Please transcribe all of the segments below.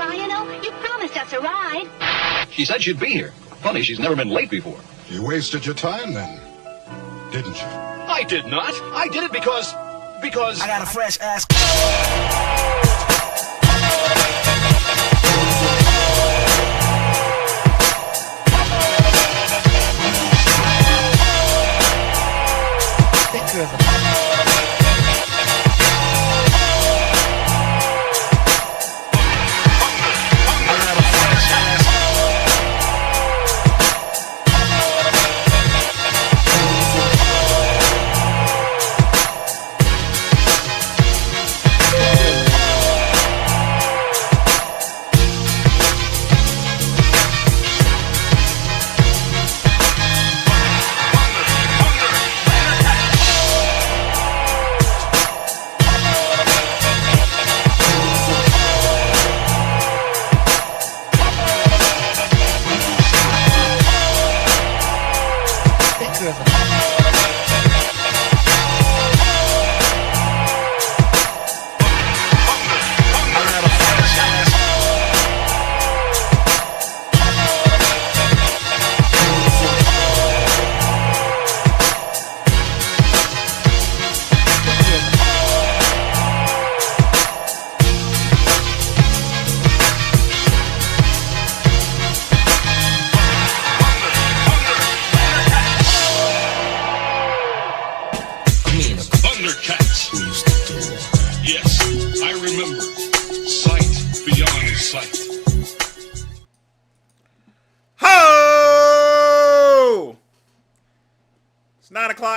on, Lion-O. You promised us a ride. She said she'd be here. Funny, she's never been late before. You wasted your time then, didn't you? I did not. I did it because... I got a fresh ass...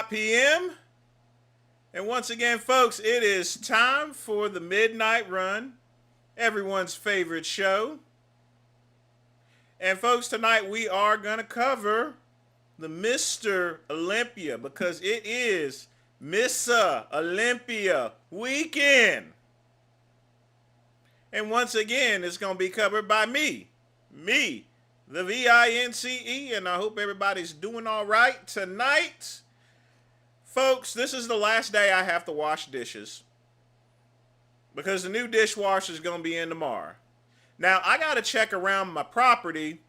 p.m. And once again, folks, it is time for the Midnight Run, everyone's favorite show. And folks, tonight we are going to cover the Mr. Olympia because it is Miss Olympia weekend. And once again, it's going to be covered by me, the VINCE, and I hope everybody's doing all right tonight. Folks, this is the last day I have to wash dishes because the new dishwasher is going to be in tomorrow. Now, I got to check around my property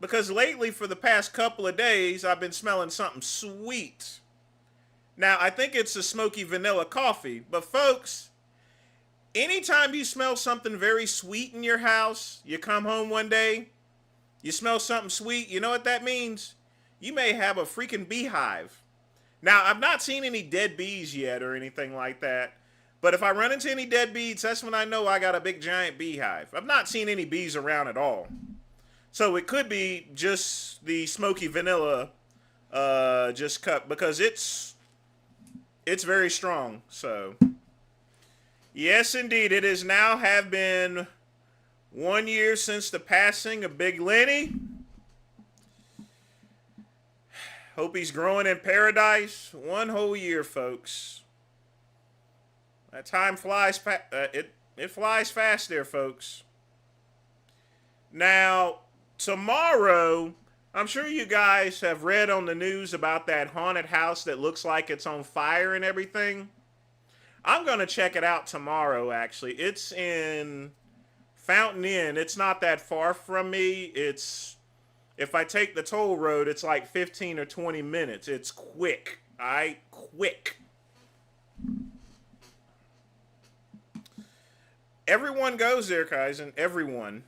because lately for the past couple of days, I've been smelling something sweet. Now, I think it's a smoky vanilla coffee, but folks, anytime you smell something very sweet in your house, you come home one day, you smell something sweet, you know what that means? You may have a freaking beehive. Now, I've not seen any dead bees yet or anything like that. But if I run into any dead bees, that's when I know I got a big giant beehive. I've not seen any bees around at all. So it could be just the smoky vanilla just cut because it's very strong. So, yes, indeed. It has now have been 1 year since the passing of Big Lenny. Hope he's growing in paradise. 1 whole year, folks. That time flies it flies fast there, folks. Now, tomorrow, I'm sure you guys have read on the news about that haunted house that looks like it's on fire and everything. I'm going to check it out tomorrow, actually. It's in Fountain Inn. It's not that far from me. If I take the toll road, it's like 15 or 20 minutes. It's quick. All right? Quick. Everyone goes there, guys, and everyone.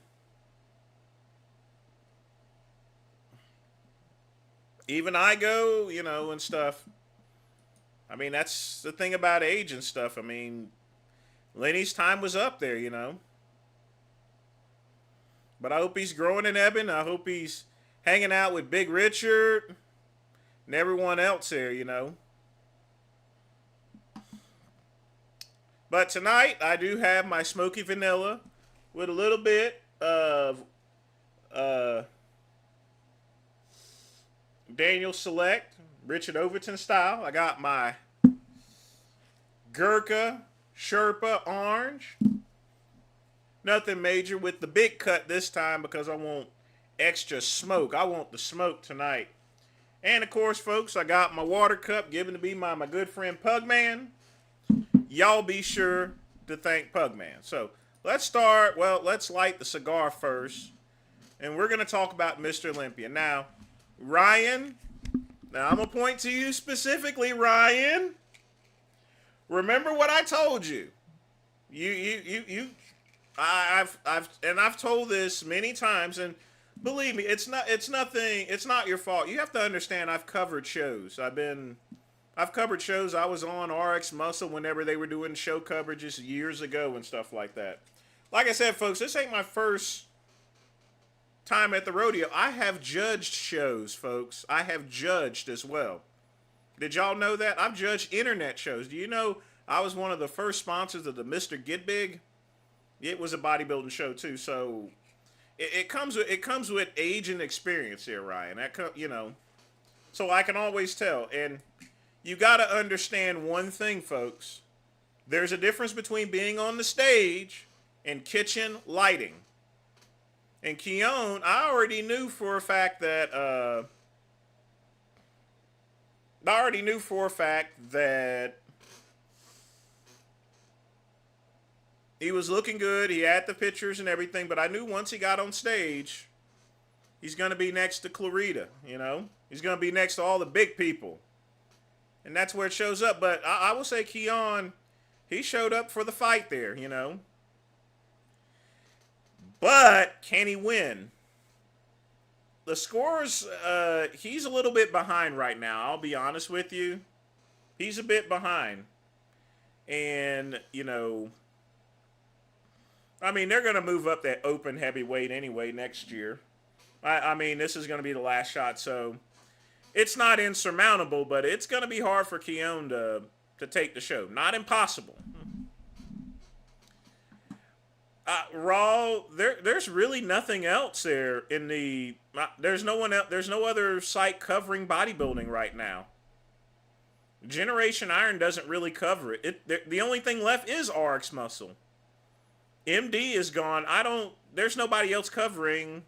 Even I go, you know, and stuff. I mean, that's the thing about age and stuff. I mean, Lenny's time was up there, you know. But I hope he's growing in Eben. I hope he's hanging out with Big Richard and everyone else there, you know. But tonight, I do have my smoky vanilla with a little bit of Daniel Select, Richard Overton style. I got my Gurkha Sherpa Orange. Nothing major with the big cut this time because I want extra smoke. I want the smoke tonight. And of course, folks, I got my water cup given to me by my good friend Pugman. Y'all be sure to thank Pugman. So, let's start. Well, let's light the cigar first, and we're gonna talk about Mr. Olympia now. Ryan, now I'm gonna point to you specifically, Ryan. Remember what I told you. I've told this many times, and believe me, it's nothing. It's not your fault. You have to understand. I've covered shows. I've covered shows. I was on RX Muscle whenever they were doing show coverages years ago and stuff like that. Like I said, folks, this ain't my first time at the rodeo. I have judged shows, folks. I have judged as well. Did y'all know that? I've judged internet shows. Do you know I was one of the first sponsors of the Mr. Get Big? It was a bodybuilding show too. So it comes with age and experience here, Ryan. So I can always tell. And you got to understand one thing, folks. There's a difference between being on the stage and kitchen lighting. And Keone, I already knew for a fact that he was looking good. He had the pictures and everything, but I knew once he got on stage, he's going to be next to Clarita, you know? He's going to be next to all the big people. And that's where it shows up. But I will say Keone, he showed up for the fight there, you know? But can he win? The scores, he's a little bit behind right now. I'll be honest with you. He's a bit behind. And, you know, I mean, they're going to move up that open heavyweight anyway next year. I mean, this is going to be the last shot, so it's not insurmountable, but it's going to be hard for Keone to take the show. Not impossible. Raw, there's really nothing else there in the. There's no one else. There's no other site covering bodybuilding right now. Generation Iron doesn't really cover it. The only thing left is RX Muscle. MD is gone. There's nobody else covering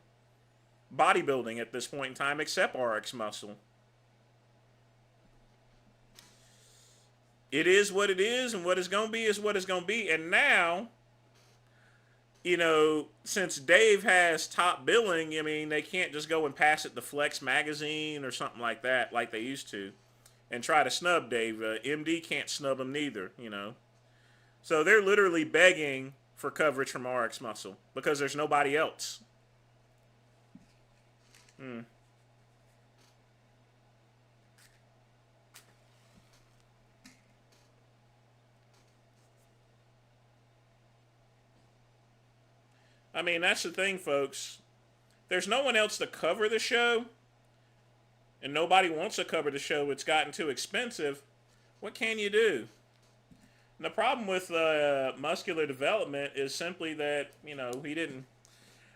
bodybuilding at this point in time except RX Muscle. It is what it is, and what it's going to be is what it's going to be. And now, you know, since Dave has top billing, I mean, they can't just go and pass it to Flex Magazine or something like that, like they used to, and try to snub Dave. MD can't snub him neither, you know. So they're literally begging for coverage from RX Muscle because there's nobody else. I mean, that's the thing, folks. There's no one else to cover the show, and nobody wants to cover the show. It's gotten too expensive. What can you do? And the problem with muscular development is simply that, you know, he didn't.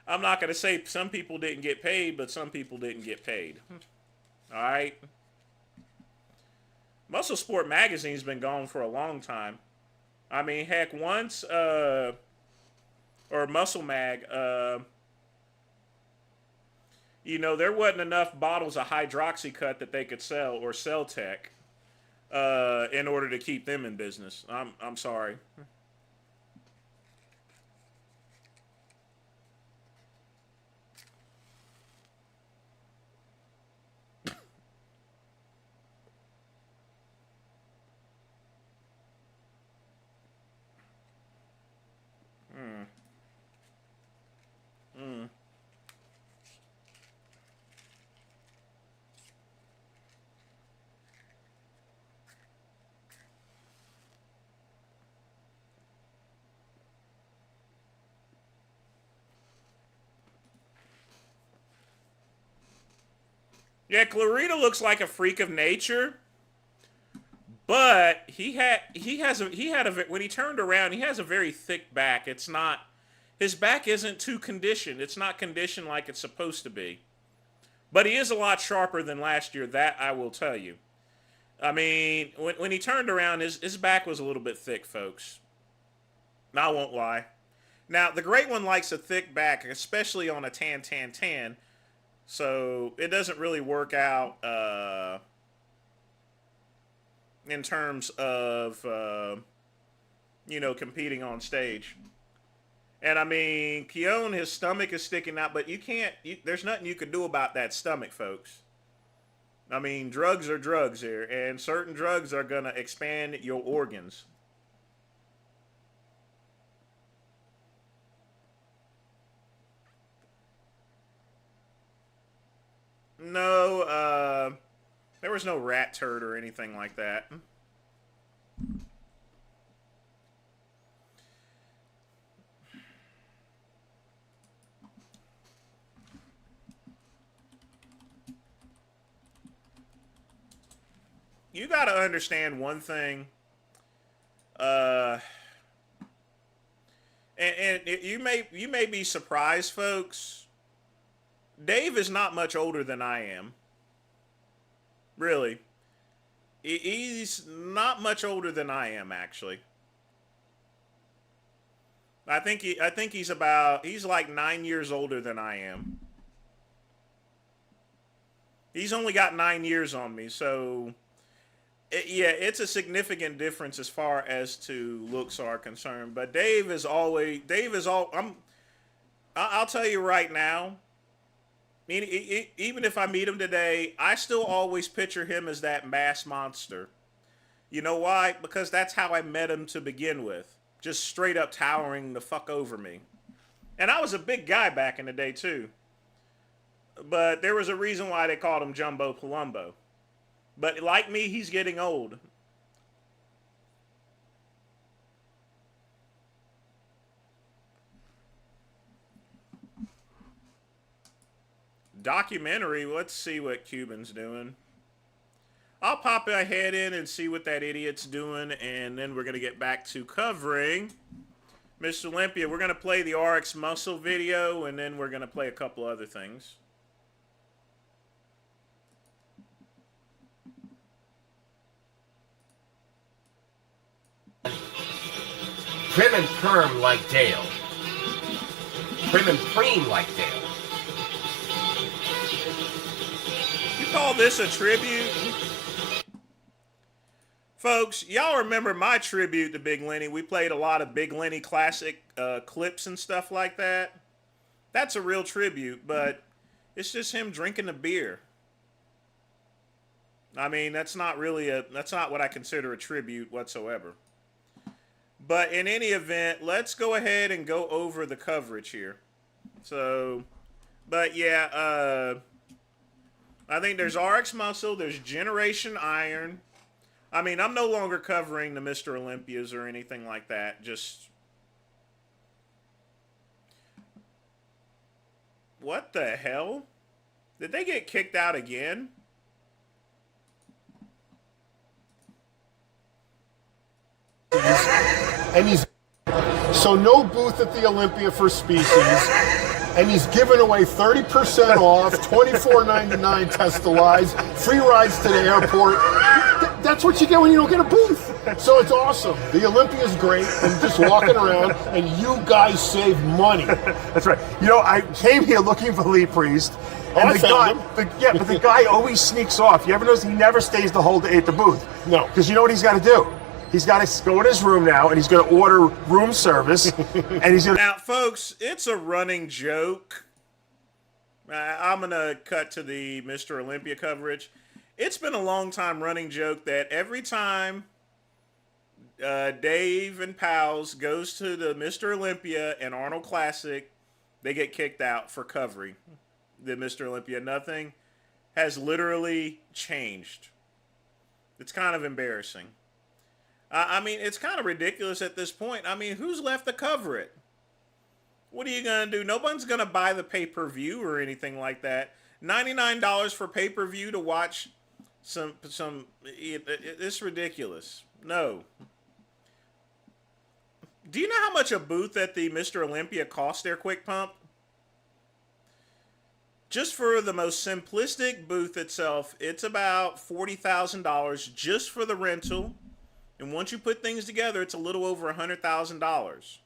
I'm not going to say some people didn't get paid, but some people didn't get paid. All right? Muscle Sport Magazine's been gone for a long time. I mean, heck, once, or Muscle Mag, you know, there wasn't enough bottles of Hydroxycut that they could sell, or Celtec, in order to keep them in business. I'm sorry. Yeah, Clarita looks like a freak of nature, but when he turned around, he has a very thick back. It's not, his back isn't too conditioned. It's not conditioned like it's supposed to be. But he is a lot sharper than last year, that I will tell you. I mean, when he turned around, his back was a little bit thick, folks. I won't lie. Now, the Great One likes a thick back, especially on a tan. So it doesn't really work out in terms of, you know, competing on stage. And I mean, Keone, his stomach is sticking out, but you can't, there's nothing you can do about that stomach, folks. I mean, drugs are drugs here, and certain drugs are going to expand your organs. No, there was no rat turd or anything like that. You got to understand one thing. And you may be surprised, folks. Dave is not much older than I am. Really. He's not much older than I am, actually. I think he's like 9 years older than I am. He's only got 9 years on me, so yeah, it's a significant difference as far as to looks are concerned. But I'll tell you right now, even if I meet him today, I still always picture him as that mass monster. You know why? Because that's how I met him to begin with. Just straight up towering the fuck over me. And I was a big guy back in the day, too. But there was a reason why they called him Jumbo Palumbo. But like me, he's getting old. Documentary, let's see what Cuban's doing. I'll pop my head in and see what that idiot's doing, and then we're going to get back to covering Mr. Olympia. We're going to play the RX Muscle video, and then we're going to play a couple other things. Prim and perm like Dale. Prim and preem like Dale. You call this a tribute? Folks, y'all remember my tribute to Big Lenny. We played a lot of Big Lenny classic clips and stuff like that. That's a real tribute, but it's just him drinking a beer. I mean, that's not what I consider a tribute whatsoever. But in any event, let's go ahead and go over the coverage here. So, but yeah, I think there's RX Muscle, there's Generation Iron. I mean, I'm no longer covering the Mr. Olympias or anything like that. Just, what the hell? Did they get kicked out again? And he's so no booth at the Olympia for species, and he's giving away 30% off, $24.99 Testalize, free rides to the airport. That's what you get when you don't get a booth. So it's awesome. The Olympia is great, and just walking around, and you guys save money. That's right. You know, I came here looking for Lee Priest, and I found him. But the guy always sneaks off. You ever notice he never stays the whole day at the booth? No. Because you know what he's got to do? He's got to go in his room now, and he's going to order room service, and he's going to... Now, folks, it's a running joke. I'm going to cut to the Mr. Olympia coverage. It's been a long time running joke that every time Dave and Pals goes to the Mr. Olympia and Arnold Classic, they get kicked out for covering the Mr. Olympia. Nothing has literally changed. It's kind of embarrassing. I mean, it's kind of ridiculous at this point. I mean, who's left to cover it? What are you going to do? No one's going to buy the pay-per-view or anything like that. $99 for pay-per-view to watch it's ridiculous. No. Do you know how much a booth at the Mr. Olympia costs their Quick Pump? Just for the most simplistic booth itself, it's about $40,000 just for the rental. And once you put things together, it's a little over $100,000.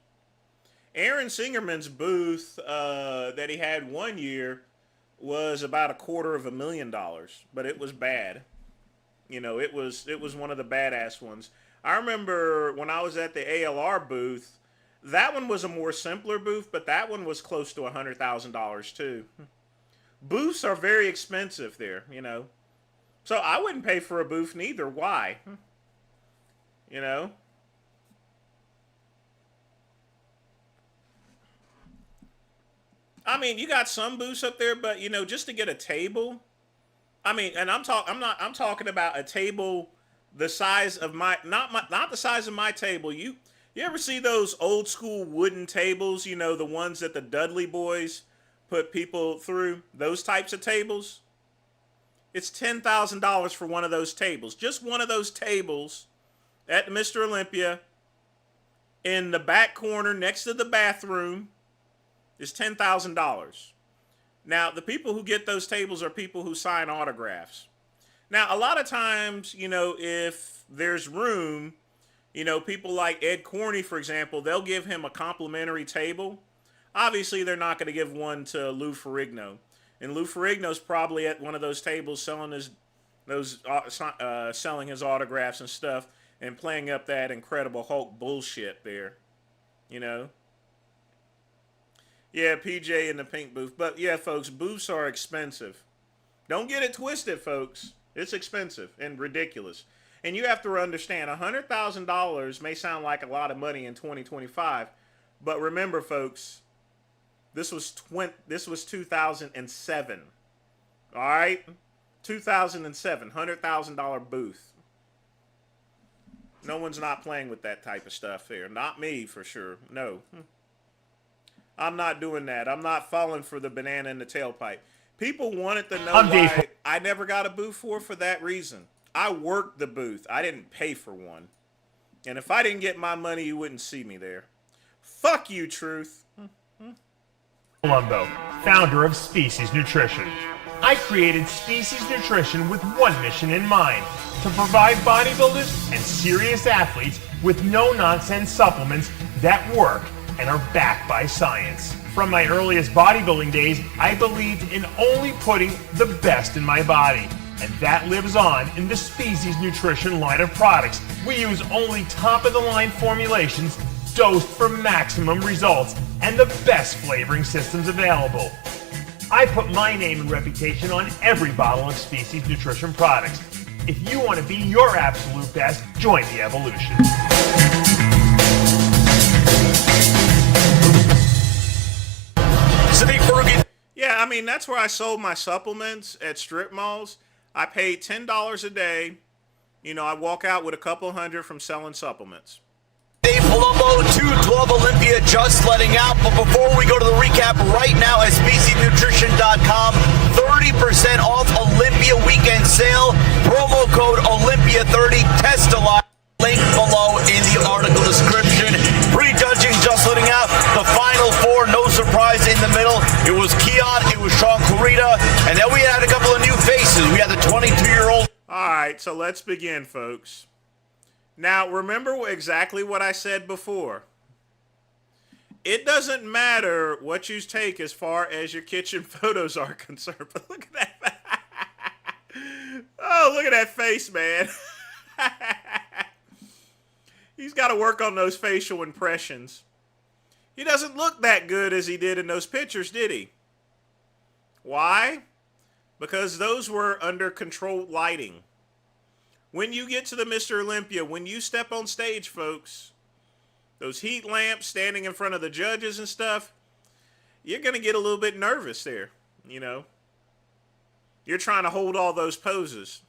Aaron Singerman's booth that he had one year was about $250,000, but it was bad. You know, it was one of the badass ones. I remember when I was at the ALR booth, That one was a more simpler booth, but that one was close to $100,000 too. Booths are very expensive there, you know. So I wouldn't pay for a booth neither. Why? You know? I mean, you got some booths up there, but you know, just to get a table. I mean, and I'm talking about a table the size of not the size of my table. You ever see those old school wooden tables, you know, the ones that the Dudley boys put people through, those types of tables? It's $10,000 for one of those tables. Just one of those tables at Mr. Olympia in the back corner next to the bathroom is $10,000. Now, the people who get those tables are people who sign autographs. Now, a lot of times, you know, if there's room, you know, people like Ed Corney, for example, they'll give him a complimentary table. Obviously, they're not going to give one to Lou Ferrigno. And Lou Ferrigno's probably at one of those tables selling his autographs and stuff and playing up that Incredible Hulk bullshit there, you know. Yeah, PJ in the pink booth. But yeah, folks, booths are expensive. Don't get it twisted, folks. It's expensive and ridiculous. And you have to understand, $100,000 may sound like a lot of money in 2025, but remember, folks, this was 2007. All right? 2007, $100,000 booth. No one's not playing with that type of stuff here. Not me, for sure. No. I'm not doing that. I'm not falling for the banana in the tailpipe. People wanted to know why I never got a booth for that reason. I worked the booth. I didn't pay for one. And if I didn't get my money, you wouldn't see me there. Fuck you, Truth. Colombo, founder of Species Nutrition. I created Species Nutrition with one mission in mind: to provide bodybuilders and serious athletes with no-nonsense supplements that work and are backed by science. From my earliest bodybuilding days, I believed in only putting the best in my body. And that lives on in the Species Nutrition line of products. We use only top-of-the-line formulations dosed for maximum results and the best flavoring systems available. I put my name and reputation on every bottle of Species Nutrition products. If you want to be your absolute best, join the evolution. Yeah, I mean, that's where I sold my supplements at strip malls. I paid $10 a day. You know, I walk out with a couple hundred from selling supplements. Dave Palumbo, 212 Olympia just letting out. But before we go to the recap, right now at SpecieNutrition.com, 30% off Olympia weekend sale. Promo code Olympia30. Test a lot. Link below in the article description. Prejudging just letting out. The final four, no surprise in the middle. It was Keon, it was Sean Clarita, and then we had a couple of new faces. We had the 22-year-old. All right, so let's begin, folks. Now, remember exactly what I said before. It doesn't matter what you take as far as your kitchen photos are concerned. But look at that. Oh, look at that face, man. He's got to work on those facial impressions. He doesn't look that good as he did in those pictures, did he? Why? Because those were under controlled lighting. When you get to the Mr. Olympia, when you step on stage, folks, those heat lamps standing in front of the judges and stuff, you're going to get a little bit nervous there, you know. You're trying to hold all those poses.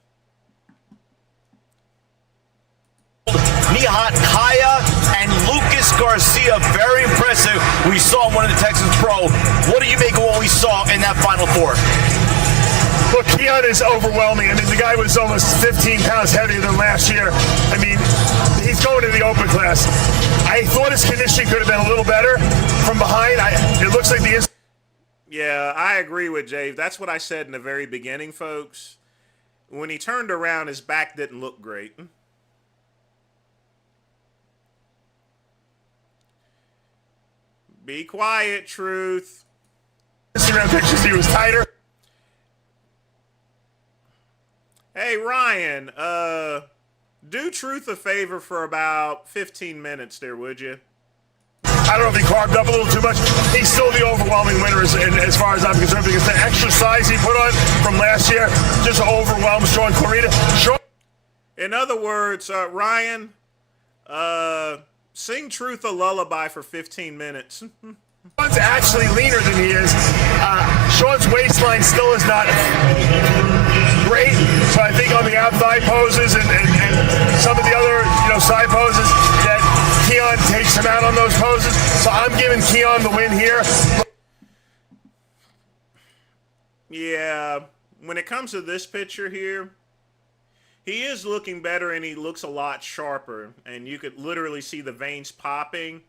Nihat Kaya and Lucas Garcia, very impressive. We saw one in the Texas Pro. What do you make of what we saw in that Final Four? Look, Keon is overwhelming. I mean, the guy was almost 15 pounds heavier than last year. I mean, he's going to the open class. I thought his conditioning could have been a little better from behind. It looks like the... Yeah, I agree with Jay. That's what I said in the very beginning, folks. When he turned around, his back didn't look great. Be quiet, Truth. Instagram pictures, he was tighter. Hey, Ryan, do Truth a favor for about 15 minutes there, would you? I don't know if he carved up a little too much. He's still the overwhelming winner as far as I'm concerned, because the extra size he put on from last year just overwhelms Sean Clarita. In other words, Ryan, sing Truth a lullaby for 15 minutes. Sean's actually leaner than he is. Sean's waistline still is not great, so I think on the out thigh poses and some of the other side poses that Keon takes him out on those poses. So I'm giving Keon the win here. Yeah, when it comes to this picture here, he is looking better and he looks a lot sharper, and you could literally see the veins popping.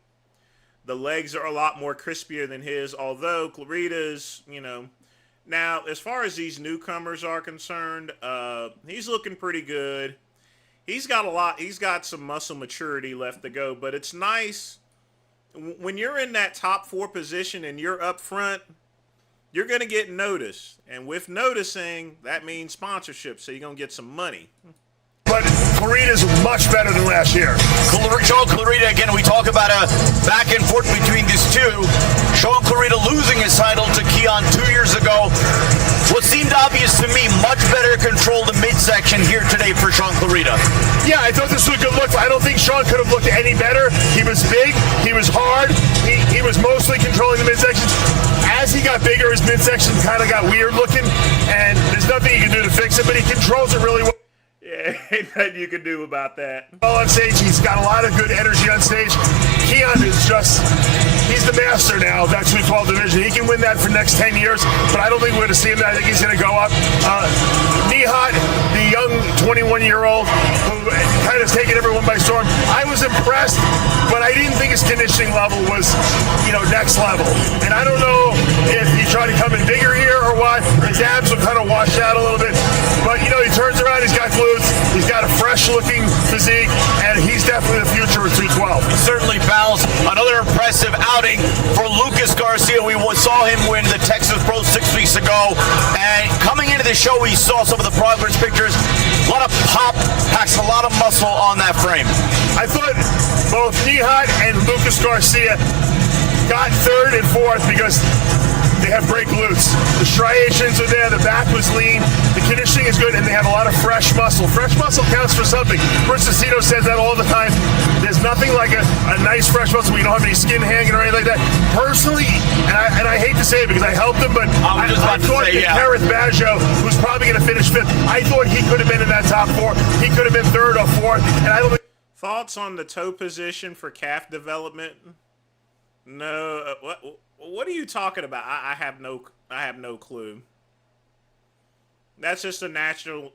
The legs are a lot more crispier than his, although Clarita's, Now, as far as these newcomers are concerned, he's looking pretty good. He's got some muscle maturity left to go, but it's nice when you're in that top 4 position and you're up front, you're going to get noticed. And with noticing, that means sponsorship, so you're going to get some money. But Clarita's much better than last year. Sean Clarita, again, we talk about a back and forth between these two. Sean Clarita losing his title to Keon 2 years ago. What seemed obvious to me, much better control the midsection here today for Sean Clarita. Yeah, I thought this was a good look. I don't think Sean could have looked any better. He was big, he was hard, he was mostly controlling the midsection. As he got bigger, his midsection kind of got weird looking, and there's nothing he can do to fix it, but he controls it really well. Yeah, ain't nothing you can do about that. On stage, he's got a lot of good energy on stage. Keon is he's the master now of that 212 division. He can win that for the next 10 years, but I don't think we're going to see him. I think he's going to go up. Nihat, the young 21-year-old who kind of taken everyone by storm, I was impressed, but I didn't think his conditioning level was, next level. And I don't know if he tried to come in bigger here or what. His abs will kind of wash out a little bit. But, he turns around, he's got glutes, he's got a fresh-looking physique, and he's definitely the future of 212. Certainly balanced. Another impressive outing for Lucas Garcia. We saw him win the Texas Pro 6 weeks ago, and coming into the show, we saw some of the progress pictures. A lot of pop, packs a lot of muscle on that frame. I thought both Nihat and Lucas Garcia got 3rd and 4th because they have great glutes. The striations are there, the back was lean, the conditioning is good, and they have a lot of fresh muscle. Fresh muscle counts for something. Bruce Cicino says that all the time. There's nothing like a nice fresh muscle where you don't have any skin hanging or anything like that. Personally, and I hate to say it because I helped him, but I thought that Gareth Baggio, who's probably going to finish 5th, I thought he could have been in that top 4. He could have been 3rd or 4th, and I don't think... Thoughts on the toe position for calf development? No, what are you talking about? I have no clue. That's just a natural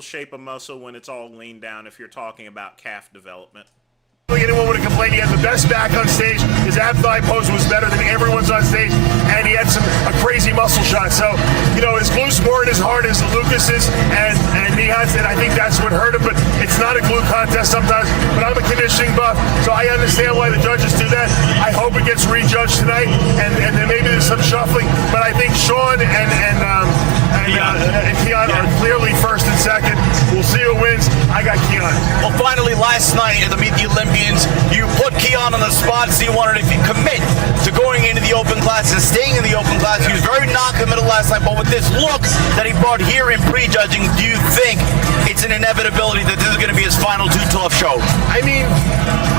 shape of muscle when it's all leaned down if you're talking about calf development. Anyone would have complained. He had the best back on stage. His ab thigh pose was better than everyone's on stage, and he had a crazy muscle shot. So, his glutes weren't as hard as Lucas's and Nihat's, and I think that's what hurt him. But it's not a glute contest sometimes. But I'm a conditioning buff, so I understand why the judges do that. I hope it gets rejudged tonight, and then maybe there's some shuffling. But I think Sean and Keon are clearly 1st and 2nd. We'll see who wins. I got Keon. Well, finally, last night at the Meet the Olympians, you put Keon on the spot, so you wanted to commit to going into the open class and staying in the open class. He was very non-committal last night, but with this look that he brought here in prejudging, do you think it's an inevitability that this is going to be his final 212 show? I mean,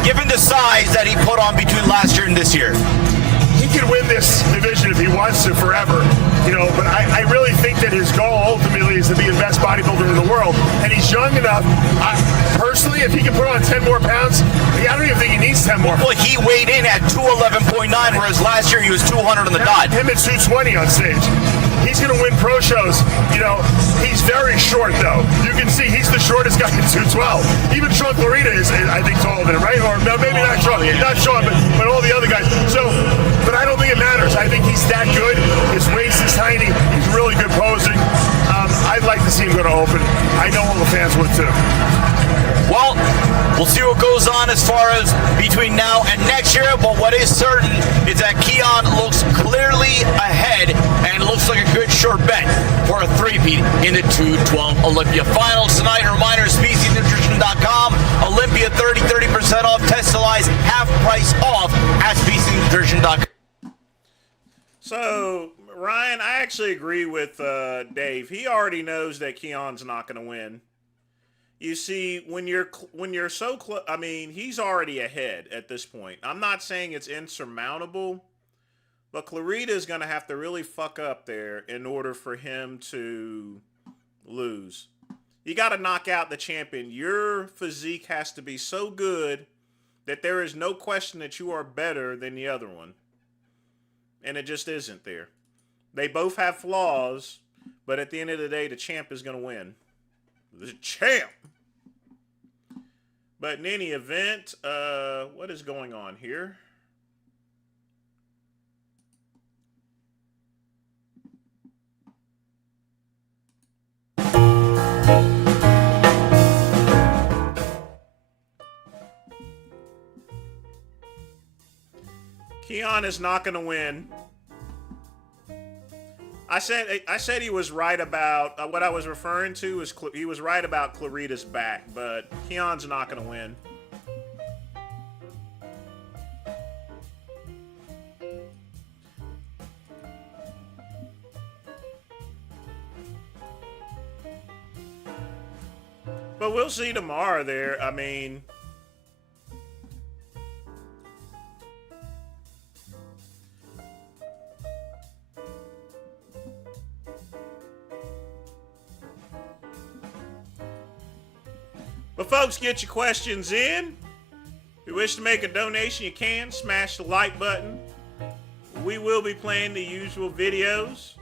given the size that he put on between last year and this year. He can win this division if he wants to forever, but I really think that his goal ultimately is to be the best bodybuilder in the world, and he's young enough. Personally, if he can put on 10 more pounds, I don't even think he needs 10 more. Well, he weighed in at 211.9, whereas last year he was 200 on the dot. Him at 220 on stage. He's going to win pro shows. He's very short, though. You can see he's the shortest guy in 212. Even Sean Clarita is, I think, taller than him, right? Or no, maybe not Sean. Not Sean, but all the other guys. But I don't think it matters. I think he's that good. His waist is tiny. He's really good posing. I'd like to see him go to open. I know all the fans would, too. Well, we'll see what goes on as far as between now and next year, but what is certain is that Keon looks clearly ahead and looks like a good sure bet for a three-peat in the 212 Olympia Finals tonight. Reminder, SpeciesNutrition.com, Olympia 30% off, Testalize half price off at SpeciesNutrition.com. So, Ryan, I actually agree with Dave. He already knows that Keon's not going to win. You see, when you're so close, I mean, he's already ahead at this point. I'm not saying it's insurmountable, but Clarita's going to have to really fuck up there in order for him to lose. You got to knock out the champion. Your physique has to be so good that there is no question that you are better than the other one. And it just isn't there. They both have flaws, but at the end of the day, the champ is going to win. The champ. But in any event, what is going on here? Keon is not going to win. I said he was right about what I was referring to is he was right about Clarita's back, but Keon's not going to win. But we'll see tomorrow there. I mean, but folks, get your questions in. If you wish to make a donation, you can. Smash the like button. We will be playing the usual videos.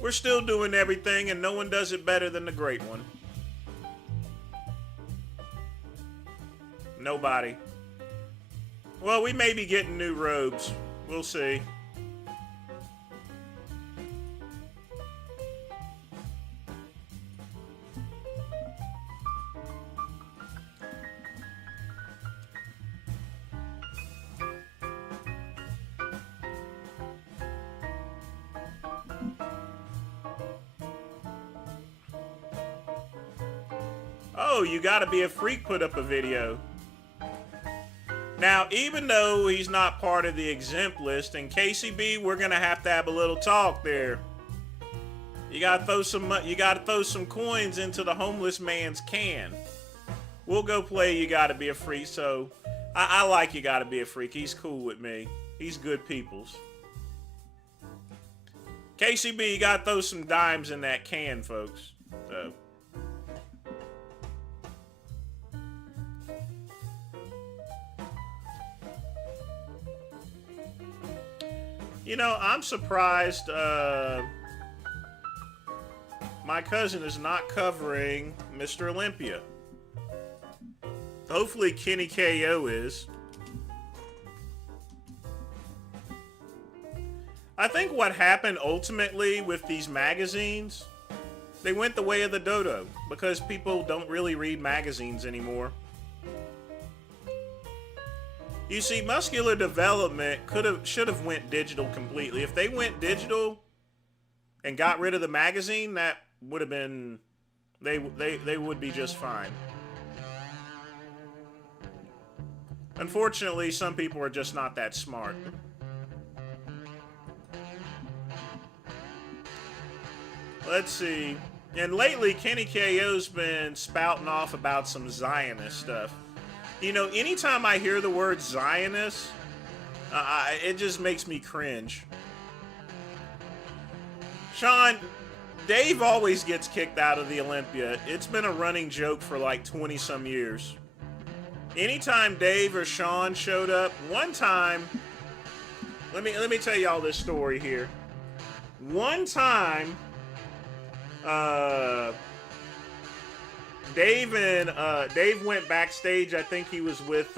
We're still doing everything, and no one does it better than the great one. Nobody. Well, we may be getting new robes. We'll see. Oh, you gotta be a freak put up a video. Now, even though he's not part of the exempt list, in KCB, we're gonna have to have a little talk there. You gotta throw some coins into the homeless man's can. We'll go play You Gotta Be a Freak. So I like You Gotta Be a Freak. He's cool with me. He's good peoples. KCB, you gotta throw some dimes in that can, folks. So. You know, I'm surprised my cousin is not covering Mr. Olympia. Hopefully Kenny KO is. I think what happened ultimately with these magazines, they went the way of the dodo because people don't really read magazines anymore. You see, Muscular Development should have went digital completely. If they went digital and got rid of the magazine, that would have been they would be just fine. Unfortunately, some people are just not that smart. Let's see. And lately, Kenny KO's been spouting off about some Zionist stuff. You know, anytime I hear the word Zionist, it just makes me cringe. Sean, Dave always gets kicked out of the Olympia. It's been a running joke for like 20-some years. Anytime Dave or Sean showed up, one time, let me tell y'all this story here. One time, Dave went backstage. I think he was with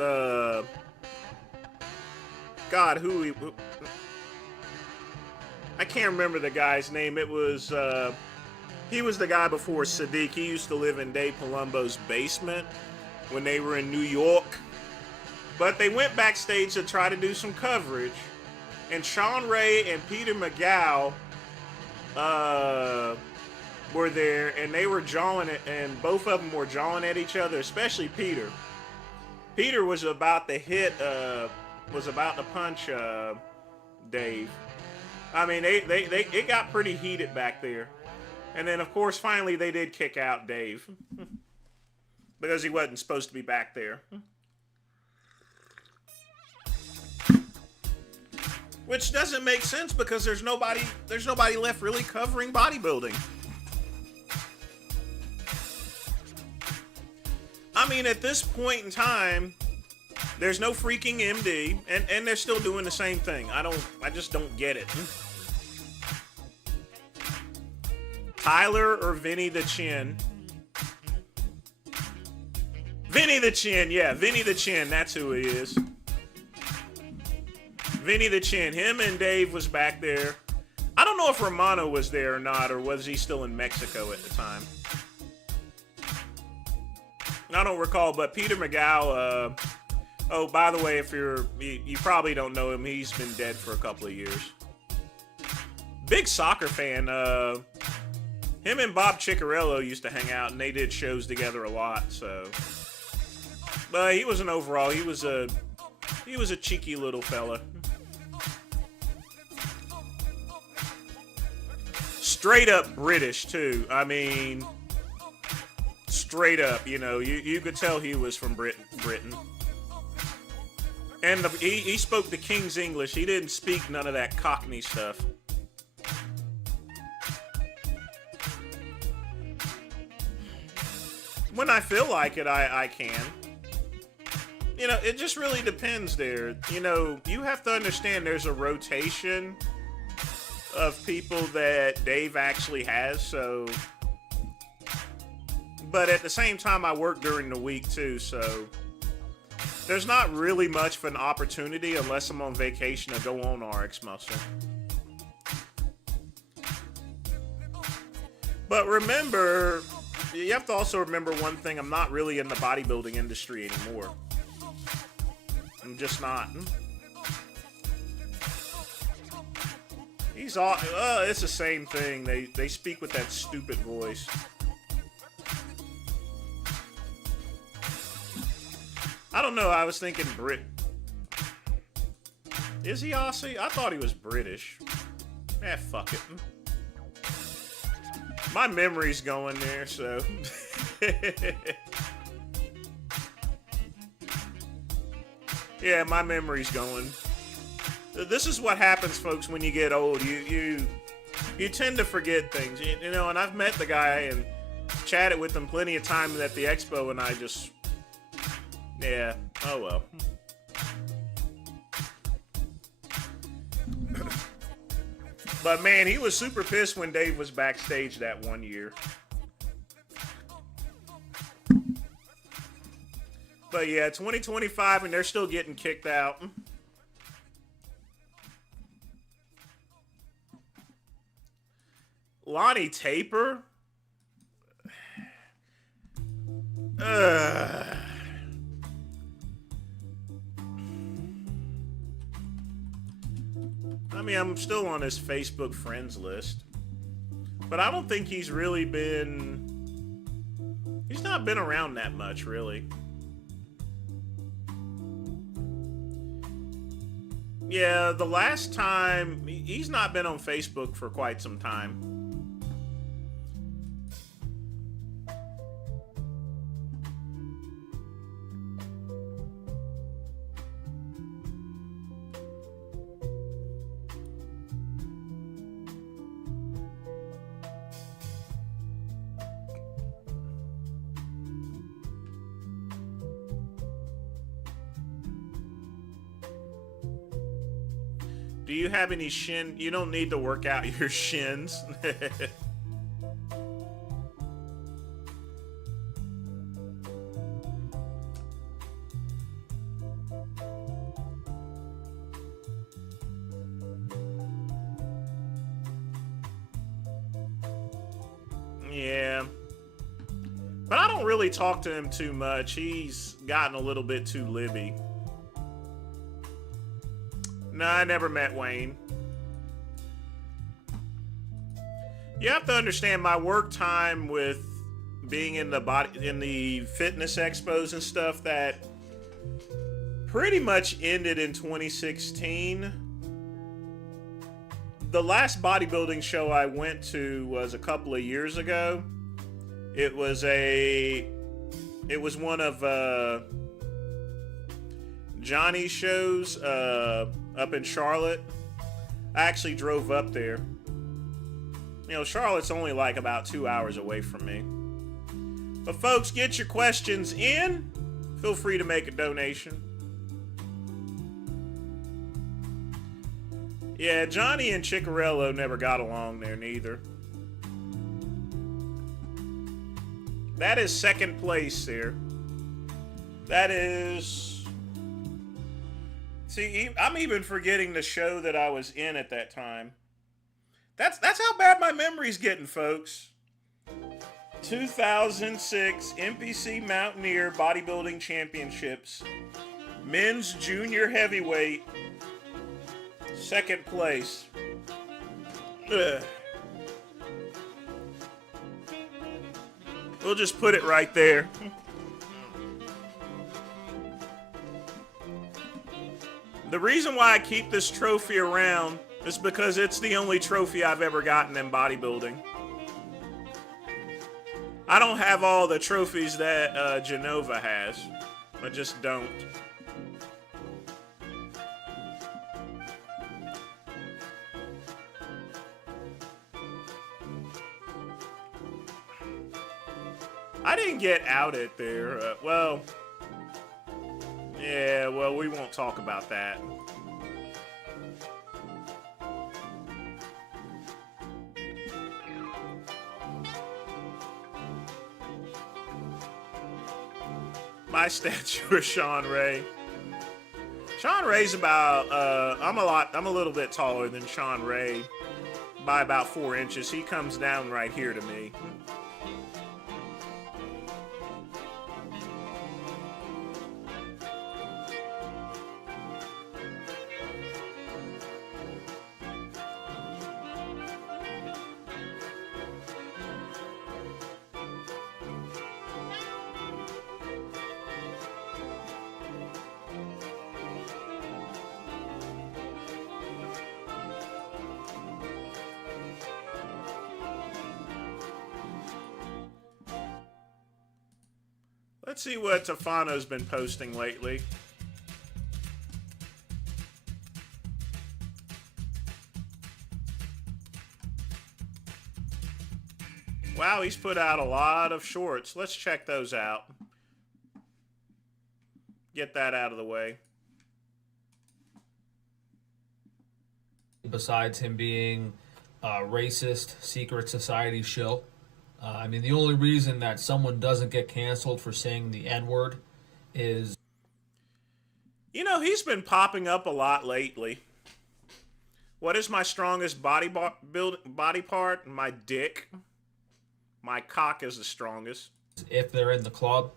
I can't remember the guy's name. It was, he was the guy before Sadiq. He used to live in Dave Palumbo's basement when they were in New York. But they went backstage to try to do some coverage. And Sean Ray and Peter McGow were there, and they were jawing it, and both of them were jawing at each other, especially Peter. Peter was about to punch Dave. I mean, it got pretty heated back there. And then, of course, finally they did kick out Dave. Because he wasn't supposed to be back there. Which doesn't make sense because there's nobody left really covering bodybuilding. I mean, at this point in time, there's no freaking MD, and they're still doing the same thing. I just don't get it. Tyler or Vinny the Chin? Vinny the Chin, yeah, Vinny the Chin, that's who he is. Vinny the Chin, him and Dave was back there. I don't know if Romano was there or not, or was he still in Mexico at the time. I don't recall, but Peter McGow, oh, by the way, if you probably don't know him, he's been dead for a couple of years. Big soccer fan, him and Bob Ciccarello used to hang out, and they did shows together a lot, so. But he was an overall, he was a cheeky little fella. Straight up British, too. I mean, straight up, you know, you could tell he was from Britain. And he spoke the King's English. He didn't speak none of that Cockney stuff. When I feel like it, I can. You know, it just really depends there. You know, you have to understand there's a rotation of people that Dave actually has, so. But at the same time, I work during the week too, so. There's not really much of an opportunity unless I'm on vacation to go on RX Muscle. But remember, you have to also remember one thing. I'm not really in the bodybuilding industry anymore. I'm just not. He's all, it's the same thing. They speak with that stupid voice. I don't know. I was thinking Brit. Is he Aussie? I thought he was British. Fuck it. My memory's going there, so. Yeah, my memory's going. This is what happens, folks, when you get old. You tend to forget things. You know, and I've met the guy and chatted with him plenty of times at the expo, and I just. Yeah, oh well. But man, he was super pissed when Dave was backstage that one year. But yeah, 2025 and they're still getting kicked out. Lonnie Taper? I mean, I'm still on his Facebook friends list. But I don't think he's really been... He's not been around that much, really. Yeah, the last time... He's not been on Facebook for quite some time. Do you have any shin? You don't need to work out your shins. Yeah. But I don't really talk to him too much. He's gotten a little bit too libby. No, I never met Wayne. You have to understand my work time with being in the fitness expos and stuff that pretty much ended in 2016. The last bodybuilding show I went to was a couple of years ago. It was one of Johnny's shows up in Charlotte. I actually drove up there. You know, Charlotte's only like about 2 hours away from me. But folks, get your questions in. Feel free to make a donation. Yeah, Johnny and Ciccarello never got along there neither. That is second place there. That is... See, I'm even forgetting the show that I was in at that time. That's how bad my memory's getting, folks. 2006 NPC Mountaineer Bodybuilding Championships. Men's Junior Heavyweight. Second place. Ugh. We'll just put it right there. The reason why I keep this trophy around is because it's the only trophy I've ever gotten in bodybuilding. I don't have all the trophies that Genova has. I just don't. I didn't get outed there. Well, yeah, well, we won't talk about that. My statue of Sean Ray. Sean Ray's about, I'm a little bit taller than Sean Ray by about 4 inches. He comes down right here to me. Let's see what Tafano's been posting lately. Wow, he's put out a lot of shorts. Let's check those out. Get that out of the way. Besides him being a racist, secret society shill. I mean, the only reason that someone doesn't get canceled for saying the N-word is... You know, he's been popping up a lot lately. What is my strongest body part? My dick. My cock is the strongest. If they're in the club.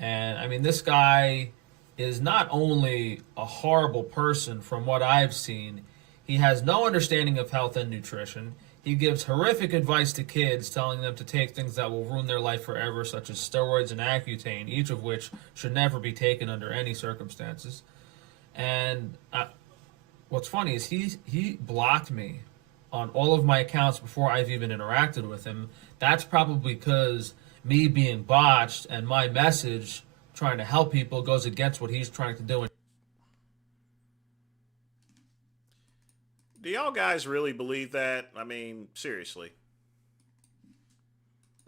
And, I mean, this guy is not only a horrible person from what I've seen, he has no understanding of health and nutrition. He gives horrific advice to kids, telling them to take things that will ruin their life forever, such as steroids and Accutane, each of which should never be taken under any circumstances. And what's funny is he blocked me on all of my accounts before I've even interacted with him. That's probably because me being botched and my message trying to help people goes against what he's trying to do. Do y'all guys really believe that? I mean, seriously.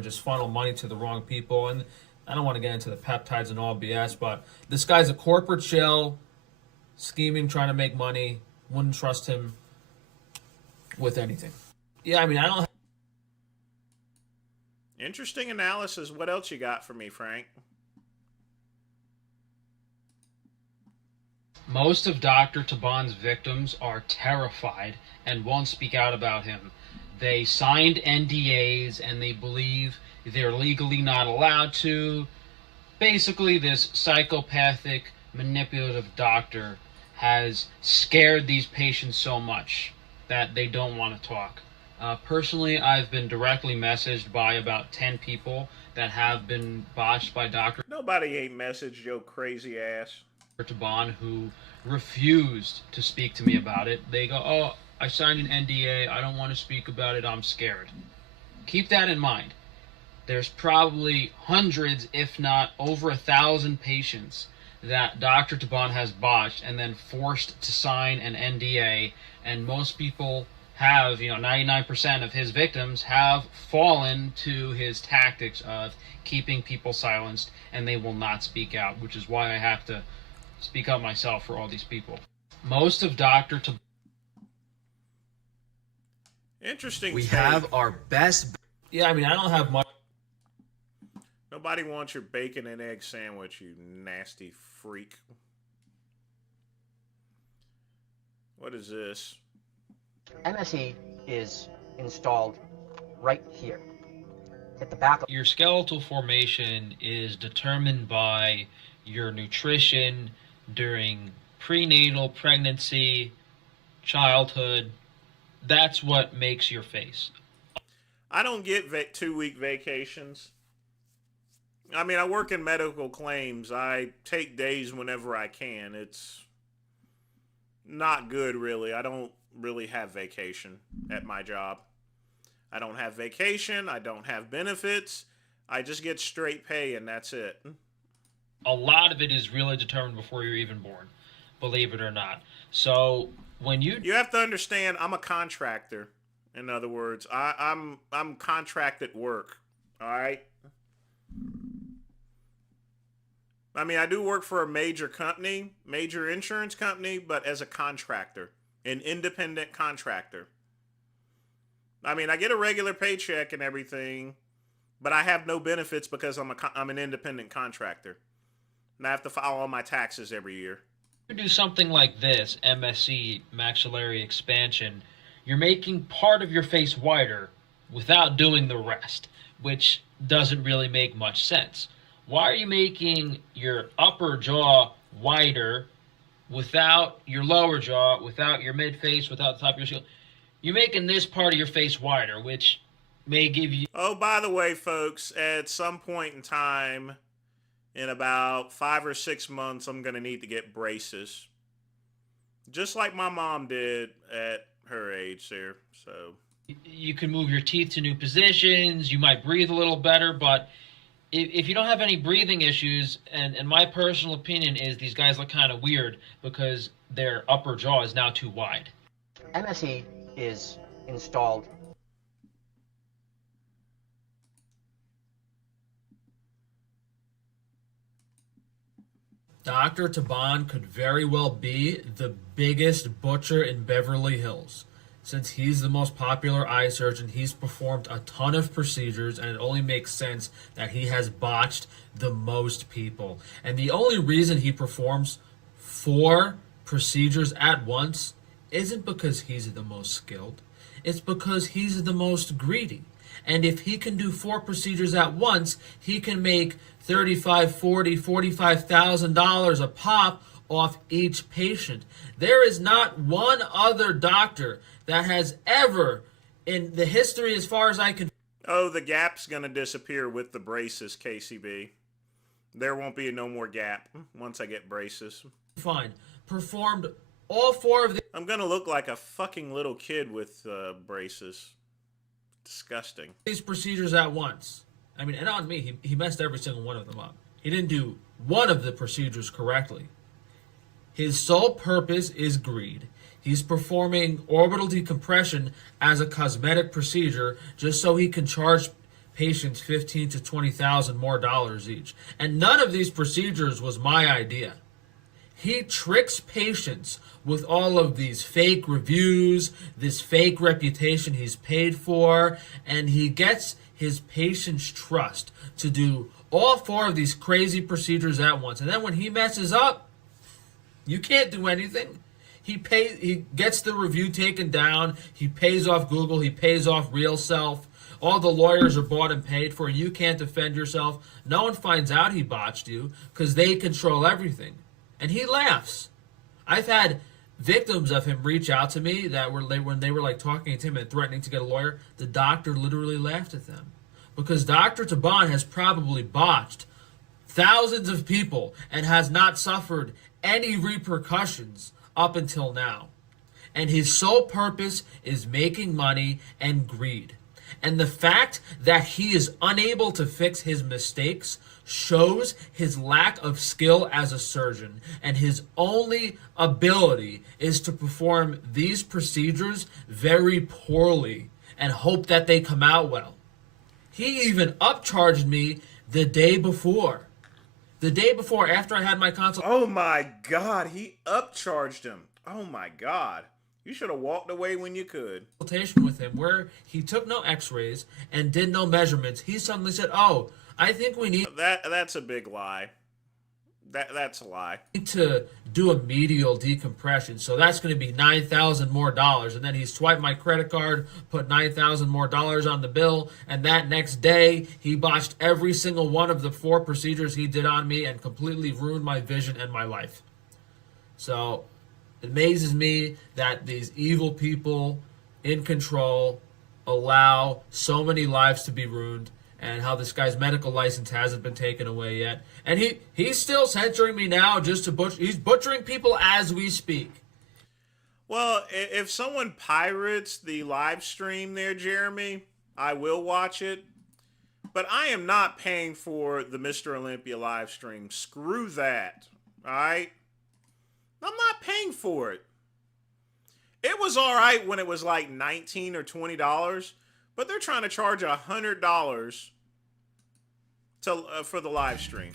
Just funnel money to the wrong people. And I don't want to get into the peptides and all BS, but this guy's a corporate shell, scheming, trying to make money. Wouldn't trust him with anything. Yeah, I mean, I don't... Interesting analysis. What else you got for me, Frank? Most of Dr. Taban's victims are terrified and won't speak out about him. They signed NDAs and they believe they're legally not allowed to. Basically, this psychopathic, manipulative doctor has scared these patients so much that they don't want to talk. Personally, I've been directly messaged by about 10 people that have been botched by Dr. Nobody ain't messaged your crazy ass. Taban, who refused to speak to me about it. They go, oh, I signed an NDA, I don't want to speak about it, I'm scared. Keep that in mind. There's probably hundreds, if not over 1,000 patients that Dr. Taban has botched and then forced to sign an NDA, and most people have, 99% of his victims have fallen to his tactics of keeping people silenced, and they will not speak out, which is why I have to speak up myself for all these people. Most of Dr. Taban... Interesting. We have our best... Yeah, I mean, I don't have much. Nobody wants your bacon and egg sandwich, you nasty freak. What is this? MSE is installed right here at the back. Your skeletal formation is determined by your nutrition during prenatal, pregnancy, childhood. That's what makes your face. I don't get 2-week vacations. I mean, I work in medical claims. I take days whenever I can. It's not good, really. I don't really have vacation at my job. I don't have vacation. I don't have benefits. I just get straight pay, and that's it. A lot of it is really determined before you're even born, believe it or not. So when you have to understand, I'm a contractor. In other words, I'm contracted work. All right. I mean, I do work for a major company, major insurance company, but as a contractor, an independent contractor. I mean, I get a regular paycheck and everything, but I have no benefits because I'm an independent contractor. And I have to file all my taxes every year. do something like this, MSE, maxillary expansion, you're making part of your face wider without doing the rest, which doesn't really make much sense. Why are you making your upper jaw wider without your lower jaw, without your mid-face, without the top of your skull? You're making this part of your face wider, which may give you... Oh, by the way, folks, at some point in time, in about 5 or 6 months, I'm going to need to get braces. Just like my mom did at her age there, so... You can move your teeth to new positions, you might breathe a little better, but if you don't have any breathing issues, and my personal opinion is these guys look kind of weird because their upper jaw is now too wide. MSE is installed. Dr. Taban could very well be the biggest butcher in Beverly Hills. Since he's the most popular eye surgeon, he's performed a ton of procedures, and it only makes sense that he has botched the most people. And the only reason he performs 4 procedures at once isn't because he's the most skilled. It's because he's the most greedy. And if he can do 4 procedures at once, he can make $35,000, $40,000, $45,000 a pop off each patient. There is not one other doctor that has ever, in the history as far as I can... Oh, the gap's going to disappear with the braces, KCB. There won't be no more gap once I get braces. Fine. Performed all 4 of the... I'm going to look like a fucking little kid with braces. Disgusting. These procedures at once. I mean, and on me, he messed every single one of them up. He didn't do one of the procedures correctly. His sole purpose is greed. He's performing orbital decompression as a cosmetic procedure just so he can charge patients $15,000 to $20,000 more each. And none of these procedures was my idea. He tricks patients with all of these fake reviews, this fake reputation he's paid for, and he gets his patients' trust to do all 4 of these crazy procedures at once. And then when he messes up, you can't do anything. He gets the review taken down. He pays off Google. He pays off Real Self. All the lawyers are bought and paid for. You can't defend yourself. No one finds out he botched you because they control everything. And he laughs. I've had victims of him reach out to me that when they were like talking to him and threatening to get a lawyer, the doctor literally laughed at them. Because Dr. Taban has probably botched thousands of people and has not suffered any repercussions up until now. And his sole purpose is making money and greed. And the fact that he is unable to fix his mistakes shows his lack of skill as a surgeon, and his only ability is to perform these procedures very poorly and hope that they come out well. He even upcharged me the day before. The day before, after I had my consult. Oh my God, he upcharged him. Oh my God. You should have walked away when you could. Consultation with him where he took no x-rays and did no measurements. He suddenly said, "Oh, I think we need that's a big lie. That's a lie. To do a medial decompression, so that's going to be $9,000 more dollars." And then he swiped my credit card, put $9,000 more dollars on the bill, and that next day he botched every single one of the 4 procedures he did on me and completely ruined my vision and my life. So it amazes me that these evil people in control allow so many lives to be ruined, and how this guy's medical license hasn't been taken away yet. And he's still censoring me now just to butcher. He's butchering people as we speak. Well, if someone pirates the live stream there, Jeremy, I will watch it. But I am not paying for the Mr. Olympia live stream. Screw that. All right? I'm not paying for it. It was all right when it was like $19 or $20, but they're trying to charge $100 for the live stream.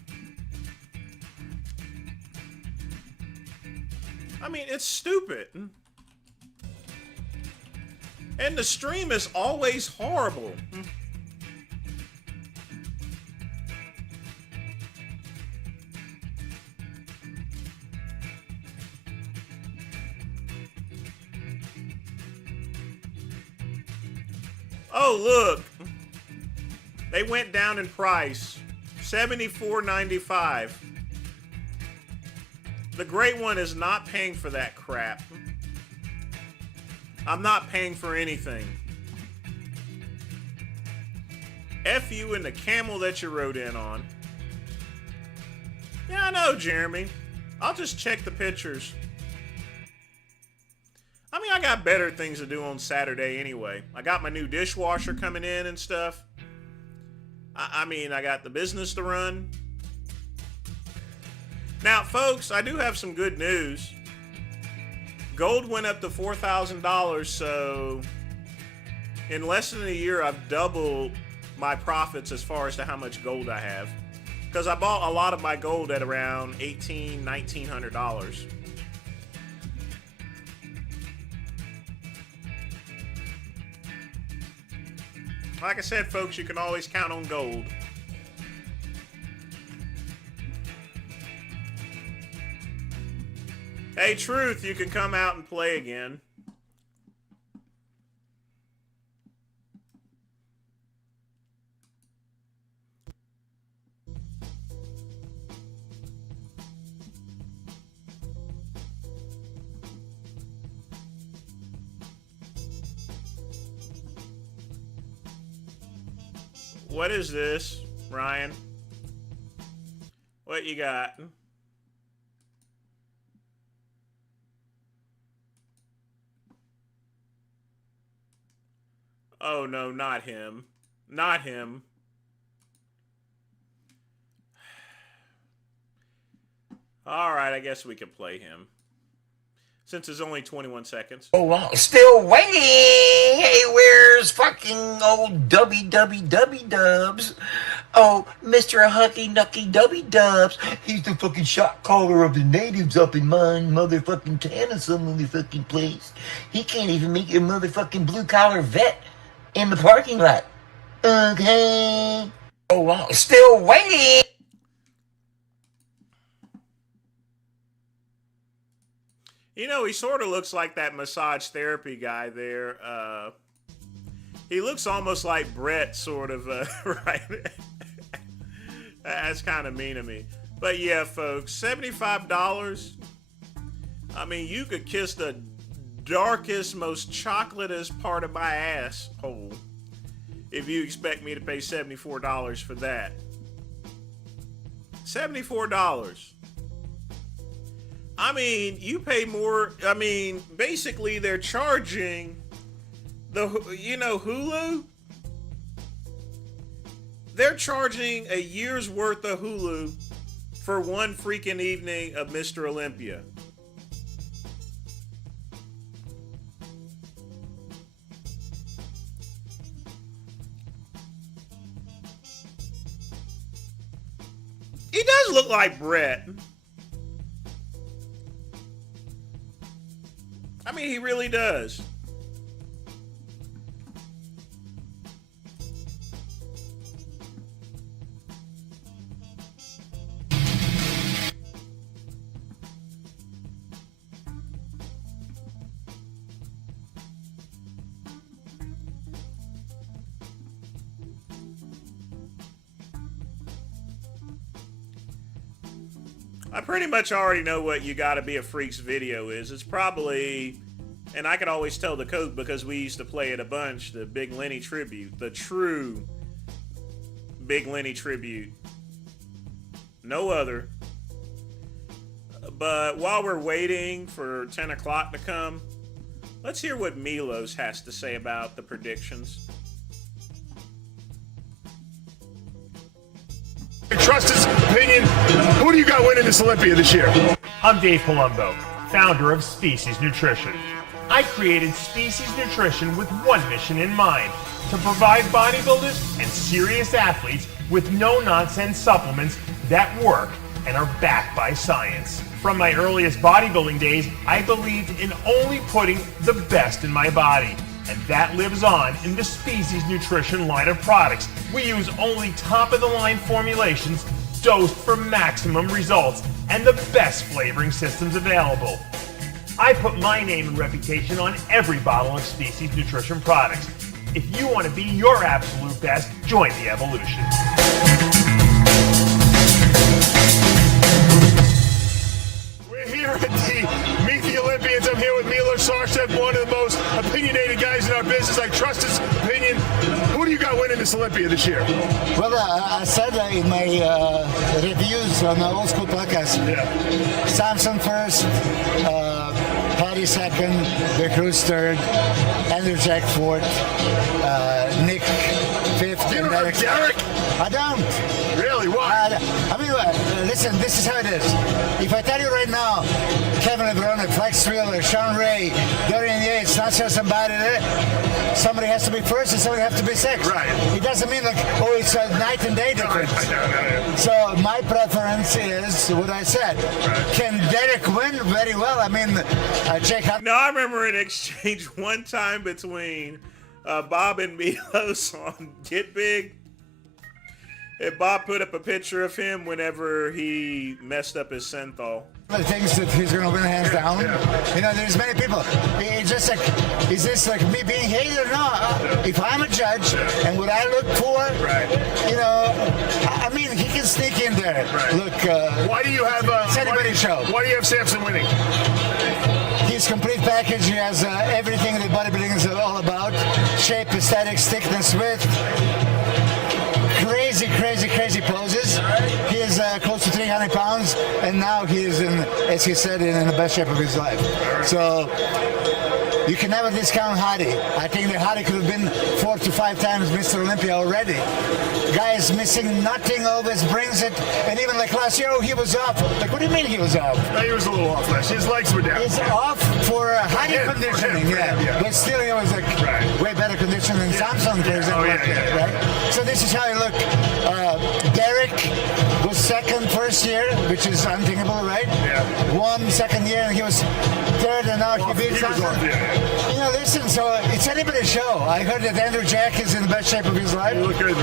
I mean, it's stupid. And the stream is always horrible. Oh, look. They went down in price. $74.95. The great one is not paying for that crap. I'm not paying for anything. F you and the camel that you rode in on. Yeah, I know, Jeremy. I'll just check the pictures. I mean, I got better things to do on Saturday anyway. I got my new dishwasher coming in and stuff. I mean, I got the business to run. Now, folks, I do have some good news. Gold went up to $4,000, so in less than a year, I've doubled my profits as far as to how much gold I have. Because I bought a lot of my gold at around $1,800, $1,900. Like I said, folks, you can always count on gold. Hey, Truth, you can come out and play again. What is this, Ryan? What you got? Oh, no, not him. Not him. All right, I guess we can play him. Since it's only 21 seconds. Oh, wow. Still waiting. Hey, where's fucking old Dubby Dubs? Oh, Mr. Hucky Nucky Dubby Dubs. He's the fucking shot caller of the natives up in mine, motherfucking Tennessee motherfucking place. He can't even meet your motherfucking blue-collar vet in the parking lot. Okay. Oh, wow. Still waiting. You know, he sort of looks like that massage therapy guy there. He looks almost like Brett, sort of, right? That's kind of mean of me. But yeah, folks, $75. I mean, you could kiss the darkest, most chocolatest part of my asshole if you expect me to pay $74 for that. $74. I mean, you pay more. I mean, basically, they're charging Hulu. They're charging a year's worth of Hulu for one freaking evening of Mr. Olympia. He does look like Brett. I mean, he really does. I pretty much already know what You Gotta Be a Freak's video is. It's probably, and I can always tell the code because we used to play it a bunch, the Big Lenny tribute. The true Big Lenny tribute. No other. But while we're waiting for 10 o'clock to come, let's hear what Milos has to say about the predictions. Trust his opinion. Who do you got winning this Olympia this year? I'm Dave Palumbo, founder of Species Nutrition. I created Species Nutrition with one mission in mind, to provide bodybuilders and serious athletes with no-nonsense supplements that work and are backed by science. From my earliest bodybuilding days, I believed in only putting the best in my body. And that lives on in the Species Nutrition line of products. We use only top-of-the-line formulations dosed for maximum results and the best flavoring systems available. I put my name and reputation on every bottle of Species Nutrition products. If you want to be your absolute best, join the evolution. We're here at the Meet the Olympians. I'm here with Milos Sarcev, one of the most opinionated guys in our business. I trust his opinion. Who do you got winning this Olympia this year? Well, I said in my reviews on the Old School podcast, Samson first, Patty second, Vic Cruz third, Andrew Jack fourth, Nick fifth, You and don't have Derek? I don't. Really? Why? I mean, listen, this is how it is. If I tell you right now, Kevin LeBron, Flex Wheeler, Sean Ray, Dorian Yates, not just somebody somebody has to be first and somebody has to be sixth. Right. It doesn't mean like, oh, it's a night and day difference. No. So my preference is what I said. Right. Can Derek win? Very well. I mean, Jake. Now, I remember an exchange one time between Bob and Milos on Get Big. And Bob put up a picture of him whenever he messed up his Synthol. The things that he's going to win hands down. You know, there's many people. It's just like, is this like me being hated or not? If I'm a judge and what I look for, you know, I mean, he can sneak in there. Right. Look, why do you have it's anybody's show. Why do you have Samson winning? His complete package, he has everything that bodybuilding is all about. Shape, aesthetics, thickness, width. Crazy poses. He is close to 300 pounds, and now he is in, as he said, in the best shape of his life. So you can never discount Hadi. I think that Hadi could have been 4 to 5 times Mr. Olympia already. Guy is missing nothing, always brings it, and even like last year, oh, he was off. Like, what do you mean he was off? No, he was a little off last year. His legs were down. He's off for Hadi conditioning, but still he was like way better condition than Samson, for example. Right? So this is how he looked. Derek was second first year, which is unthinkable, right? Won second year, and he was third, and now he beat Samson. You know, listen, so it's anybody's show. I heard that Andrew Jack is in the best shape of his life. You look good,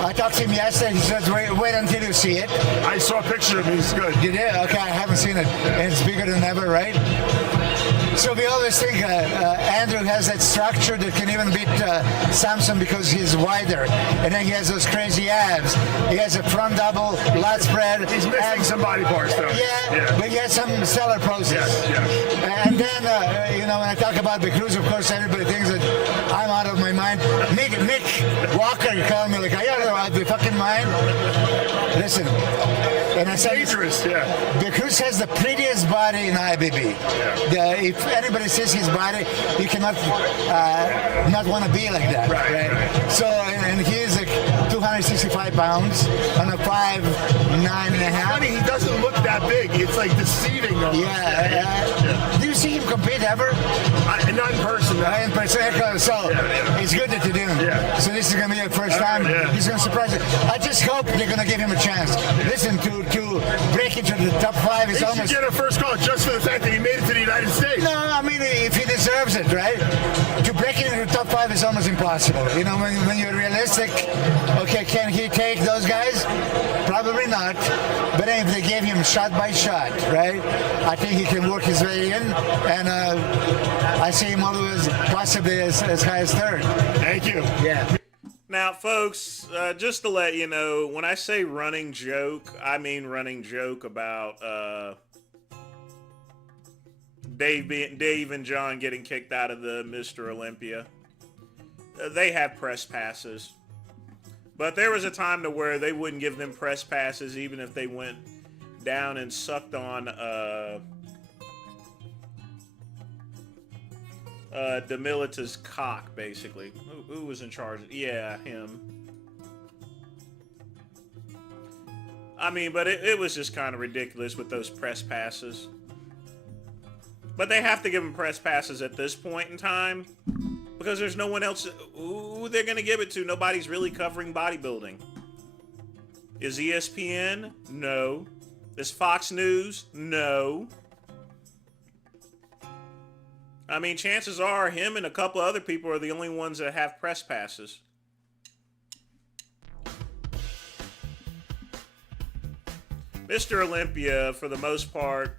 I talked to him yesterday. He says, wait until you see it. I saw a picture of him. He's good. You did? Okay, I haven't seen it. And it's bigger than ever, right? So we always think Andrew has that structure that can even beat Samson because he's wider, and then he has those crazy abs. He has a front double, lat spread. He's missing some body parts, though. Yeah, but he has some stellar poses. Yeah. And then, when I talk about the cruise, of course, everybody thinks that I'm out of my mind. Nick Walker called me like, are you out of your fucking mind? Listen, and I said, dangerous, the cruise has the prettiest body in IBB. If anybody sees his body, you cannot not want to be like that, right? So, and he is like 265 pounds on a 5'9" and a half. Funny, he doesn't look that big. It's like deceiving. Do you see him compete ever? Not in person. Not in person. So it's good that you do. So this is going to be your first time. He's going to surprise you. I just hope they're going to give him a chance. Listen, to break into the top 5 is almost... He should get a first call just for the fact that he made it to the United States. No, I mean, if he deserves it, right? To break into the top 5 is almost impossible. You know, when you're realistic, okay, can he take those guys? Probably not. But then if they gave him shot by shot, right? I think he can work his way in, and I see him always possibly as high as 3rd. Thank you. Yeah. Now, folks, just to let you know, when I say running joke, I mean running joke about Dave and John getting kicked out of the Mr. Olympia. They have press passes. But there was a time to where they wouldn't give them press passes even if they went down and sucked on Demilita's cock, basically. Who was in charge? Yeah, him. I mean, but it was just kind of ridiculous with those press passes. But they have to give them press passes at this point in time because there's no one else who they're going to give it to. Nobody's really covering bodybuilding. Is ESPN? No. Is Fox News? No. I mean, chances are him and a couple other people are the only ones that have press passes. Mr. Olympia, for the most part,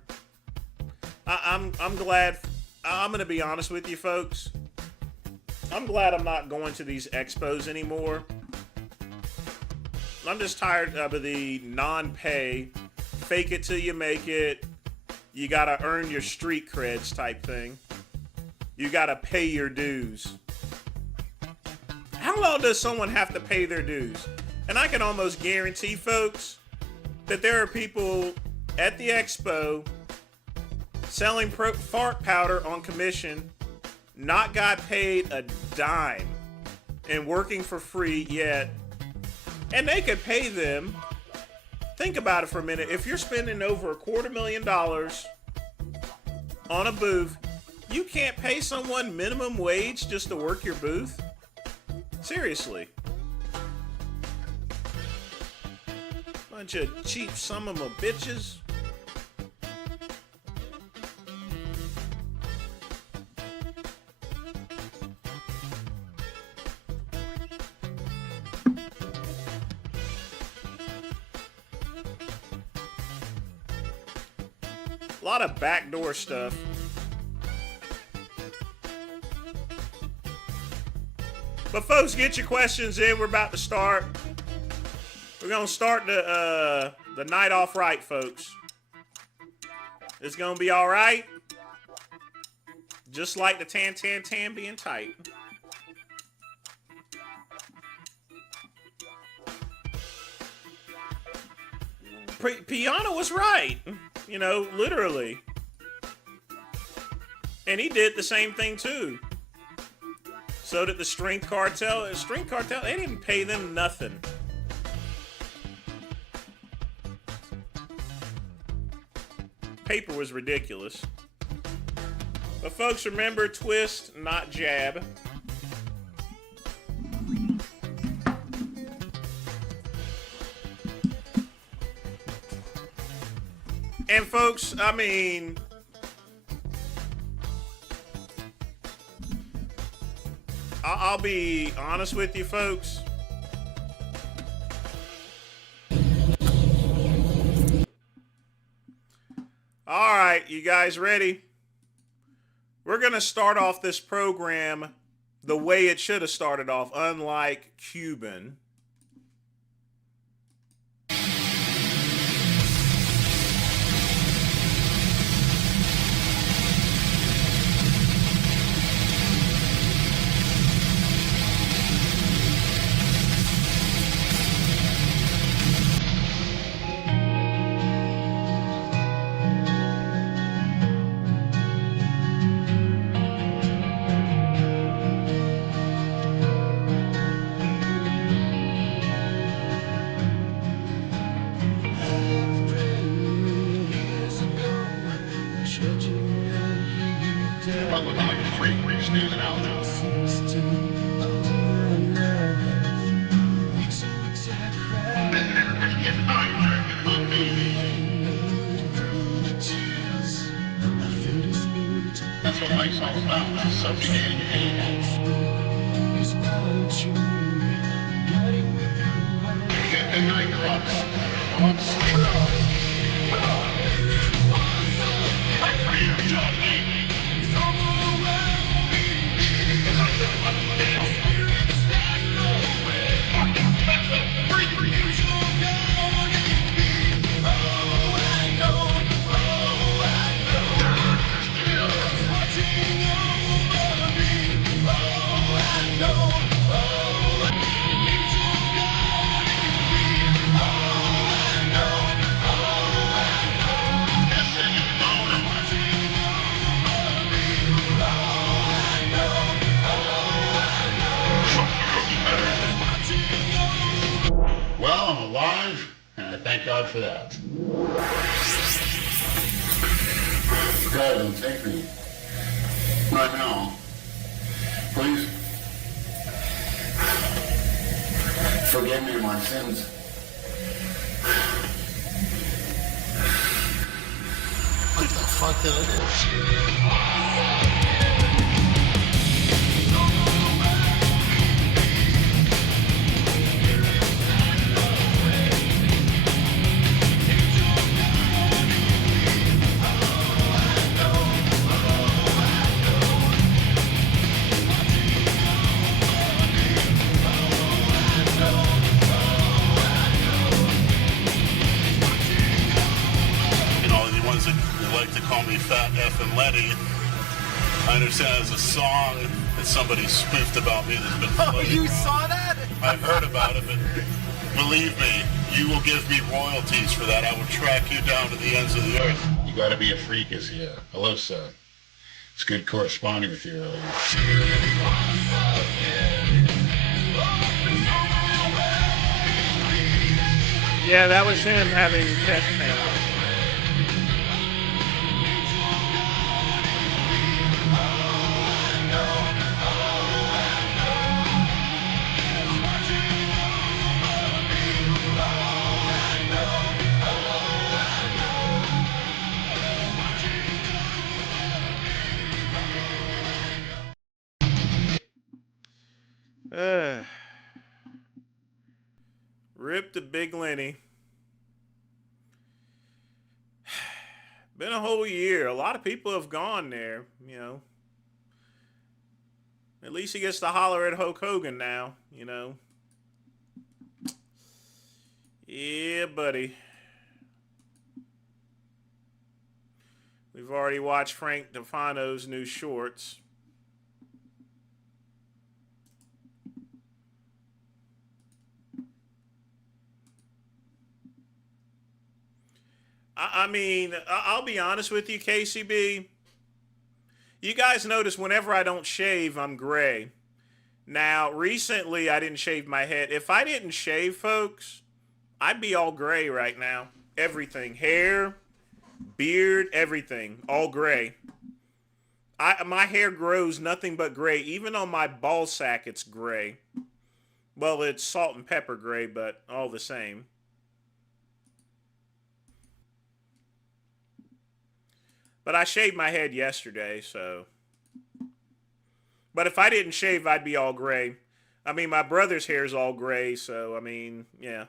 I'm glad. I'm going to be honest with you, folks. I'm glad I'm not going to these expos anymore. I'm just tired of the non-pay, fake it till you make it, you got to earn your street creds type thing. You got to pay your dues. How long does someone have to pay their dues? And I can almost guarantee, folks, that there are people at the expo selling fart powder on commission, not got paid a dime, and working for free yet. And they could pay them. Think about it for a minute. If you're spending over $250,000 on a booth, you can't pay someone minimum wage just to work your booth? Seriously. Bunch of cheap son-of-a bitches. A lot of backdoor stuff. But folks, get your questions in. We're about to start. We're gonna start the night off right, folks. It's gonna be all right. Just like the tan being tight. Piana was right. You know, literally. And he did the same thing too. So did the Strength Cartel. The Strength Cartel, they didn't pay them nothing. Paper was ridiculous. But folks, remember, twist, not jab. And folks, I mean, I'll be honest with you, folks. All right, you guys ready? We're going to start off this program the way it should have started off, unlike Cuban. That's what life's all about, subjugating pain. Get the nightclubs. Well, I'm alive, and I thank God for that. God, don't take me. Right now. Please. Forgive me my sins. What the fuck did I do? Call me Fat F and Letty. I understand it's a song that somebody spoofed about me that's been floating. Oh, you saw that? I've heard about it, but believe me, you will give me royalties for that. I will track you down to the ends of the earth. You gotta be a freak, is he? Hello, Seth. It's good corresponding with you earlier. Yeah, that was him having chest pain. Rip the Big Lenny. Been a whole year. A lot of people have gone there, you know. At least he gets to holler at Hulk Hogan now, you know. Yeah, buddy. We've already watched Frank DeFano's new shorts. I mean, I'll be honest with you, KCB. You guys notice whenever I don't shave, I'm gray. Now, recently, I didn't shave my head. If I didn't shave, folks, I'd be all gray right now. Everything. Hair, beard, everything. All gray. My hair grows nothing but gray. Even on my ball sack, it's gray. Well, it's salt and pepper gray, but all the same. But I shaved my head yesterday, so. But if I didn't shave, I'd be all gray. I mean, my brother's hair is all gray, so, I mean, yeah.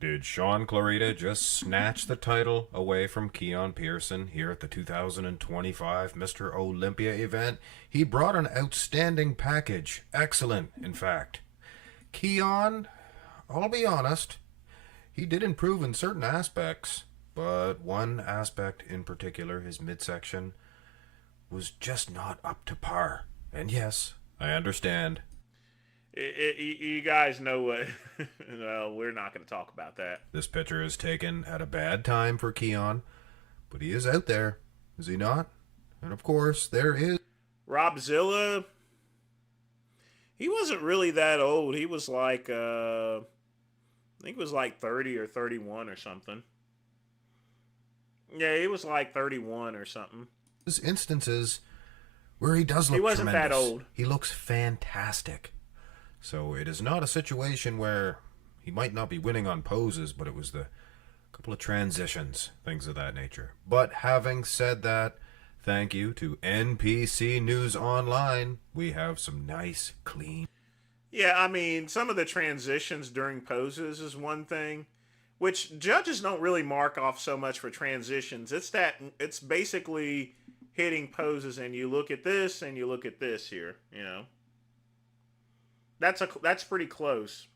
Did Sean Clarita just snatch the title away from Keon Pearson here at the 2025 Mr. Olympia event? He brought an outstanding package. Excellent, in fact. Keon, I'll be honest, he did improve in certain aspects, but one aspect in particular, his midsection, was just not up to par. And yes, I understand. You guys know what? Well, we're not going to talk about that. This picture is taken at a bad time for Keon, but he is out there, is he not? And of course, there is Robzilla. He wasn't really that old. He was like, I think it was like 30 or 31 or something. Yeah, he was like 31 or something. There's instances where he does look He wasn't tremendous. that old. He looks fantastic. So it is not a situation where he might not be winning on poses, but it was the couple of transitions, things of that nature. But having said that, thank you to NPC News Online. We have some nice, clean... Yeah, I mean, some of the transitions during poses is one thing, which judges don't really mark off so much for transitions. It's basically hitting poses, and you look at this, and you look at this here, you know. That's pretty close.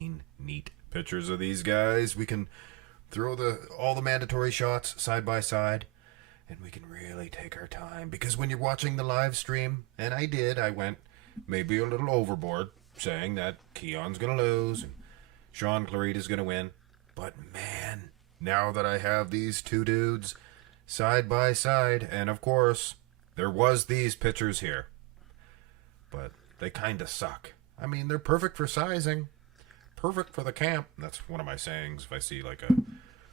Neat pictures of these guys. We can throw all the mandatory shots side by side, and we can really take our time, because when you're watching the live stream, and I went maybe a little overboard saying that Keon's gonna lose and Sean Clarita's gonna win, but man, now that I have these two dudes side by side, and of course there was these pictures here, but they kind of suck. I mean, they're perfect for sizing, perfect for the camp. That's one of my sayings. If I see like a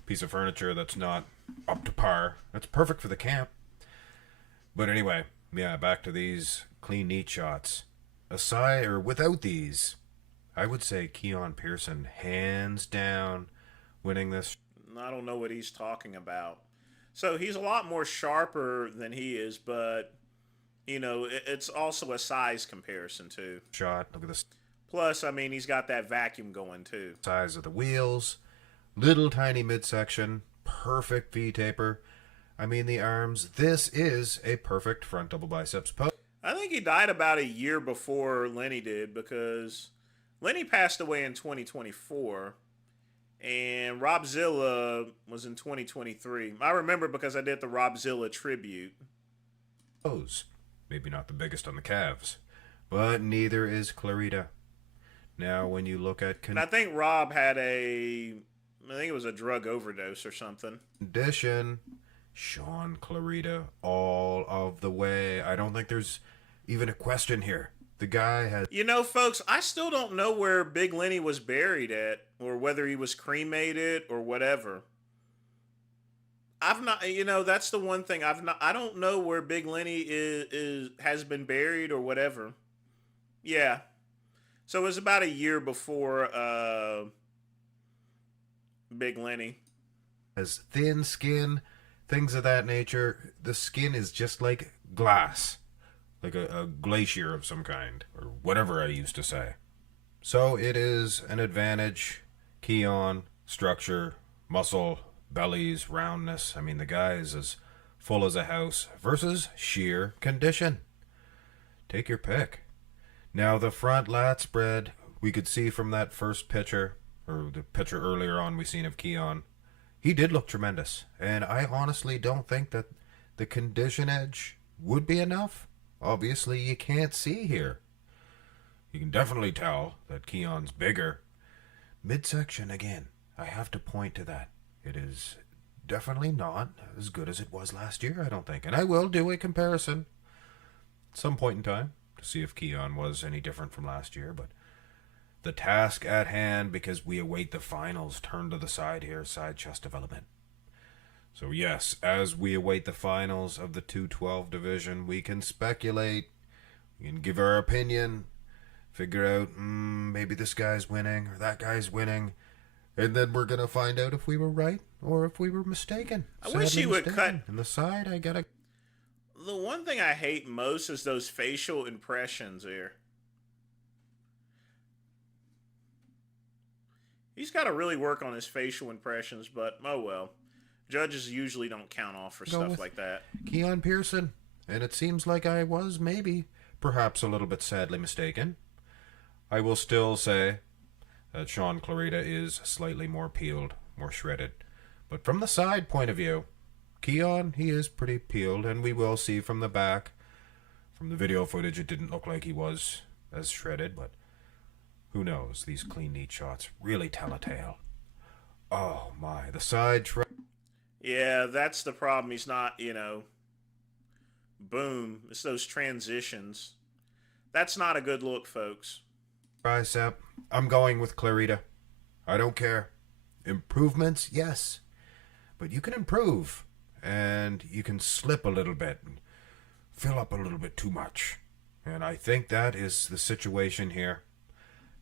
piece of furniture that's not up to par, that's perfect for the camp. But anyway, yeah, back to these clean, neat shots. Aside or without these, I would say Keon Pearson, hands down, winning this. I don't know what he's talking about. So he's a lot more sharper than he is, but... You know, it's also a size comparison, too. Shot, look at this. Plus, I mean, he's got that vacuum going, too. Size of the wheels, little tiny midsection, perfect V-taper. I mean, the arms, this is a perfect front double biceps pose. I think he died about a year before Lenny did, because Lenny passed away in 2024, and Robzilla was in 2023. I remember because I did the Robzilla tribute. Pose. Maybe not the biggest on the calves, but neither is Clarita. Now, when you look at... And I think Rob had I think it was a drug overdose or something. Condition, Sean Clarita all of the way. I don't think there's even a question here. The guy has... You know, folks, I still don't know where Big Lenny was buried at, or whether he was cremated or whatever. I've not, you know, that's the one thing I don't know where Big Lenny has been buried or whatever. Yeah. So it was about a year before Big Lenny. Has thin skin, things of that nature. The skin is just like glass, like a glacier of some kind, or whatever I used to say. So it is an advantage. Keon, structure, muscle, bellies, roundness. I mean, the guy is as full as a house versus sheer condition. Take your pick. Now, the front lat spread, we could see from that first picture, or the picture earlier on we seen of Keon, he did look tremendous. And I honestly don't think that the condition edge would be enough. Obviously, you can't see here. You can definitely tell that Keon's bigger. Midsection, again, I have to point to that. It is definitely not as good as it was last year, I don't think. And I will do a comparison at some point in time to see if Keon was any different from last year. But the task at hand, because we await the finals, turn to the side here, side chest development. So yes, as we await the finals of the 212 division, we can speculate, we can give our opinion, figure out, maybe this guy's winning or that guy's winning. And then we're going to find out if we were right or if we were mistaken. I wish he would cut... On the side, I got to... The one thing I hate most is those facial impressions here. He's got to really work on his facial impressions, but oh well. Judges usually don't count off for stuff like that. Keon Pearson, and it seems like I was maybe, perhaps a little bit sadly mistaken. I will still say that Sean Clarita is slightly more peeled, more shredded. But from the side point of view, Keon, he is pretty peeled, and we will see from the back. From the video footage, it didn't look like he was as shredded, but who knows? These clean, neat shots really tell a tale. Oh my, the side Yeah, that's the problem. He's not, boom. It's those transitions. That's not a good look, folks. Tricep, I'm going with Clarita. I don't care. Improvements, yes. But you can improve, and you can slip a little bit, and fill up a little bit too much. And I think that is the situation here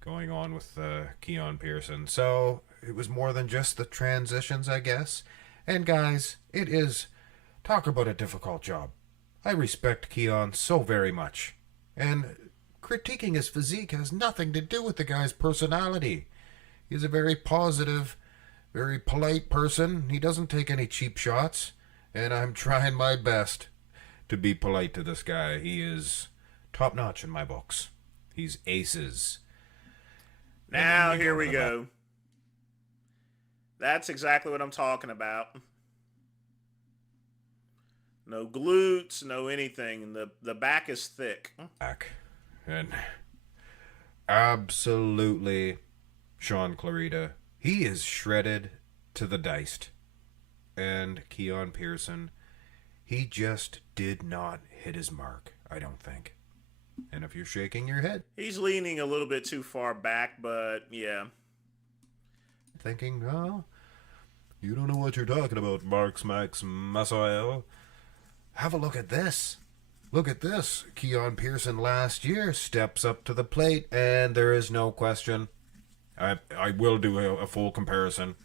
going on with Keon Pearson. So it was more than just the transitions, I guess. And guys, it is, talk about a difficult job. I respect Keon so very much. And critiquing his physique has nothing to do with the guy's personality. He's a very positive, very polite person. He doesn't take any cheap shots. And I'm trying my best to be polite to this guy. He is top-notch in my books. He's aces. Now, here we go. That's exactly what I'm talking about. No glutes, no anything. The back is thick. Back. And absolutely, Sean Clarita, he is shredded to the diced. And Keon Pearson, he just did not hit his mark, I don't think. And if you're shaking your head, he's leaning a little bit too far back, but yeah. Thinking, oh, you don't know what you're talking about, Max Masael. Have a look at this. Look at this. Keon Pearson last year steps up to the plate, and there is no question. I will do a full comparison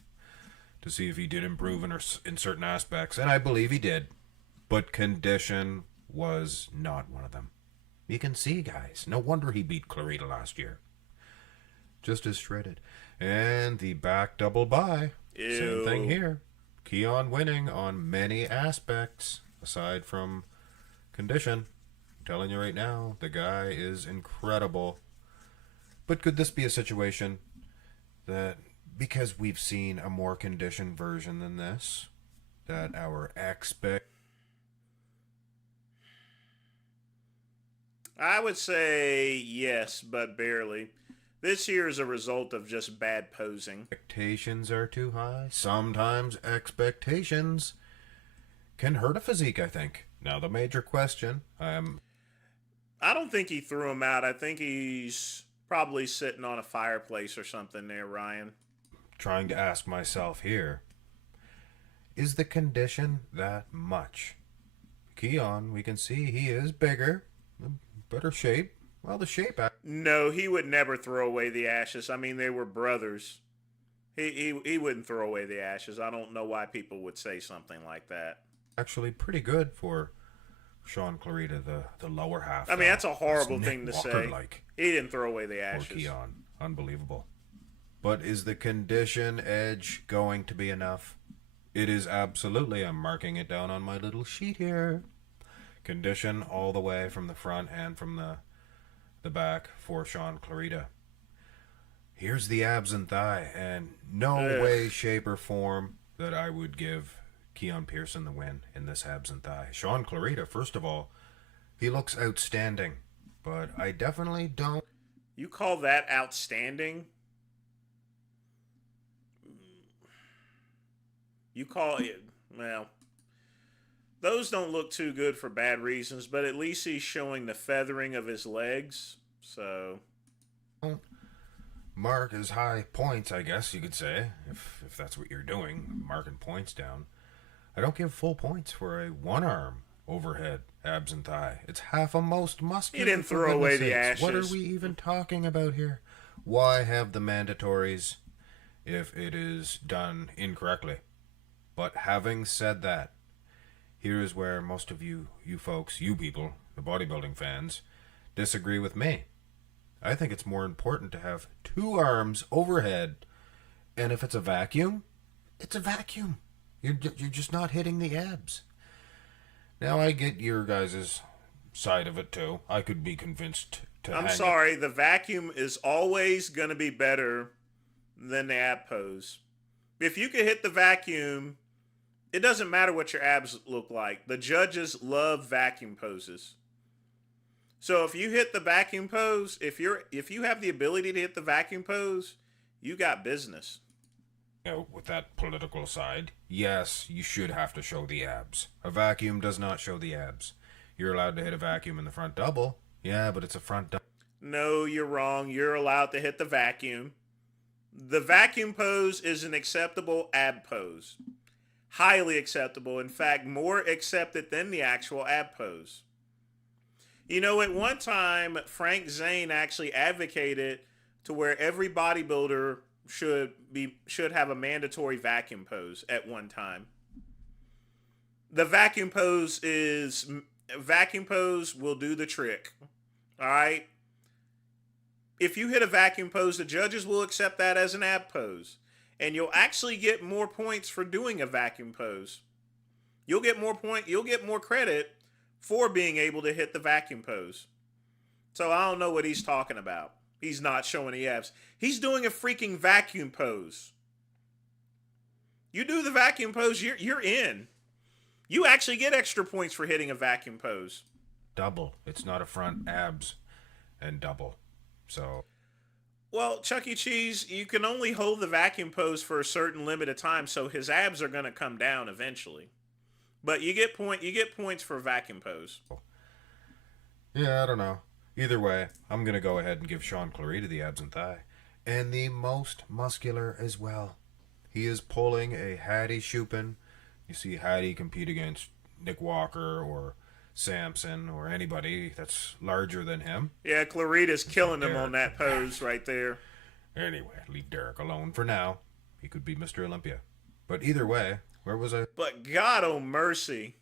to see if he did improve in certain aspects, and I believe he did. But condition was not one of them. You can see, guys. No wonder he beat Clarita last year. Just as shredded. And the back double bye. Ew. Same thing here. Keon winning on many aspects, aside from condition. I'm telling you right now, the guy is incredible. But could this be a situation that, because we've seen a more conditioned version than this, that our I would say yes, but barely. This here is a result of just bad posing. Expectations are too high. Sometimes expectations can hurt a physique, I think. Now the major question, I don't think he threw him out. I think he's probably sitting on a fireplace or something there, Ryan. Trying to ask myself here, is the condition that much? Keon, we can see he is bigger, better shape. Well, the shape... No, he would never throw away the ashes. I mean, they were brothers. He wouldn't throw away the ashes. I don't know why people would say something like that. Actually pretty good for Sean Clarita, the lower half. I mean, that's a horrible thing to say. He didn't throw away the ashes. For Keon. Unbelievable. But is the condition edge going to be enough? It is absolutely. I'm marking it down on my little sheet here. Condition all the way from the front and from the back for Sean Clarita. Here's the abs and thigh, and no way, shape, or form that I would give Keon Pearson the win in this abs and thigh. Sean Clarita, first of all, he looks outstanding, but I definitely don't. You call that outstanding? You call it, well, those don't look too good for bad reasons, but at least he's showing the feathering of his legs, so. Mark his high points, I guess you could say, if that's what you're doing, marking points down. I don't give full points for a one-arm overhead abs and thigh. It's half a most muscular. He didn't throw away the ashes. What are we even talking about here? Why have the mandatories if it is done incorrectly? But having said that, here is where most of you folks, you people, the bodybuilding fans, disagree with me. I think it's more important to have two arms overhead And if it's a vacuum, it's a vacuum. You're just not hitting the abs. Now I get your guys' side of it too. I could be convinced to I'm hang sorry, the vacuum is always going to be better than the ab pose. If you can hit the vacuum, it doesn't matter what your abs look like. The judges love vacuum poses. So if you hit the vacuum pose, if you have the ability to hit the vacuum pose, you got business. with that political side, yes, you should have to show the abs. A vacuum does not show the abs. You're allowed to hit a vacuum in the front double. Yeah, but it's a front double. No, you're wrong. You're allowed to hit the vacuum. The vacuum pose is an acceptable ab pose. Highly acceptable. In fact, more accepted than the actual ab pose. You know, at one time, Frank Zane actually advocated to where every bodybuilder should have a mandatory vacuum pose at one time. The vacuum pose will do the trick. All right? If you hit a vacuum pose, the judges will accept that as an ab pose. And you'll actually get more points for doing a vacuum pose. You'll get more credit for being able to hit the vacuum pose. So I don't know what he's talking about. He's not showing the abs. He's doing a freaking vacuum pose. You do the vacuum pose, you're in. You actually get extra points for hitting a vacuum pose. Double. It's not a front abs and double. So, well, Chuck E. Cheese, you can only hold the vacuum pose for a certain limit of time, so his abs are going to come down eventually. But you get points for vacuum pose. Yeah, I don't know. Either way, I'm going to go ahead and give Sean Clarita the abs and thigh. And the most muscular as well. He is pulling a Hattie Shupin. You see Hattie compete against Nick Walker or Samson or anybody that's larger than him. Yeah, Clarita's killing him on that pose right there. Anyway, leave Derek alone for now. He could be Mr. Olympia. But either way, where was I? But God oh mercy.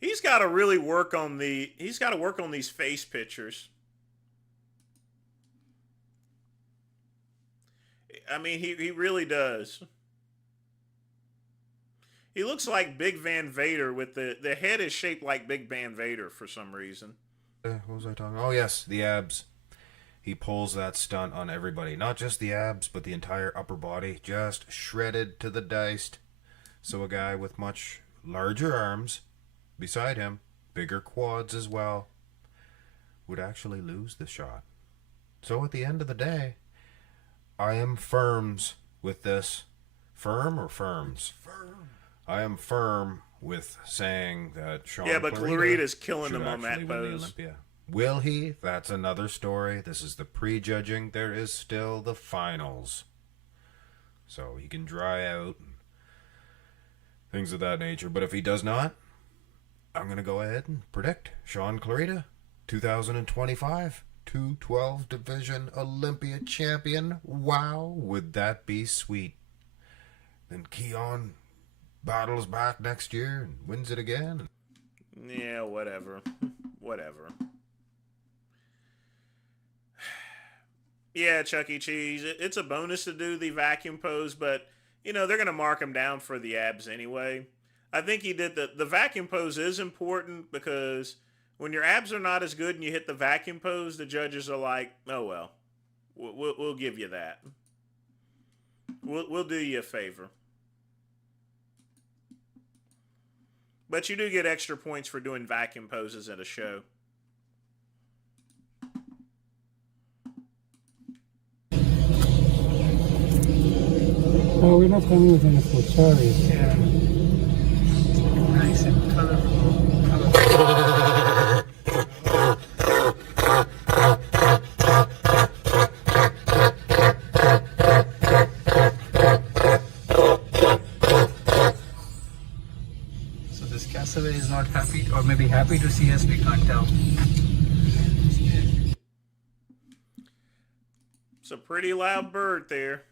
He's got to really work on these face pictures. I mean, he really does. He looks like Big Van Vader with the head is shaped like Big Van Vader for some reason. What was I talking about? Oh, yes, the abs. He pulls that stunt on everybody. Not just the abs, but the entire upper body. Just shredded to the diced. So a guy with much larger arms beside him, bigger quads as well, would actually lose the shot. So at the end of the day, I am firms with this. Firm or firms? Firm. I am firm with saying that Sean but Clarita's killing him on that pose. Will he? That's another story. This is the prejudging. There is still the finals. So he can dry out and things of that nature. But if he does not, I'm going to go ahead and predict Sean Clarita, 2025, 212 Division Olympia champion. Wow, would that be sweet. Then Keon battles back next year and wins it again. Yeah, whatever. Whatever. Yeah, Chuck E. Cheese, it's a bonus to do the vacuum pose, but, you know, they're going to mark him down for the abs anyway. I think he did the vacuum pose is important because when your abs are not as good and you hit the vacuum pose, the judges are like, oh, well, we'll give you that. We'll do you a favor. But you do get extra points for doing vacuum poses at a show. Oh, we're not coming with any food, sorry. Yeah. Nice and Castaway is not happy, or maybe happy to see us, we can't tell. It's a pretty loud bird there.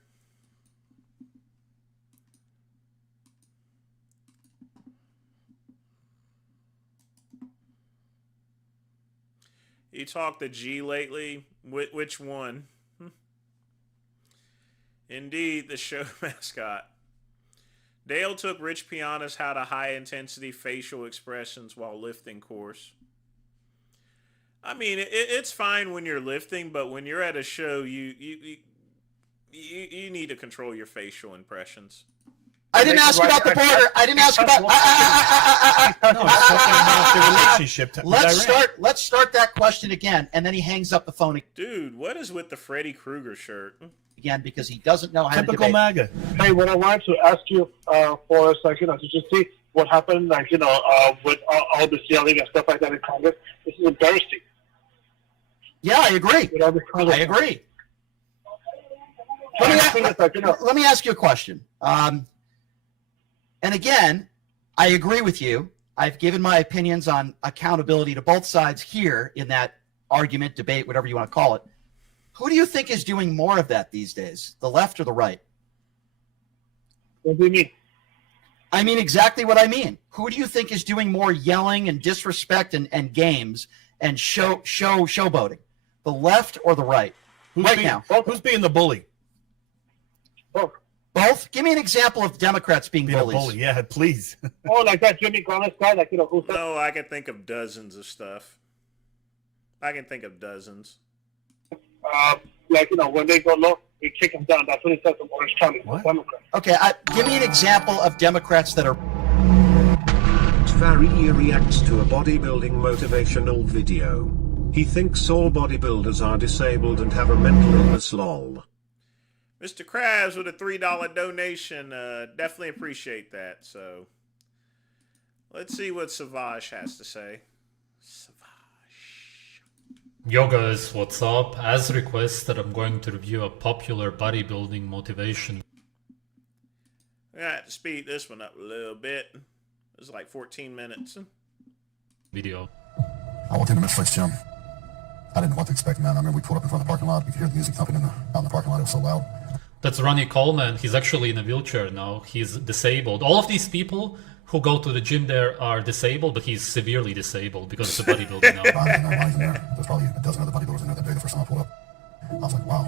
You talked to G lately? Which one? Indeed, the show mascot. Dale took Rich Piana's How to High Intensity Facial Expressions While Lifting course. I mean, it's fine when you're lifting, but when you're at a show, you need to control your facial impressions. I didn't ask about the border. I didn't ask about. The relationship. Let's start that question again, and then he hangs up the phone. Dude, what is with the Freddy Krueger shirt? Again, because he doesn't know how Typical to debate. MAGA. Hey, what I wanted to ask you for us, like, to just see what happened, like, with all this yelling and stuff like that in Congress. This is embarrassing. Yeah, I agree. I agree. Let me ask you a question. And again, I agree with you. I've given my opinions on accountability to both sides here in that argument, debate, whatever you want to call it. Who do you think is doing more of that these days, the left or the right? What do you mean? I mean exactly what I mean. Who do you think is doing more yelling and disrespect and games and showboating? The left or the right? Who's being the bully? Both? Give me an example of Democrats being bullies. A bully. Yeah, please. Oh, like that Jimmy Gomez guy, like, who's that? No, I can think of dozens of stuff. I can think of dozens. Like, when they go low, we kick them down. That's what it says in Orange County. Democrats. Okay, give me an example of Democrats that are... Faria reacts to a bodybuilding motivational video. He thinks all bodybuilders are disabled and have a mental illness, lol. Mr. Krabs with a $3 donation. Definitely appreciate that. So, let's see what Savage has to say. Yo guys, what's up? As requested, I'm going to review a popular bodybuilding motivation. I have to speed this one up a little bit. It's like 14 minutes. Video. I walked into Mitchell's gym. I didn't know what to expect, man. I remember we pulled up in front of the parking lot. We could hear the music thumping out in the parking lot. It was so loud. That's Ronnie Coleman. He's actually in a wheelchair now. He's disabled. All of these people who go to the gym there are disabled, but he's severely disabled because it's a bodybuilding now. Ronnie's in there. There's probably a dozen other bodybuilders in there that day the first time I pulled up. I was like, wow,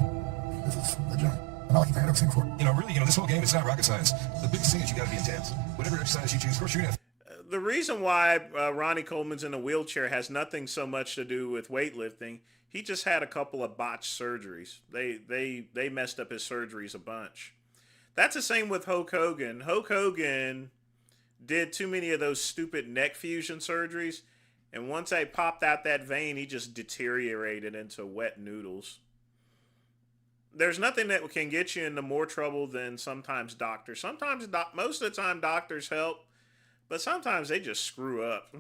this is a gym. Not like anything I'd ever seen before. Really, this whole game, it's not rocket science. The biggest thing is you got to be intense. Whatever exercise you choose, of course you're going to have. The reason why Ronnie Coleman's in a wheelchair has nothing so much to do with weightlifting. He just had a couple of botched surgeries. They messed up his surgeries a bunch. That's the same with Hulk Hogan. Hulk Hogan did too many of those stupid neck fusion surgeries, and once they popped out that vein, he just deteriorated into wet noodles. There's nothing that can get you into more trouble than sometimes doctors. Sometimes, most of the time, doctors help, but sometimes they just screw up.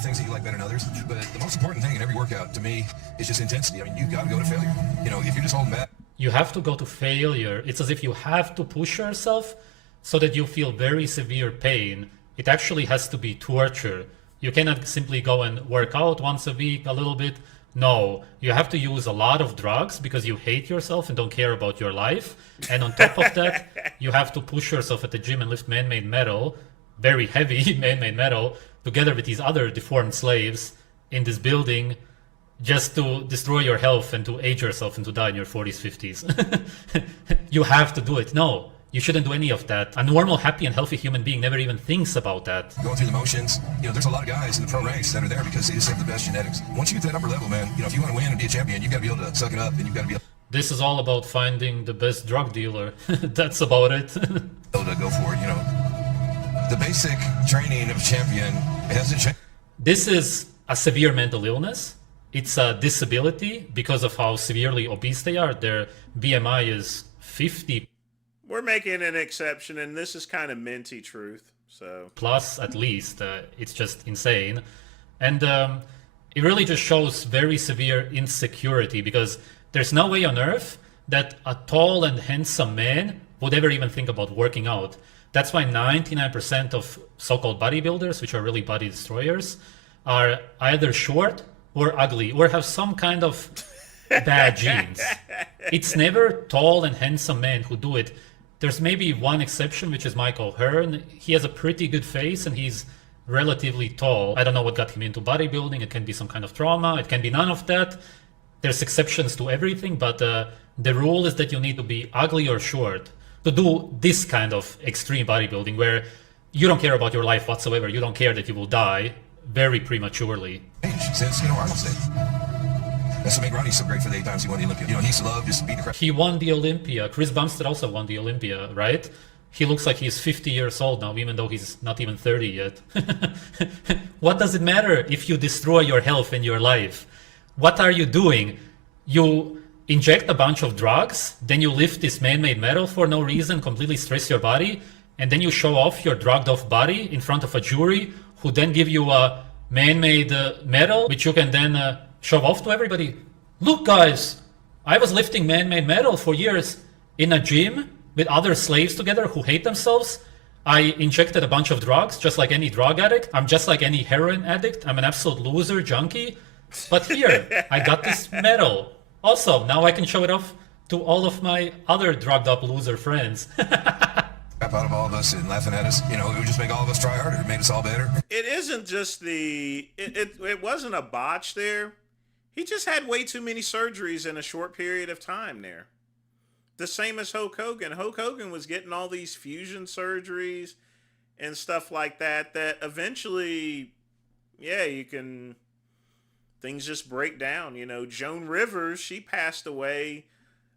Things that you like better than others, but the most important thing in every workout to me is just intensity. I mean, you've got to go to failure. If you're just holding back. You have to go to failure. It's as if you have to push yourself so that you feel very severe pain. It actually has to be torture. You cannot simply go and work out once a week a little bit. No, you have to use a lot of drugs because you hate yourself and don't care about your life. And on top of that, you have to push yourself at the gym and lift man-made metal, very heavy man-made metal, together with these other deformed slaves in this building just to destroy your health and to age yourself and to die in your 40s, 50s. You have to do it. No, you shouldn't do any of that. A normal, happy, and healthy human being never even thinks about that. Going through the motions, there's a lot of guys in the pro ranks that are there because they just have the best genetics. Once you get to that upper level, man, if you want to win and be a champion, you've got to be able to suck it up and you've got to be able This is all about finding the best drug dealer. That's about it. to go for it, The basic training of a champion hasn't changed. This is a severe mental illness. It's a disability because of how severely obese they are. Their BMI is 50. We're making an exception, and this is kind of minty truth. So plus, at least. It's just insane. And it really just shows very severe insecurity because there's no way on earth that a tall and handsome man would ever even think about working out. That's why 99% of so-called bodybuilders, which are really body destroyers, are either short or ugly or have some kind of bad genes. It's never tall and handsome men who do it. There's maybe one exception, which is Michael Hearn. He has a pretty good face and he's relatively tall. I don't know what got him into bodybuilding. It can be some kind of trauma. It can be none of that. There's exceptions to everything, but the rule is that you need to be ugly or short to do this kind of extreme bodybuilding where you don't care about your life whatsoever. You don't care that you will die very prematurely. Since, Arnold said. That's what made Ronnie so great for the 8 times he won the Olympia. He used to love just beating the crap. He won the Olympia. Chris Bumstead also won the Olympia, right? He looks like he's 50 years old now, even though he's not even 30 yet. What does it matter if you destroy your health and your life? What are you doing? You inject a bunch of drugs, then you lift this man-made metal for no reason, completely stress your body, and then you show off your drugged-off body in front of a jury who then give you a man-made metal, which you can then show off to everybody. Look, guys, I was lifting man-made metal for years in a gym with other slaves together who hate themselves. I injected a bunch of drugs, just like any drug addict. I'm just like any heroin addict. I'm an absolute loser, junkie. But here, I got this medal. Also, now I can show it off to all of my other drugged up loser friends. Crap out of all of us and laughing at us. It would just make all of us try harder. It made us all better. It isn't just it wasn't a botch there. He just had way too many surgeries in a short period of time there. The same as Hulk Hogan. Hulk Hogan was getting all these fusion surgeries and stuff like that eventually, things just break down. Joan Rivers, she passed away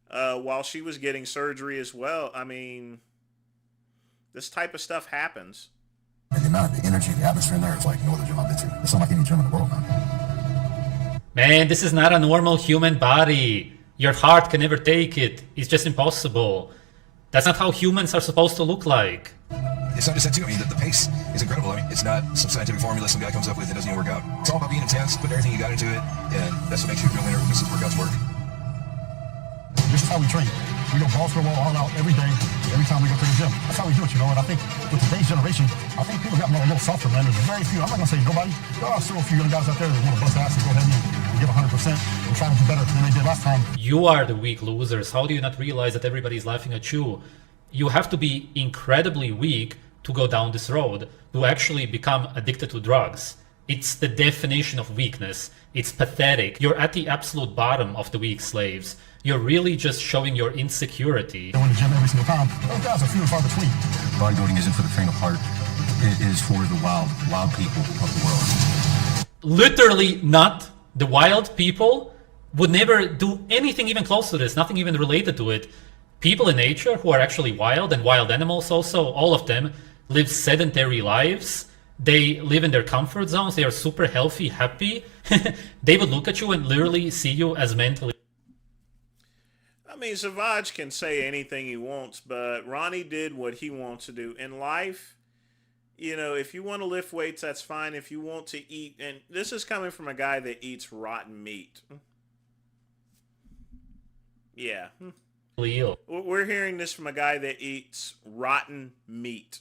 while she was getting surgery as well. I mean, this type of stuff happens. And the amount of the energy, the atmosphere in there, it's like no other gym I've been to. It's not like any gym in the world, man. Man, this is not a normal human body. Your heart can never take it. It's just impossible. That's not how humans are supposed to look like. It's not just that too. The pace is incredible. It's not some scientific formula some guy comes up with that doesn't even work out. It's all about being intense, putting everything you got into it, and that's what makes you a real winner because these workouts work. This is how we train. We go balls to the wall all out every day, every time we go to the gym. That's how we do it, And I think with today's generation, I think people got a little softer, man. There's very few. I'm not going to say nobody. There are still a few young guys out there that want to bust ass and go ahead and give 100% and try to do better than they did last time. You are the weak losers. How do you not realize that everybody's laughing at you? You have to be incredibly weak to go down this road, to actually become addicted to drugs. It's the definition of weakness. It's pathetic. You're at the absolute bottom of the weak slaves. You're really just showing your insecurity. Go in the gym every single time. Those guys are few and far between. Bodybuilding isn't for the faint of heart. It is for the wild people of the world. Literally not. The wild people would never do anything even close to this, nothing even related to it. People in nature who are actually wild, and wild animals also, all of them live sedentary lives. They live in their comfort zones. They are super healthy, happy. They would look at you and literally see you as mentally. I mean, Savage can say anything he wants, but Ronnie did what he wants to do. In life, if you want to lift weights, that's fine. If you want to eat, and this is coming from a guy that eats rotten meat. Yeah. We're hearing this from a guy that eats rotten meat.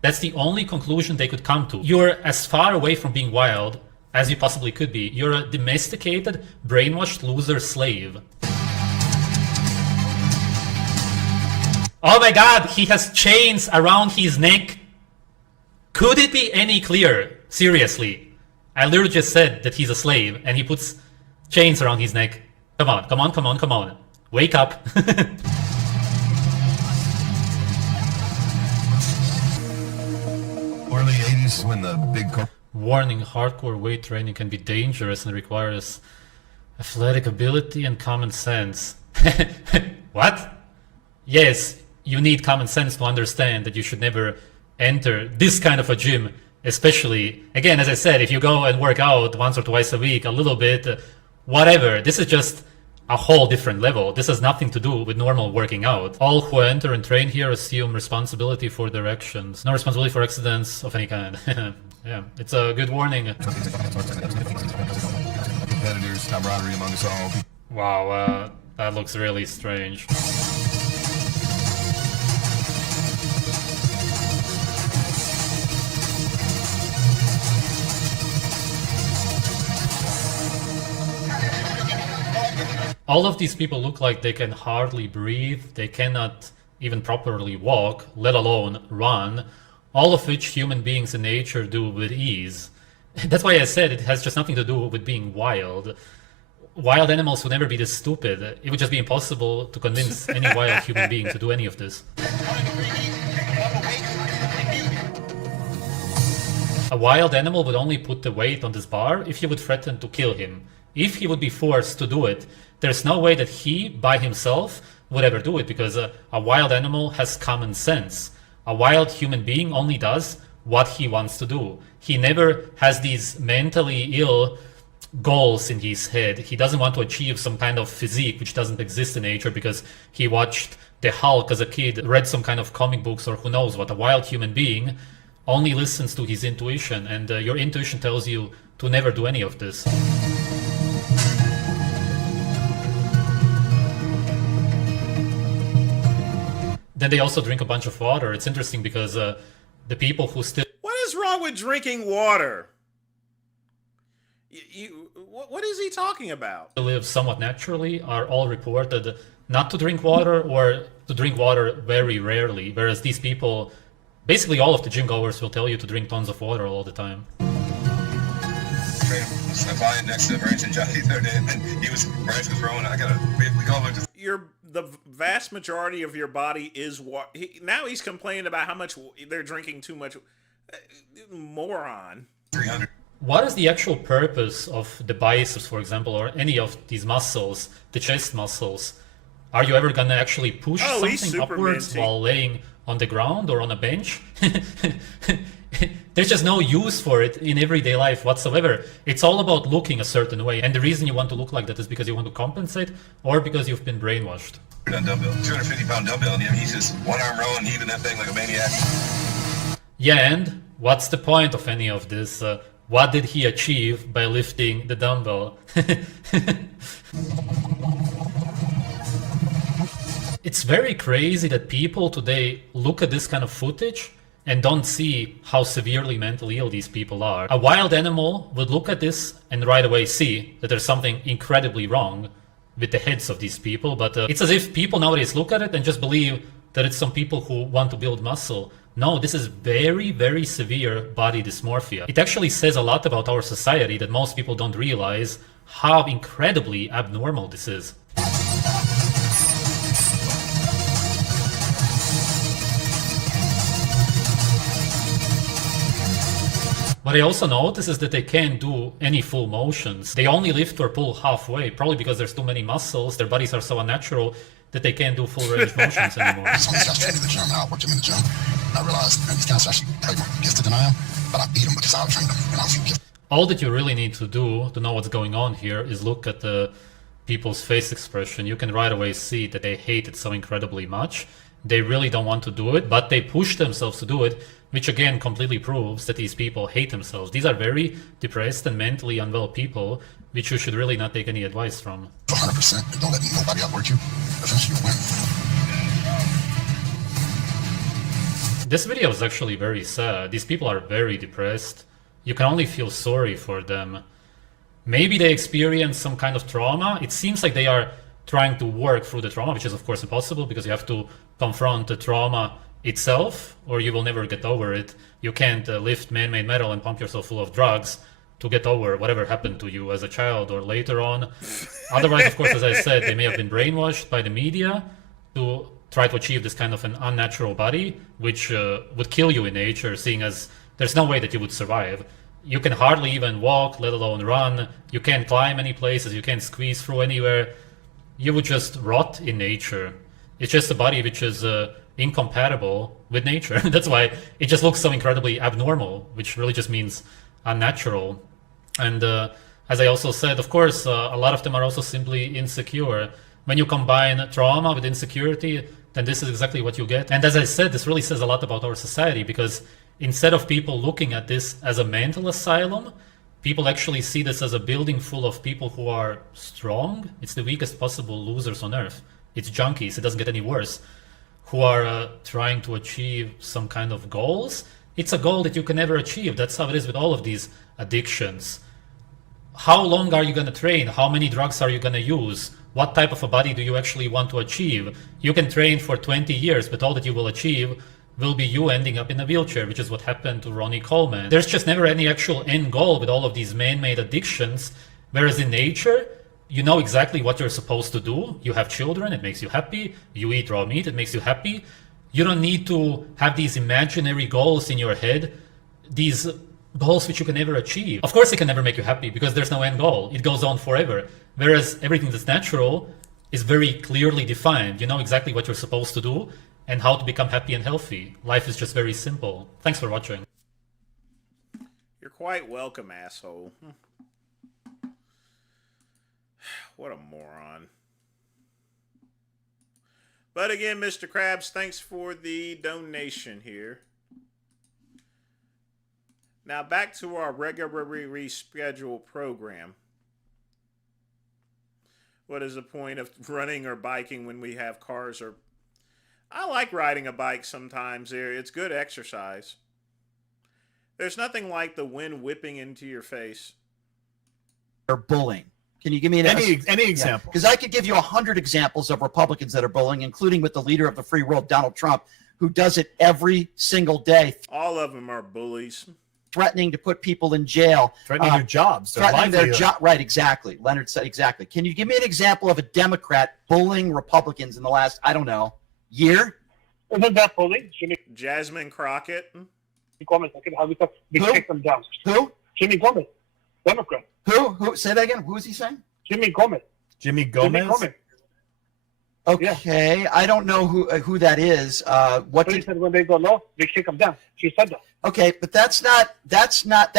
That's the only conclusion they could come to. You're as far away from being wild as you possibly could be. You're a domesticated, brainwashed loser slave. Oh my god, he has chains around his neck. Could it be any clearer? Seriously. I literally just said that he's a slave and he puts chains around his neck. Come on, come on, come on, come on. Wake up. Early 80s when the big... Warning, hardcore weight training can be dangerous and requires athletic ability and common sense. What? Yes, you need common sense to understand that you should never enter this kind of a gym, especially, again, as I said, if you go and work out once or twice a week, a little bit, whatever. This is just a whole different level. This has nothing to do with normal working out. All who enter and train here assume responsibility for their actions. No responsibility for accidents of any kind. Yeah, it's a good warning. Competitors, camaraderie among us all. Wow, that looks really strange. All of these people look like they can hardly breathe, they cannot even properly walk, let alone run, all of which human beings in nature do with ease. That's why I said it has just nothing to do with being wild. wild animals would never be this stupid. It would just be impossible to convince any wild human being to do any of this. A wild animal would only put the weight on this bar if you would threaten to kill him. If he would be forced to do it, there's no way that he, by himself, would ever do it, because a wild animal has common sense. A wild human being only does what he wants to do. He never has these mentally ill goals in his head. He doesn't want to achieve some kind of physique which doesn't exist in nature because he watched the Hulk as a kid, read some kind of comic books, or who knows what. A wild human being only listens to his intuition, and your intuition tells you to never do any of this. Then they also drink a bunch of water. It's interesting because the people who still... What is wrong with drinking water? What is he talking about? live somewhat naturally are all reported not to drink water, or to drink water very rarely, whereas these people, basically all of the gym goers, will tell you to drink tons of water all the time. Flying next to Branch and Johnny the other day, and he was, Branch was throwing, we all went to... The vast majority of your body is water. Now he's complaining about how much they're drinking too much. Moron. 300. What is the actual purpose of the biceps, for example, or any of these muscles, the chest muscles? Are you ever gonna actually push something upwards while laying on the ground or on a bench? There's just no use for it in everyday life whatsoever. It's all about looking a certain way, and the reason you want to look like that is because you want to compensate, or because you've been brainwashed. Dumbbell, 250-pound dumbbell, and he's just one arm rowing, heaving that thing like a maniac. Yeah, and what's the point of any of this? What did he achieve by lifting the dumbbell? It's very crazy that people today look at this kind of footage and don't see how severely mentally ill these people are. A wild animal would look at this and right away see that there's something incredibly wrong with the heads of these people, but it's as if people nowadays look at it and just believe that it's some people who want to build muscle. No, this is very, very severe body dysmorphia. It actually says a lot about our society that most people don't realize how incredibly abnormal this is. What I also notice is that they can't do any full motions. They only lift or pull halfway, probably because there's too many muscles. Their bodies are so unnatural that they can't do full range motions anymore. So I was training in the gym, I worked him in the gym. I realized these guys actually probably more gifted than I am, but I beat them because I trained them and I was gifted. All that you really need to do to know what's going on here is look at the people's face expression. You can right away see that they hate it so incredibly much. They really don't want to do it, but they push themselves to do it, which again completely proves that these people hate themselves. These are very depressed and mentally unwell people, which you should really not take any advice from. 100%, and don't let nobody outwork you. Eventually you'll win. This video is actually very sad. These people are very depressed. You can only feel sorry for them. Maybe they experienced some kind of trauma. It seems like they are trying to work through the trauma, which is of course impossible because you have to confront the trauma itself or you will never get over it. You can't lift man-made metal and pump yourself full of drugs to get over whatever happened to you as a child or later on. Otherwise, of course, as I said, they may have been brainwashed by the media to try to achieve this kind of an unnatural body, which would kill you in nature, seeing as there's no way that you would survive. You can hardly even walk, let alone run. You can't climb any places. You can't squeeze through anywhere. You would just rot in nature. It's just a body which is incompatible with nature. That's why it just looks so incredibly abnormal, which really just means unnatural. And as I also said, of course, a lot of them are also simply insecure. When you combine trauma with insecurity, then this is exactly what you get. And as I said, this really says a lot about our society, because instead of people looking at this as a mental asylum, people actually see this as a building full of people who are strong. It's the weakest possible losers on earth. It's junkies, it doesn't get any worse, who are trying to achieve some kind of goals. It's a goal that you can never achieve. That's how it is with all of these addictions. How long are you going to train? How many drugs are you going to use? What type of a body do you actually want to achieve? You can train for 20 years, but all that you will achieve will be you ending up in a wheelchair, which is what happened to Ronnie Coleman. There's just never any actual end goal with all of these man-made addictions, whereas in nature, You know exactly what you're supposed to do. You have children, it makes you happy. You eat raw meat, it makes you happy. You don't need to have these imaginary goals in your head, these goals which you can never achieve. Of course, it can never make you happy because there's no end goal. It goes on forever. Whereas everything that's natural is very clearly defined. You know exactly what you're supposed to do and how to become happy and healthy. Life is just very simple. Thanks for watching. You're quite welcome, asshole. What a moron. But again, Mr. Krabs, thanks for the donation here. Now back to our regularly rescheduled program. What is the point of running or biking when we have cars? Or I like riding a bike sometimes. It's good exercise. There's nothing like the wind whipping into your face. Or bullying. Can you give me any example? Because I could give you 100 examples of Republicans that are bullying, including with the leader of the free world, Donald Trump, who does it every single day. All of them are bullies. Threatening to put people in jail. Threatening their jobs. Threatening their job. Right, exactly. Leonard said exactly. Can you give me an example of a Democrat bullying Republicans in the last, I don't know, year? Isn't that bullying? Jasmine Crockett. Gomez, I can have it. We take them down. Who? Jimmy Gomez, Democrat. Who? Say that again. Who is he saying? Jimmy Gomez. Jimmy Gomez? Okay, I don't know who that is. What he said when they go low, we kick them down. She said that. Okay, but that's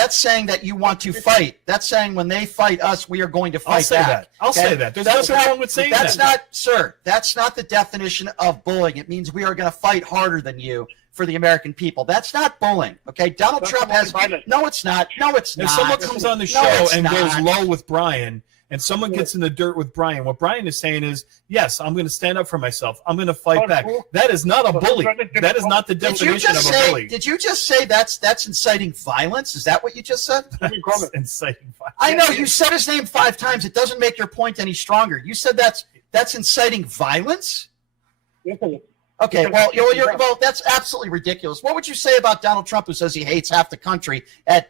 saying that you want to fight. That's saying when they fight us, we are going to fight back. I'll say that. There's nothing wrong with saying that. That's not, sir. That's not the definition of bullying. It means we are going to fight harder than you for the American people. That's not bullying. Okay, Donald Trump has. No, it's not. No, it's not. If someone comes on the show and goes low with Brian, and someone gets in the dirt with Brian, what Brian is saying is, yes, I'm going to stand up for myself. I'm going to fight back. That is not a bully. That is not the definition of a bully. Did you just say that's inciting violence? Is that what you just said? Inciting violence. I know you said his name 5 times. It doesn't make your point any stronger. You said that's inciting violence? Okay, well, that's absolutely ridiculous. What would you say about Donald Trump, who says he hates half the country at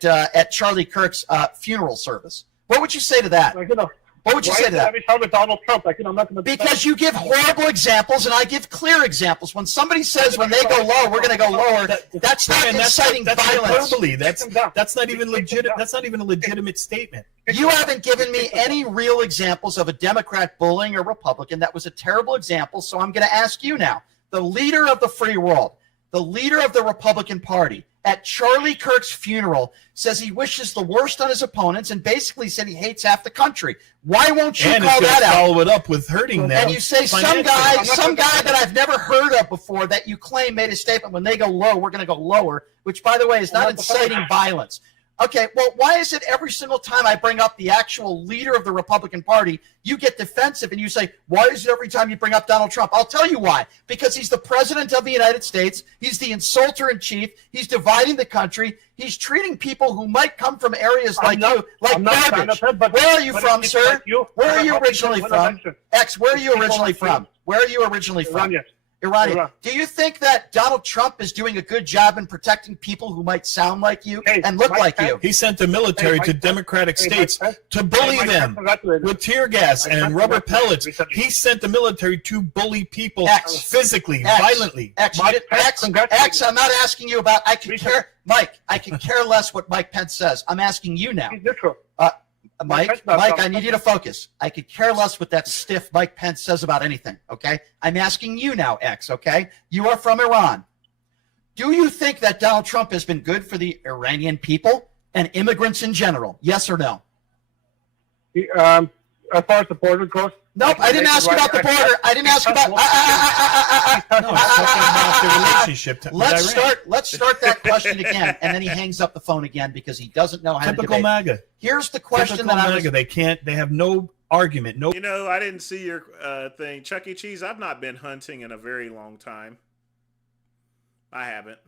Charlie Kirk's funeral service? What would you say to that? What would you say to that? Every time with Donald Trump, I'm not going to. Because you give horrible examples and I give clear examples. When somebody says when they go low, we're going to go lower. That's not inciting violence. Hyperbole. That's not even legit. That's not even a legitimate statement. You haven't given me any real examples of a Democrat bullying a Republican. That was a terrible example. So I'm going to ask you now. The leader of the free world, the leader of the Republican Party, at Charlie Kirk's funeral, says he wishes the worst on his opponents and basically said he hates half the country. Why won't you call that out? Follow it up with hurting them. And you say some guy that I've never heard of before that you claim made a statement when they go low, we're going to go lower, which, by the way, is not inciting violence. Okay, well, why is it every single time I bring up the actual leader of the Republican Party, you get defensive and you say, why is it every time you bring up Donald Trump? I'll tell you why. Because he's the president of the United States. He's the insulter in chief. He's dividing the country. He's treating people who might come from areas like you, like garbage. Where are you from, sir? Where are you originally from? X, where are you originally from? Where are you originally from? Iranian. Do you think that Donald Trump is doing a good job in protecting people who might sound like you and look like you? He sent the military to democratic states to bully them with tear gas and rubber pellets. He sent the military to bully people physically, violently. X, I'm not asking you about, I could care less what Mike Pence says. I'm asking you now. Mike, I need you to focus. I could care less what that stiff Mike Pence says about anything, okay? I'm asking you now, X, okay? You are from Iran. Do you think that Donald Trump has been good for the Iranian people and immigrants in general? Yes or no? As far as the border goes, nope, I didn't ask about the border. I didn't ask about. The relationship. Let's start that question again, and then he hangs up the phone again because he doesn't know how to debate. Typical MAGA. Here's the question that I was. They can't. They have no argument. No. You know, I didn't see your thing, Chuck E. Cheese. I've not been hunting in a very long time. I haven't.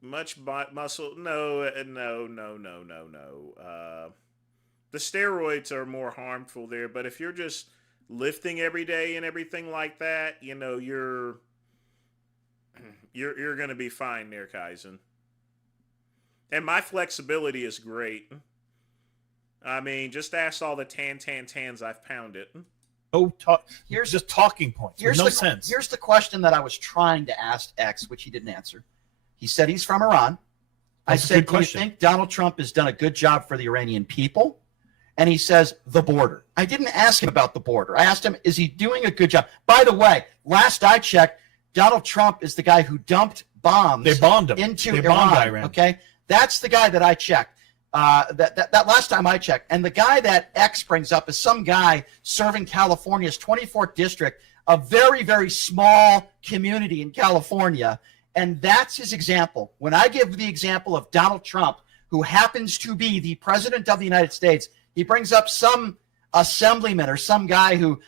Much muscle? No. The steroids are more harmful there, but if you're just lifting every day and everything like that, you know, you're gonna be fine there, Kaizen. And my flexibility is great. I mean, just ask all the tans I've pounded. Just talking points. With no sense. Here's the question that I was trying to ask X, which he didn't answer. He said he's from Iran. I said, do you think Donald Trump has done a good job for the Iranian people? And he says, the border. I didn't ask him about the border. I asked him, is he doing a good job? By the way, last I checked, Donald Trump is the guy who dumped bombs into Iran. Okay? That's the guy that I checked. That last time I checked. And the guy that X brings up is some guy serving California's 24th district, a very, very small community in California. And that's his example. When I give the example of Donald Trump, who happens to be the president of the United States, he brings up some assemblyman or some guy who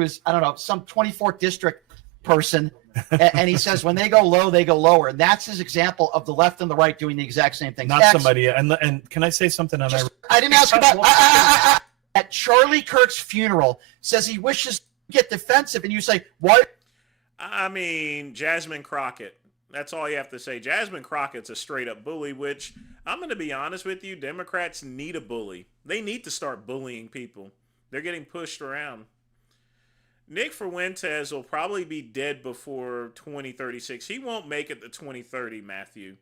is, I don't know, some 24th district person. And he says, when they go low, they go lower. And that's his example of the left and the right doing the exact same thing. Not somebody. And can I say something on that? I didn't ask about at Charlie Kirk's funeral says he wishes to get defensive. And you say, what? I mean, Jasmine Crockett. That's all you have to say. Jasmine Crockett's a straight up bully, which I'm going to be honest with you. Democrats need a bully. They need to start bullying people. They're getting pushed around. Nick Fuentes will probably be dead before 2036. He won't make it to 2030, Matthew.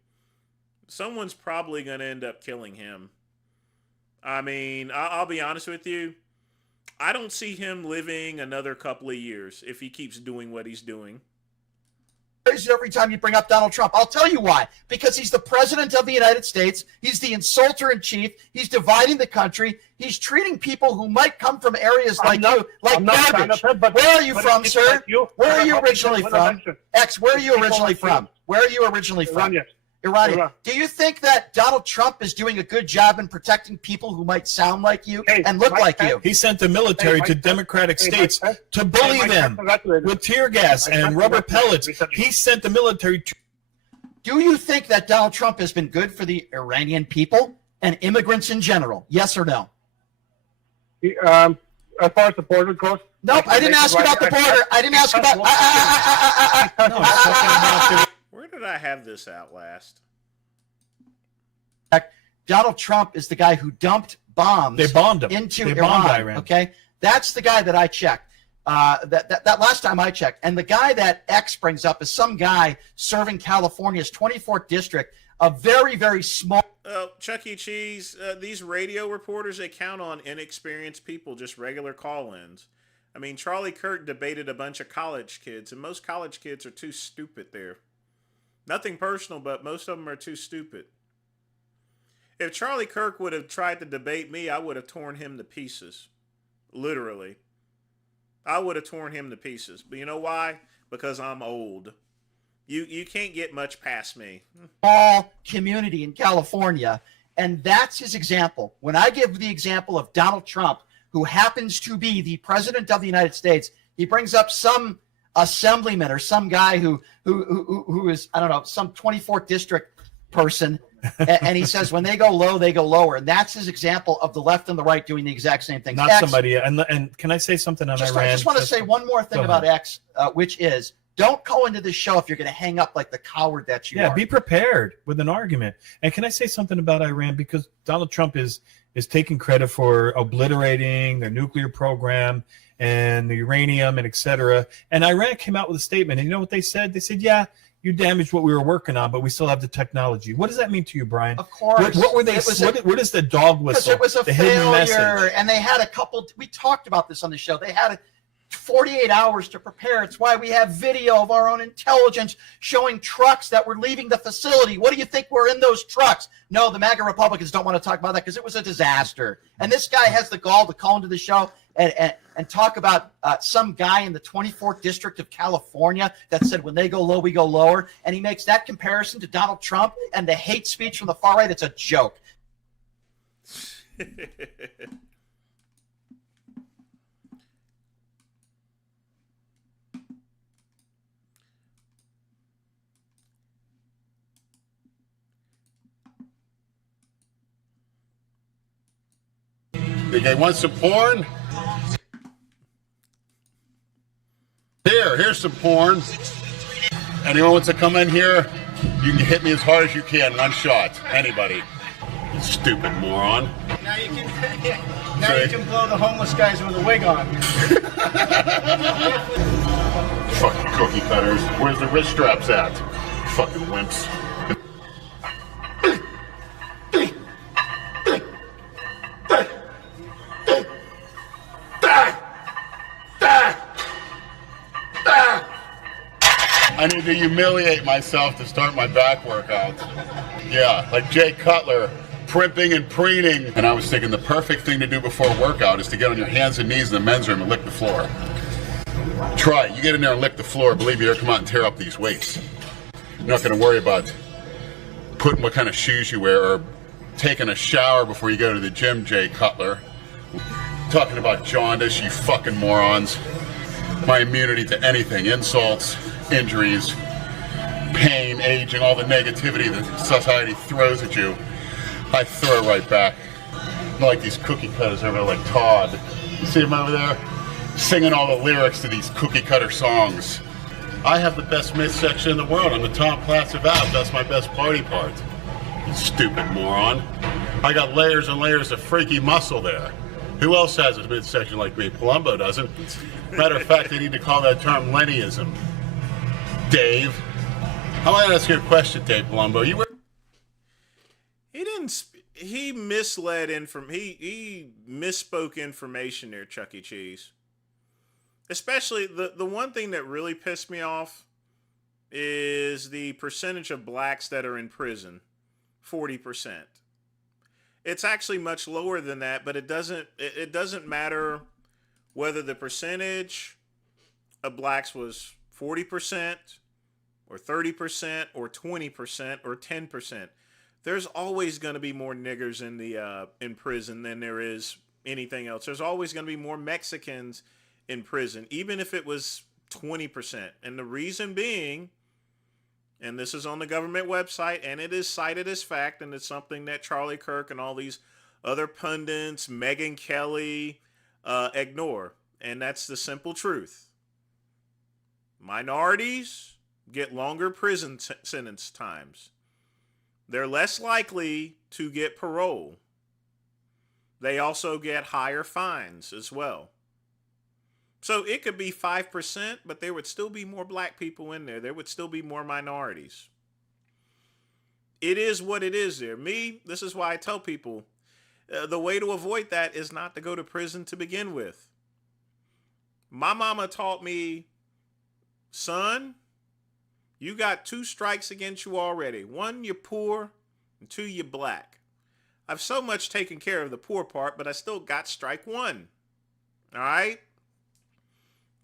Someone's probably going to end up killing him. I mean, I'll be honest with you. I don't see him living another couple of years if he keeps doing what he's doing. Every time you bring up Donald Trump, I'll tell you why. Because he's the president of the United States. He's the insulter in chief. He's dividing the country. He's treating people who might come from areas like garbage. Where are you from, sir? Where are you originally from? X, where are you originally from? Where are you originally from? Iranian. Do you think that Donald Trump is doing a good job in protecting people who might sound like you and look like you? He sent the military to democratic states to bully them with tear gas and rubber pellets. He sent the military to... Do you think that Donald Trump has been good for the Iranian people and immigrants in general? Yes or no? As far as the border goes? Nope, I didn't ask about the border. I didn't ask about... Where did I have this out last? Donald Trump is the guy who dumped bombs into Iran. Okay, that's the guy that I checked. That last time I checked. And the guy that X brings up is some guy serving California's 24th district, a very, very small... Chuck E. Cheese, these radio reporters, they count on inexperienced people, just regular call-ins. I mean, Charlie Kirk debated a bunch of college kids, and most college kids are too stupid there. Nothing personal, but most of them are too stupid. If Charlie Kirk would have tried to debate me, I would have torn him to pieces. Literally. I would have torn him to pieces. But you know why? Because I'm old. You can't get much past me. Small community in California, and that's his example. When I give the example of Donald Trump, who happens to be the president of the United States, he brings up some assemblyman or some guy who is, I don't know, some 24th district person, and he says when they go low, they go lower. And that's his example of the left and the right doing the exact same thing. Not somebody. And can I say something on Iran? I just want to say one more thing about X, which is don't call into this show if you're going to hang up like the coward that you are. Yeah, be prepared with an argument. And can I say something about Iran? Because Donald Trump is taking credit for obliterating their nuclear program and the uranium and et cetera. And Iran came out with a statement. And you know what they said? They said, yeah, you damaged what we were working on, but we still have the technology. What does that mean to you, Brian? Of course. What were they? What is the dog whistle? Because it was a failure, and they had a couple. We talked about this on the show. They had 48 hours to prepare. It's why we have video of our own intelligence showing trucks that were leaving the facility. What do you think were in those trucks? No, the MAGA Republicans don't want to talk about that because it was a disaster. And this guy has the gall to call into the show and talk about some guy in the 24th District of California that said when they go low, we go lower. And he makes that comparison to Donald Trump and the hate speech from the far right. It's a joke. The guy wants some porn? Here's some porn. Anyone wants to come in here? You can hit me as hard as you can. One shot. Anybody. You stupid moron. Now you can, now you can blow the homeless guys with a wig on. Fucking cookie cutters. Where's the wrist straps at? Fucking wimps. I need to humiliate myself to start my back workout. Yeah, like Jay Cutler, primping and preening. And I was thinking the perfect thing to do before a workout is to get on your hands and knees in the men's room and lick the floor. Try it. You get in there and lick the floor. Believe me, you'll come out and tear up these weights. You're not going to worry about putting what kind of shoes you wear or taking a shower before you go to the gym, Jay Cutler. Talking about jaundice, you fucking morons. My immunity to anything, insults, injuries, pain, aging, all the negativity that society throws at you, I throw it right back. Not like these cookie cutters over there like Todd. You see him over there? Singing all the lyrics to these cookie cutter songs. I have the best midsection in the world. I'm the Tom Platz of abs. That's my best party part. You stupid moron. I got layers and layers of freaky muscle there. Who else has a midsection like me? Palumbo doesn't. Matter of fact, they need to call that term Lennyism. Dave. I want to ask you a question, Dave Palumbo. You were... He misled he misspoke information there, Chuck E. Cheese. Especially the one thing that really pissed me off is the percentage of blacks that are in prison. 40%. It's actually much lower than that, but it doesn't matter whether the percentage of blacks was 40% or 30% or 20% or 10%. There's always going to be more niggers in prison than there is anything else. There's always going to be more Mexicans in prison, even if it was 20%. And the reason being, and this is on the government website, and it is cited as fact, and it's something that Charlie Kirk and all these other pundits, Megyn Kelly, ignore. And that's the simple truth. Minorities get longer prison sentence times. They're less likely to get parole. They also get higher fines as well. So it could be 5%, but there would still be more black people in there. There would still be more minorities. It is what it is there. This is why I tell people, the way to avoid that is not to go to prison to begin with. My mama taught me, son, you got 2 strikes against you already. 1, you're poor, and 2, you're black. I've so much taken care of the poor part, but I still got strike 1. All right?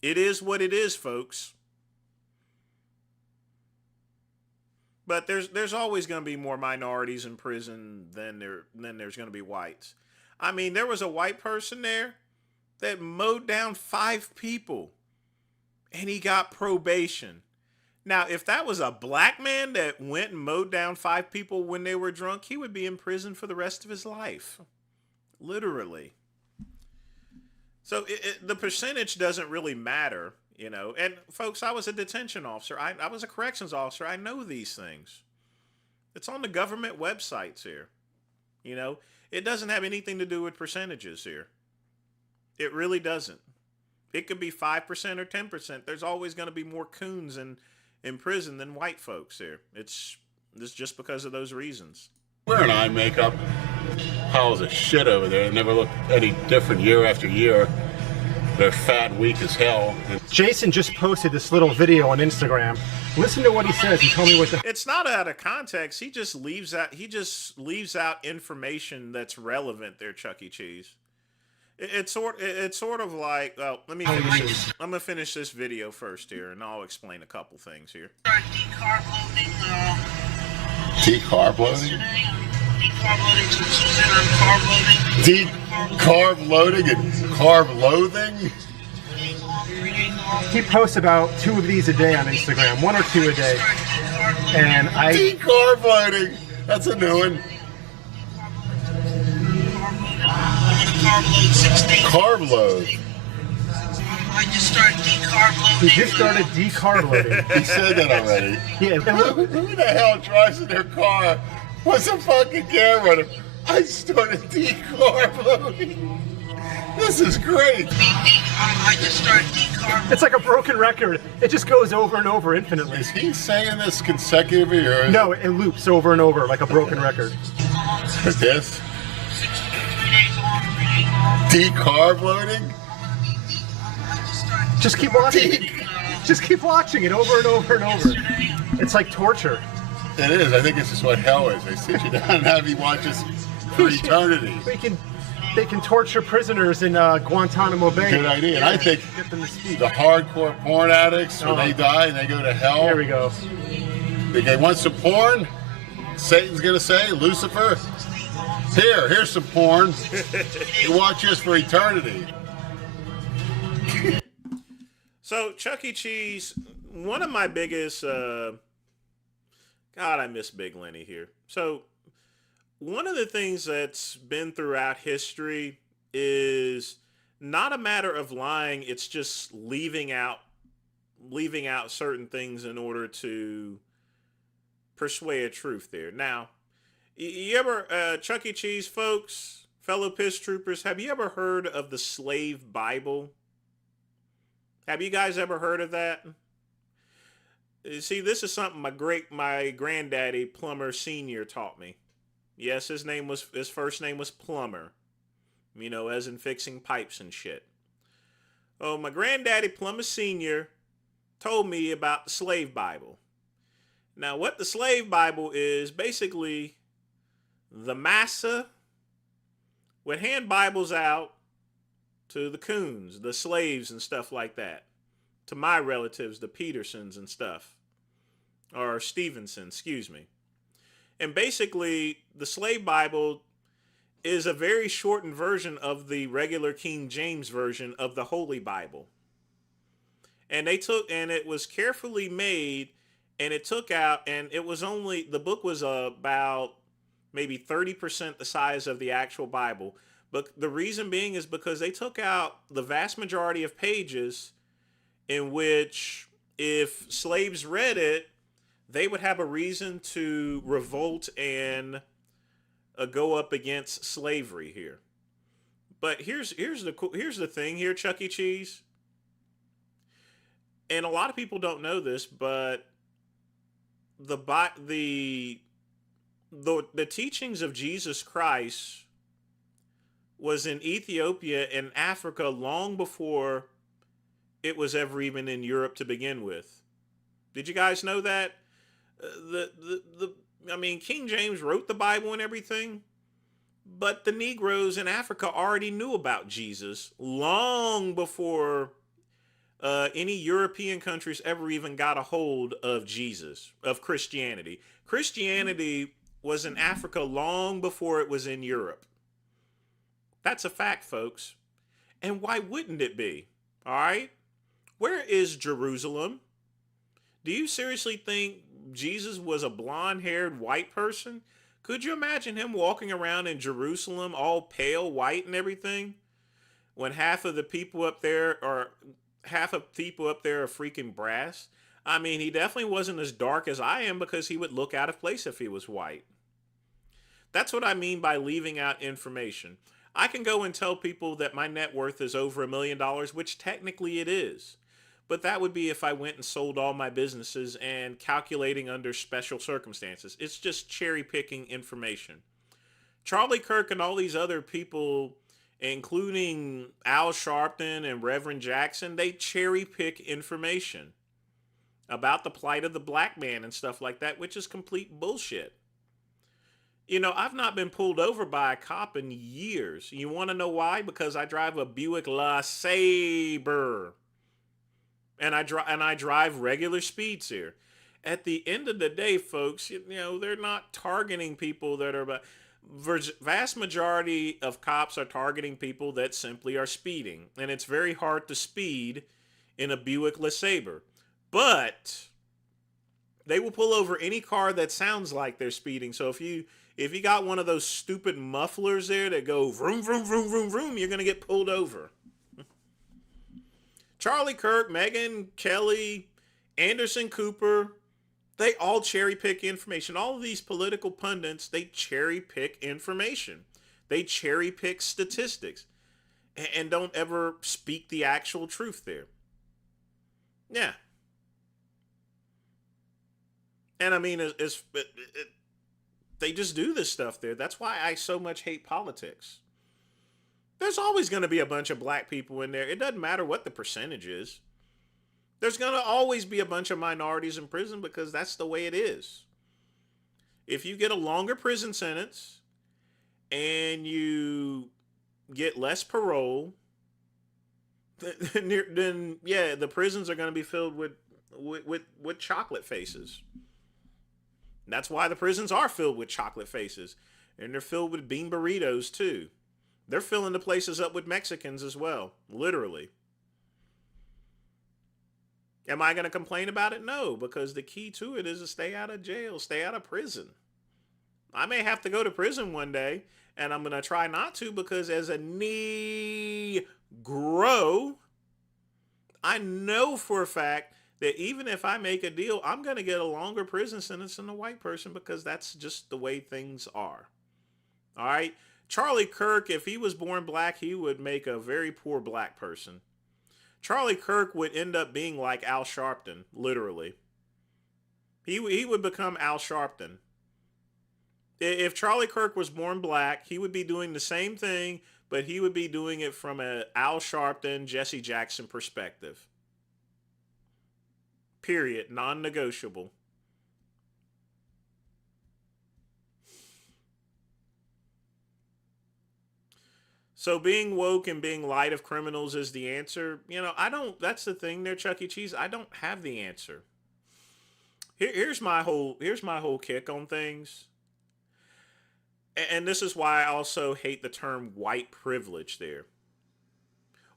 It is what it is, folks. But there's always going to be more minorities in prison than there's going to be whites. I mean, there was a white person there that mowed down 5 people, and he got probation. Now, if that was a black man that went and mowed down 5 people when they were drunk, he would be in prison for the rest of his life. Literally. So the percentage doesn't really matter, you know. And folks, I was a detention officer. I was a corrections officer. I know these things. It's on the government websites here. You know, it doesn't have anything to do with percentages here. It really doesn't. It could be 5% or 10%. There's always going to be more coons in prison than white folks here. It's just because of those reasons. Wearing eye makeup, piles of shit over there. They never look any different year after year. They're fat, weak as hell. Jason just posted this little video on Instagram. Listen to what he says and tell me what the... It's not out of context. He just leaves out information that's relevant there, Chuck E. Cheese. It's sort of like, well, let me finish this. I'm gonna finish this video first here, and I'll explain a couple things here. Decarb loading? Decarb loading and carb loathing? He posts about 2 of these a day on Instagram, 1 or 2 a day. And Decarb loading! That's a new one. Carb load. I just started decarb loading. He just started decarb loading. He said that already. Yeah. Who the hell drives in their car? What's a fucking camera? I started decarb loading. This is great. I just started decarb. It's like a broken record. It just goes over and over infinitely. Is he saying this consecutively or? No, it loops over and over like a broken record. Like this? Decarb loading? Just keep watching. Just keep watching it over and over and over. It's like torture. It is. I think this is what hell is. They sit you down and have you watch this for eternity. They can torture prisoners in Guantanamo Bay. Good idea. And I think the hardcore porn addicts, when they die and they go to hell. Here we go. They want some porn? Satan's going to say, Lucifer, here's some porn. You watch this for eternity. So, Chuck E. Cheese, one of my biggest... God, I miss Big Lenny here. So, one of the things that's been throughout history is not a matter of lying. It's just leaving out certain things in order to persuade truth there. Now, you ever, Chuck E. Cheese folks, fellow piss troopers, have you ever heard of the Slave Bible? Have you guys ever heard of that? See, this is something my granddaddy Plumber Senior taught me. Yes, his first name was Plumber. You know, as in fixing pipes and shit. Oh, my granddaddy Plumber Senior told me about the Slave Bible. Now, what the Slave Bible is, basically, the massa would hand Bibles out to the coons, the slaves and stuff like that. To my relatives, the Petersons and stuff. Or Stevenson, excuse me. And basically, the Slave Bible is a very shortened version of the regular King James version of the Holy Bible. And it was carefully made, and it took out, and it was only, the book was about maybe 30% the size of the actual Bible. But the reason being is because they took out the vast majority of pages in which, if slaves read it, they would have a reason to revolt and go up against slavery here. But here's the thing here, Chuck E. Cheese. And a lot of people don't know this, but the teachings of Jesus Christ was in Ethiopia and Africa long before it was ever even in Europe to begin with. Did you guys know that? I mean, King James wrote the Bible and everything, but the Negroes in Africa already knew about Jesus long before any European countries ever even got a hold of Jesus, of Christianity. Christianity was in Africa long before it was in Europe. That's a fact, folks. And why wouldn't it be? All right? Where is Jerusalem? Do you seriously think Jesus was a blonde-haired white person? Could you imagine him walking around in Jerusalem all pale white and everything? When half of people up there are freaking brass? I mean, he definitely wasn't as dark as I am, because he would look out of place if he was white. That's what I mean by leaving out information. I can go and tell people that my net worth is over $1 million, which technically it is. But that would be if I went and sold all my businesses and calculating under special circumstances. It's just cherry picking information. Charlie Kirk and all these other people, including Al Sharpton and Reverend Jackson, they cherry pick information about the plight of the black man and stuff like that, which is complete bullshit. You know, I've not been pulled over by a cop in years. You want to know why? Because I drive a Buick LeSabre. And I drive regular speeds here. At the end of the day, folks, you know, they're not targeting people that are... Vast majority of cops are targeting people that simply are speeding. And it's very hard to speed in a Buick LeSabre. But they will pull over any car that sounds like they're speeding. So if you got one of those stupid mufflers there that go vroom, vroom, vroom, vroom, vroom, you're going to get pulled over. Charlie Kirk, Megyn Kelly, Anderson Cooper, They all cherry pick information. All of these political pundits, they cherry pick information. They cherry pick statistics and don't ever speak the actual truth there. Yeah. And I mean, they just do this stuff there. That's why I so much hate politics. There's always going to be a bunch of black people in there. It doesn't matter what the percentage is. There's going to always be a bunch of minorities in prison because that's the way it is. If you get a longer prison sentence and you get less parole, then yeah, the prisons are going to be filled with chocolate faces. That's why the prisons are filled with chocolate faces. And they're filled with bean burritos too. They're filling the places up with Mexicans as well, literally. Am I going to complain about it? No, because the key to it is to stay out of jail, stay out of prison. I may have to go to prison one day, and I'm going to try not to because as a Negro, I know for a fact that even if I make a deal, I'm going to get a longer prison sentence than a white person because that's just the way things are. All right? Charlie Kirk, if he was born black, he would make a very poor black person. Charlie Kirk would end up being like Al Sharpton, literally. He would become Al Sharpton. If Charlie Kirk was born black, he would be doing the same thing, but he would be doing it from a Al Sharpton, Jesse Jackson perspective. Period. Non-negotiable. So being woke and being light of criminals is the answer. You know, that's the thing there, Chuck E. Cheese. I don't have the answer. Here's my whole kick on things. And this is why I also hate the term white privilege there.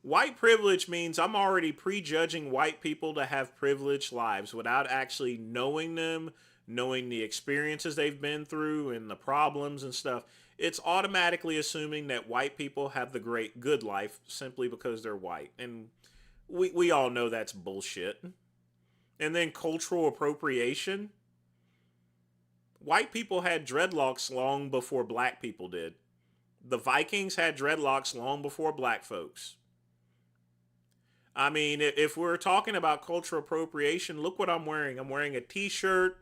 White privilege means I'm already prejudging white people to have privileged lives without actually knowing them, knowing the experiences they've been through and the problems and stuff. It's automatically assuming that white people have the great good life simply because they're white. And we all know that's bullshit. And then cultural appropriation. White people had dreadlocks long before black people did. The Vikings had dreadlocks long before black folks. I mean, if we're talking about cultural appropriation, look what I'm wearing. I'm wearing a t-shirt.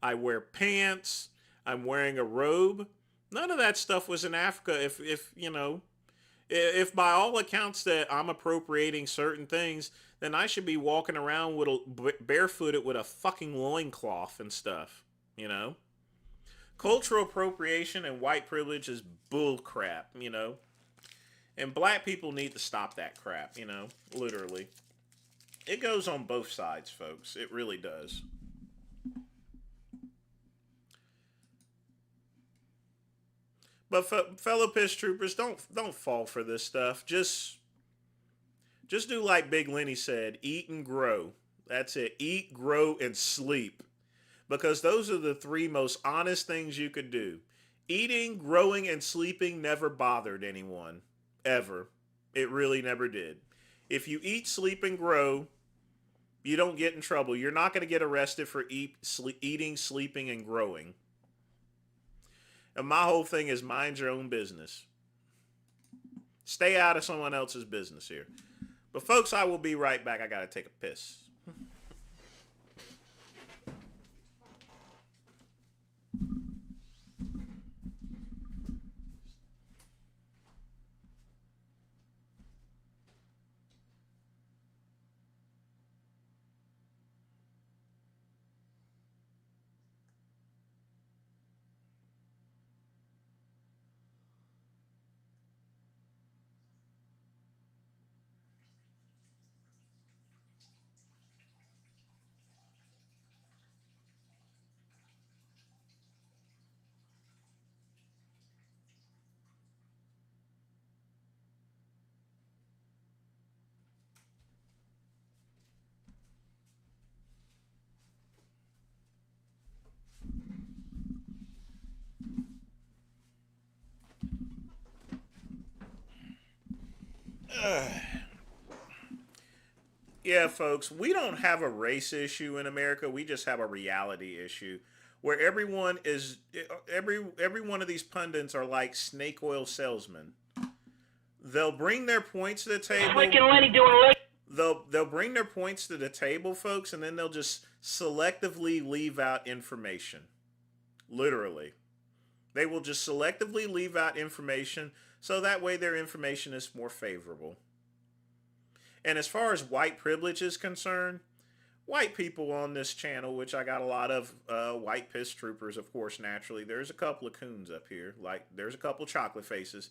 I wear pants. I'm wearing a robe. None of that stuff was in Africa. If by all accounts that I'm appropriating certain things, then I should be walking around barefooted with a fucking loincloth and stuff, you know? Cultural appropriation and white privilege is bull crap, you know? And black people need to stop that crap, you know? Literally. It goes on both sides, folks. It really does. But fellow piss troopers, don't fall for this stuff. Just do like Big Lenny said, eat and grow. That's it. Eat, grow, and sleep. Because those are the three most honest things you could do. Eating, growing, and sleeping never bothered anyone. Ever. It really never did. If you eat, sleep, and grow, you don't get in trouble. You're not going to get arrested for eating, sleeping, and growing. And my whole thing is mind your own business. Stay out of someone else's business here. But folks, I will be right back. I got to take a piss. Yeah, folks, we don't have a race issue in America. We just have a reality issue where every one of these pundits are like snake oil salesmen. They'll bring their points to the table. They'll bring their points to the table, folks, and then they'll just selectively leave out information. Literally. They will just selectively leave out information so that way their information is more favorable. And as far as white privilege is concerned, white people on this channel, which I got a lot of white piss troopers, of course, naturally. There's a couple of coons up here. Like, there's a couple chocolate faces.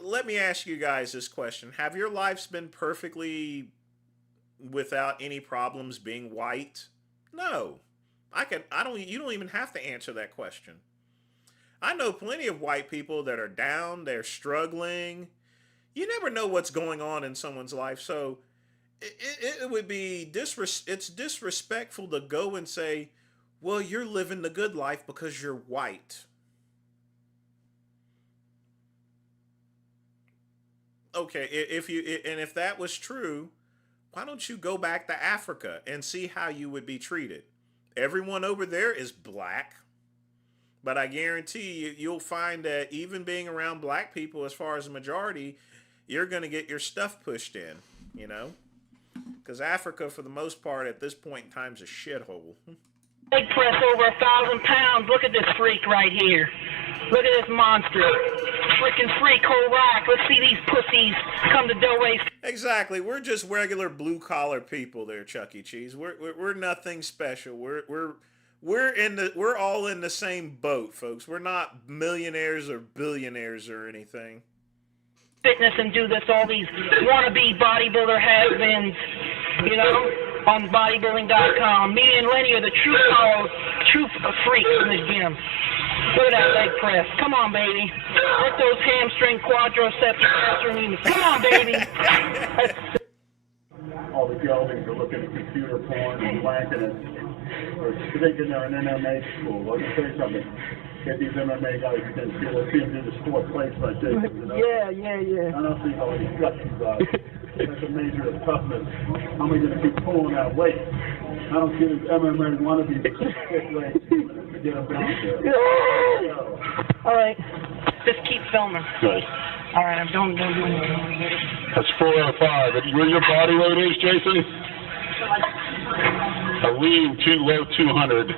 Let me ask you guys this question. Have your lives been perfectly without any problems being white? No. You don't even have to answer that question. I know plenty of white people that are down, they're struggling. You never know what's going on in someone's life, so it would be it's disrespectful to go and say, well, you're living the good life because you're white. Okay, if that was true, why don't you go back to Africa and see how you would be treated? Everyone over there is black, but I guarantee you'll find that even being around black people, as far as the majority, you're going to get your stuff pushed in, you know? Because Africa, for the most part, at this point in time, is a shithole. Leg press over 1,000 pounds. Look at this freak right here. Look at this monster. Freaking freak, whole rock. Let's see these pussies come to Delray. Exactly. We're just regular blue-collar people there, Chuck E. Cheese. We're nothing special. We're all in the same boat, folks. We're not millionaires or billionaires or anything. Fitness and do this, all these wannabe bodybuilder has-beens, you know, on bodybuilding.com. Me and Lenny are the true freaks in the gym. Look at that leg press. Come on, baby. Let those hamstring quadriceps. Come on, baby. All the geldings are looking at computer porn and wanking it, or thinking they're in MMA school. Let me say something. Get these MMA guys against you. Let's see them do the sport place like this. You know? Yeah. I don't see how many guts you got. That's a measure of toughness. How am I going to keep pulling that weight? I don't see these MMA wannabes with stiff legs to get them down there. All right. Just keep filming. Good. All right, don't do anything. That's 405. And your body weight is, Jason? A lean, too low 200.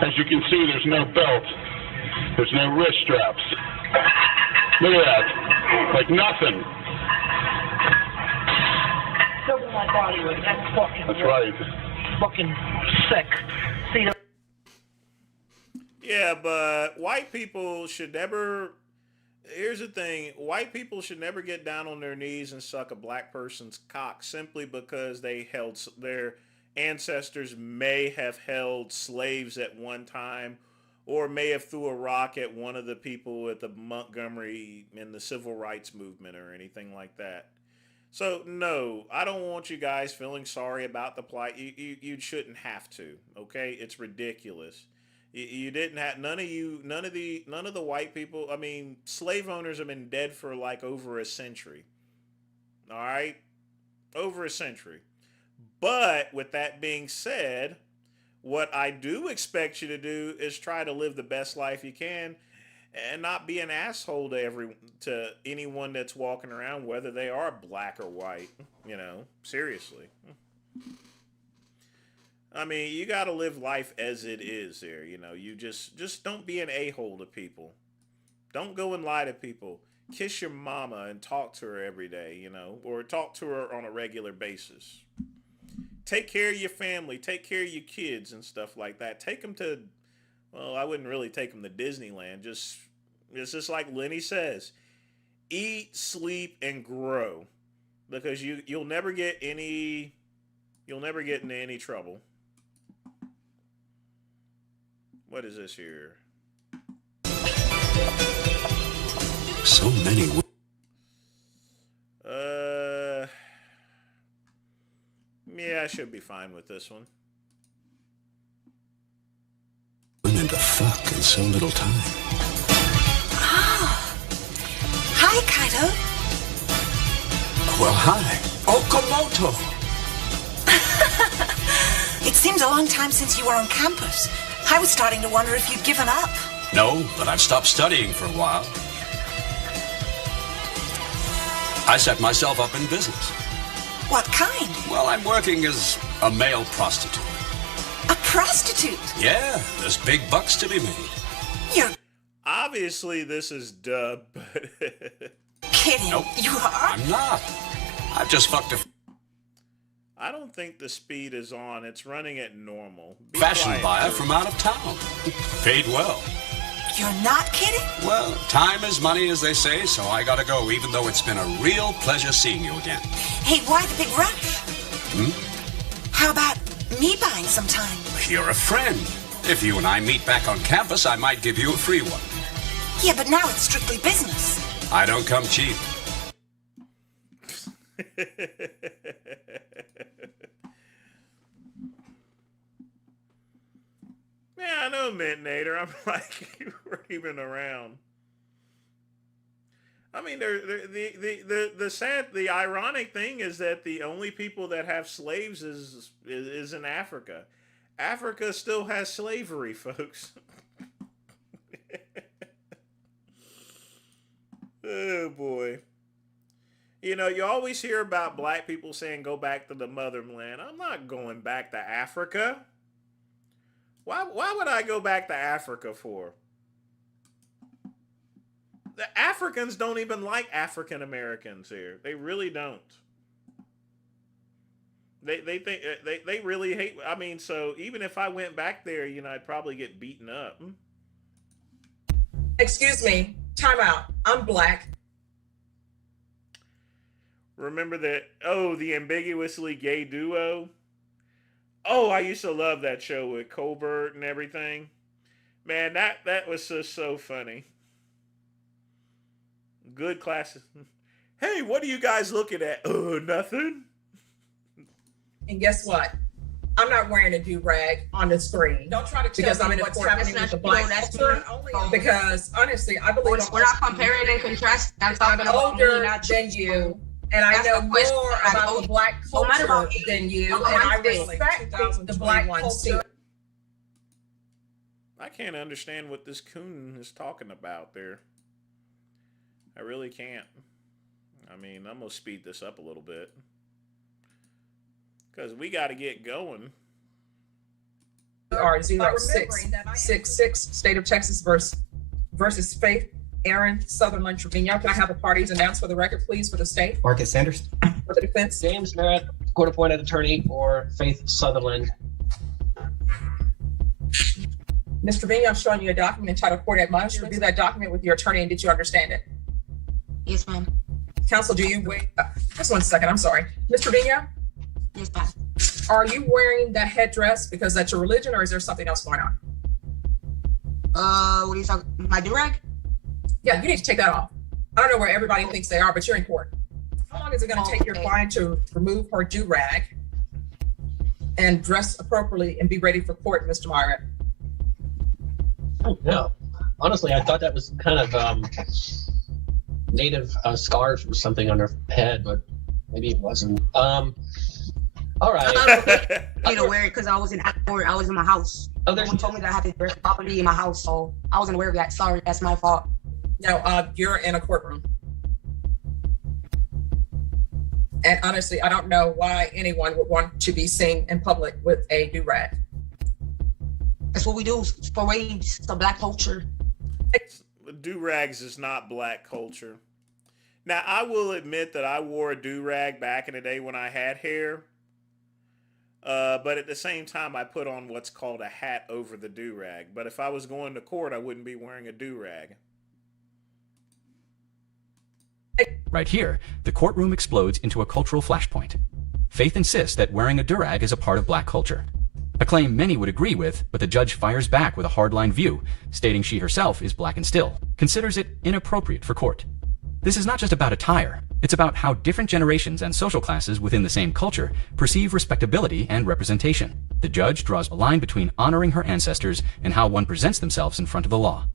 As you can see, there's no belt. There's no wrist straps. Look at that. Like nothing. Double my body weight. That's fucking That's right. Fucking sick. See the... Yeah, but white people should never... Here's the thing. White people should never get down on their knees and suck a black person's cock simply because they held their ancestors may have held slaves at one time, or may have threw a rock at one of the people at the Montgomery in the civil rights movement or anything like that. So no, I don't want you guys feeling sorry about the plight. You shouldn't have to. Okay, it's ridiculous. You didn't have none of the white people. I mean, slave owners have been dead for like over a century. All right, over a century. But with that being said, what I do expect you to do is try to live the best life you can and not be an asshole to anyone that's walking around, whether they are black or white, you know, seriously. I mean, you got to live life as it is there, you know. You just don't be an a-hole to people. Don't go and lie to people. Kiss your mama and talk to her every day, you know, or talk to her on a regular basis. Take care of your family. Take care of your kids and stuff like that. Take them to, well, I wouldn't really take them to Disneyland. It's just like Lenny says, eat, sleep, and grow, because you'll never get into any trouble. What is this here? So many. Yeah, I should be fine with this one. Women to fuck in so little time. Ah. Hi, Kaito. Well, hi. Okamoto. It seems a long time since you were on campus. I was starting to wonder if you'd given up. No, but I've stopped studying for a while. I set myself up in business. What kind? Well, I'm working as a male prostitute. A prostitute? Yeah, there's big bucks to be made. You're Obviously, this is dub, but... kidding. Nope. You are? I'm not. I've just fucked a I don't think the speed is on. It's running at normal. Be fashion quiet, buyer please. from out of town. Paid well. You're not kidding? Well, time is money, as they say, so I gotta go, even though it's been a real pleasure seeing you again. Hey, why the big rush? Hmm? How about me buying some time? You're a friend. If you and I meet back on campus, I might give you a free one. Yeah, but now it's strictly business. I don't come cheap. Yeah, I know, Midnator. I'm like, you weren't even around. I mean, the ironic thing is that the only people that have slaves is in Africa. Africa still has slavery, folks. Oh boy. You know, you always hear about black people saying go back to the motherland. I'm not going back to Africa. Why would I go back to Africa for? The Africans don't even like African Americans here. They really don't. They think they really hate. I mean, so even if I went back there, you know, I'd probably get beaten up. Excuse me. Time out. I'm black. Remember that? Oh, the ambiguously gay duo. Oh, I used to love that show with Colbert and everything. Man, that was just so funny. Good classes. Hey, what are you guys looking at? Oh, nothing. And guess what? I'm not wearing a do-rag on the screen. Don't try to tell because me I'm in what's the happening with the black culture. Because honestly, I believe we're not comparing and contrasting. I'm talking I'm about older me, not than you, and I know more about the black culture than you, and I respect the black culture. I can't understand what this coon is talking about there. I really can't. I mean, I'm going to speed this up a little bit. Because we got to get going. R0666, State of Texas versus Faith Aaron Sutherland Trevino. Can I have the parties announced for the record, please, for the state? Marcus Sanders. For the defense? James Merritt, court-appointed attorney for Faith Sutherland. Mr. Trevino, I'm showing you a document entitled Court Admonished. Review that document with your attorney, and did you understand it? Yes, ma'am. Counsel, do you wait? Just 1 second. I'm sorry. Mr. Trevino? Yes, ma'am. Are you wearing that headdress because that's your religion, or is there something else going on? What are you talking? My do-rag? Yeah, you need to take that off. I don't know where everybody thinks they are, but you're in court. How long is it going to take your client to remove her do-rag and dress appropriately and be ready for court, Mr. Myrick? Yeah. Honestly, I thought that was kind of native scarf or something on her head, but maybe it wasn't. All right. I need to wear it because I was in my house. Oh, someone told me that I had to dress properly in my house, so I wasn't aware of that. Sorry, that's my fault. No, you're in a courtroom. And honestly, I don't know why anyone would want to be seen in public with a do-rag. That's what we do. Parades, the black culture. Do-rags is not black culture. Now, I will admit that I wore a do-rag back in the day when I had hair. But at the same time, I put on what's called a hat over the do-rag. But if I was going to court, I wouldn't be wearing a do-rag. Right here, the courtroom explodes into a cultural flashpoint. Faith insists that wearing a durag is a part of black culture. A claim many would agree with, but the judge fires back with a hardline view, stating she herself is black and still, considers it inappropriate for court. This is not just about attire, it's about how different generations and social classes within the same culture perceive respectability and representation. The judge draws a line between honoring her ancestors and how one presents themselves in front of the law.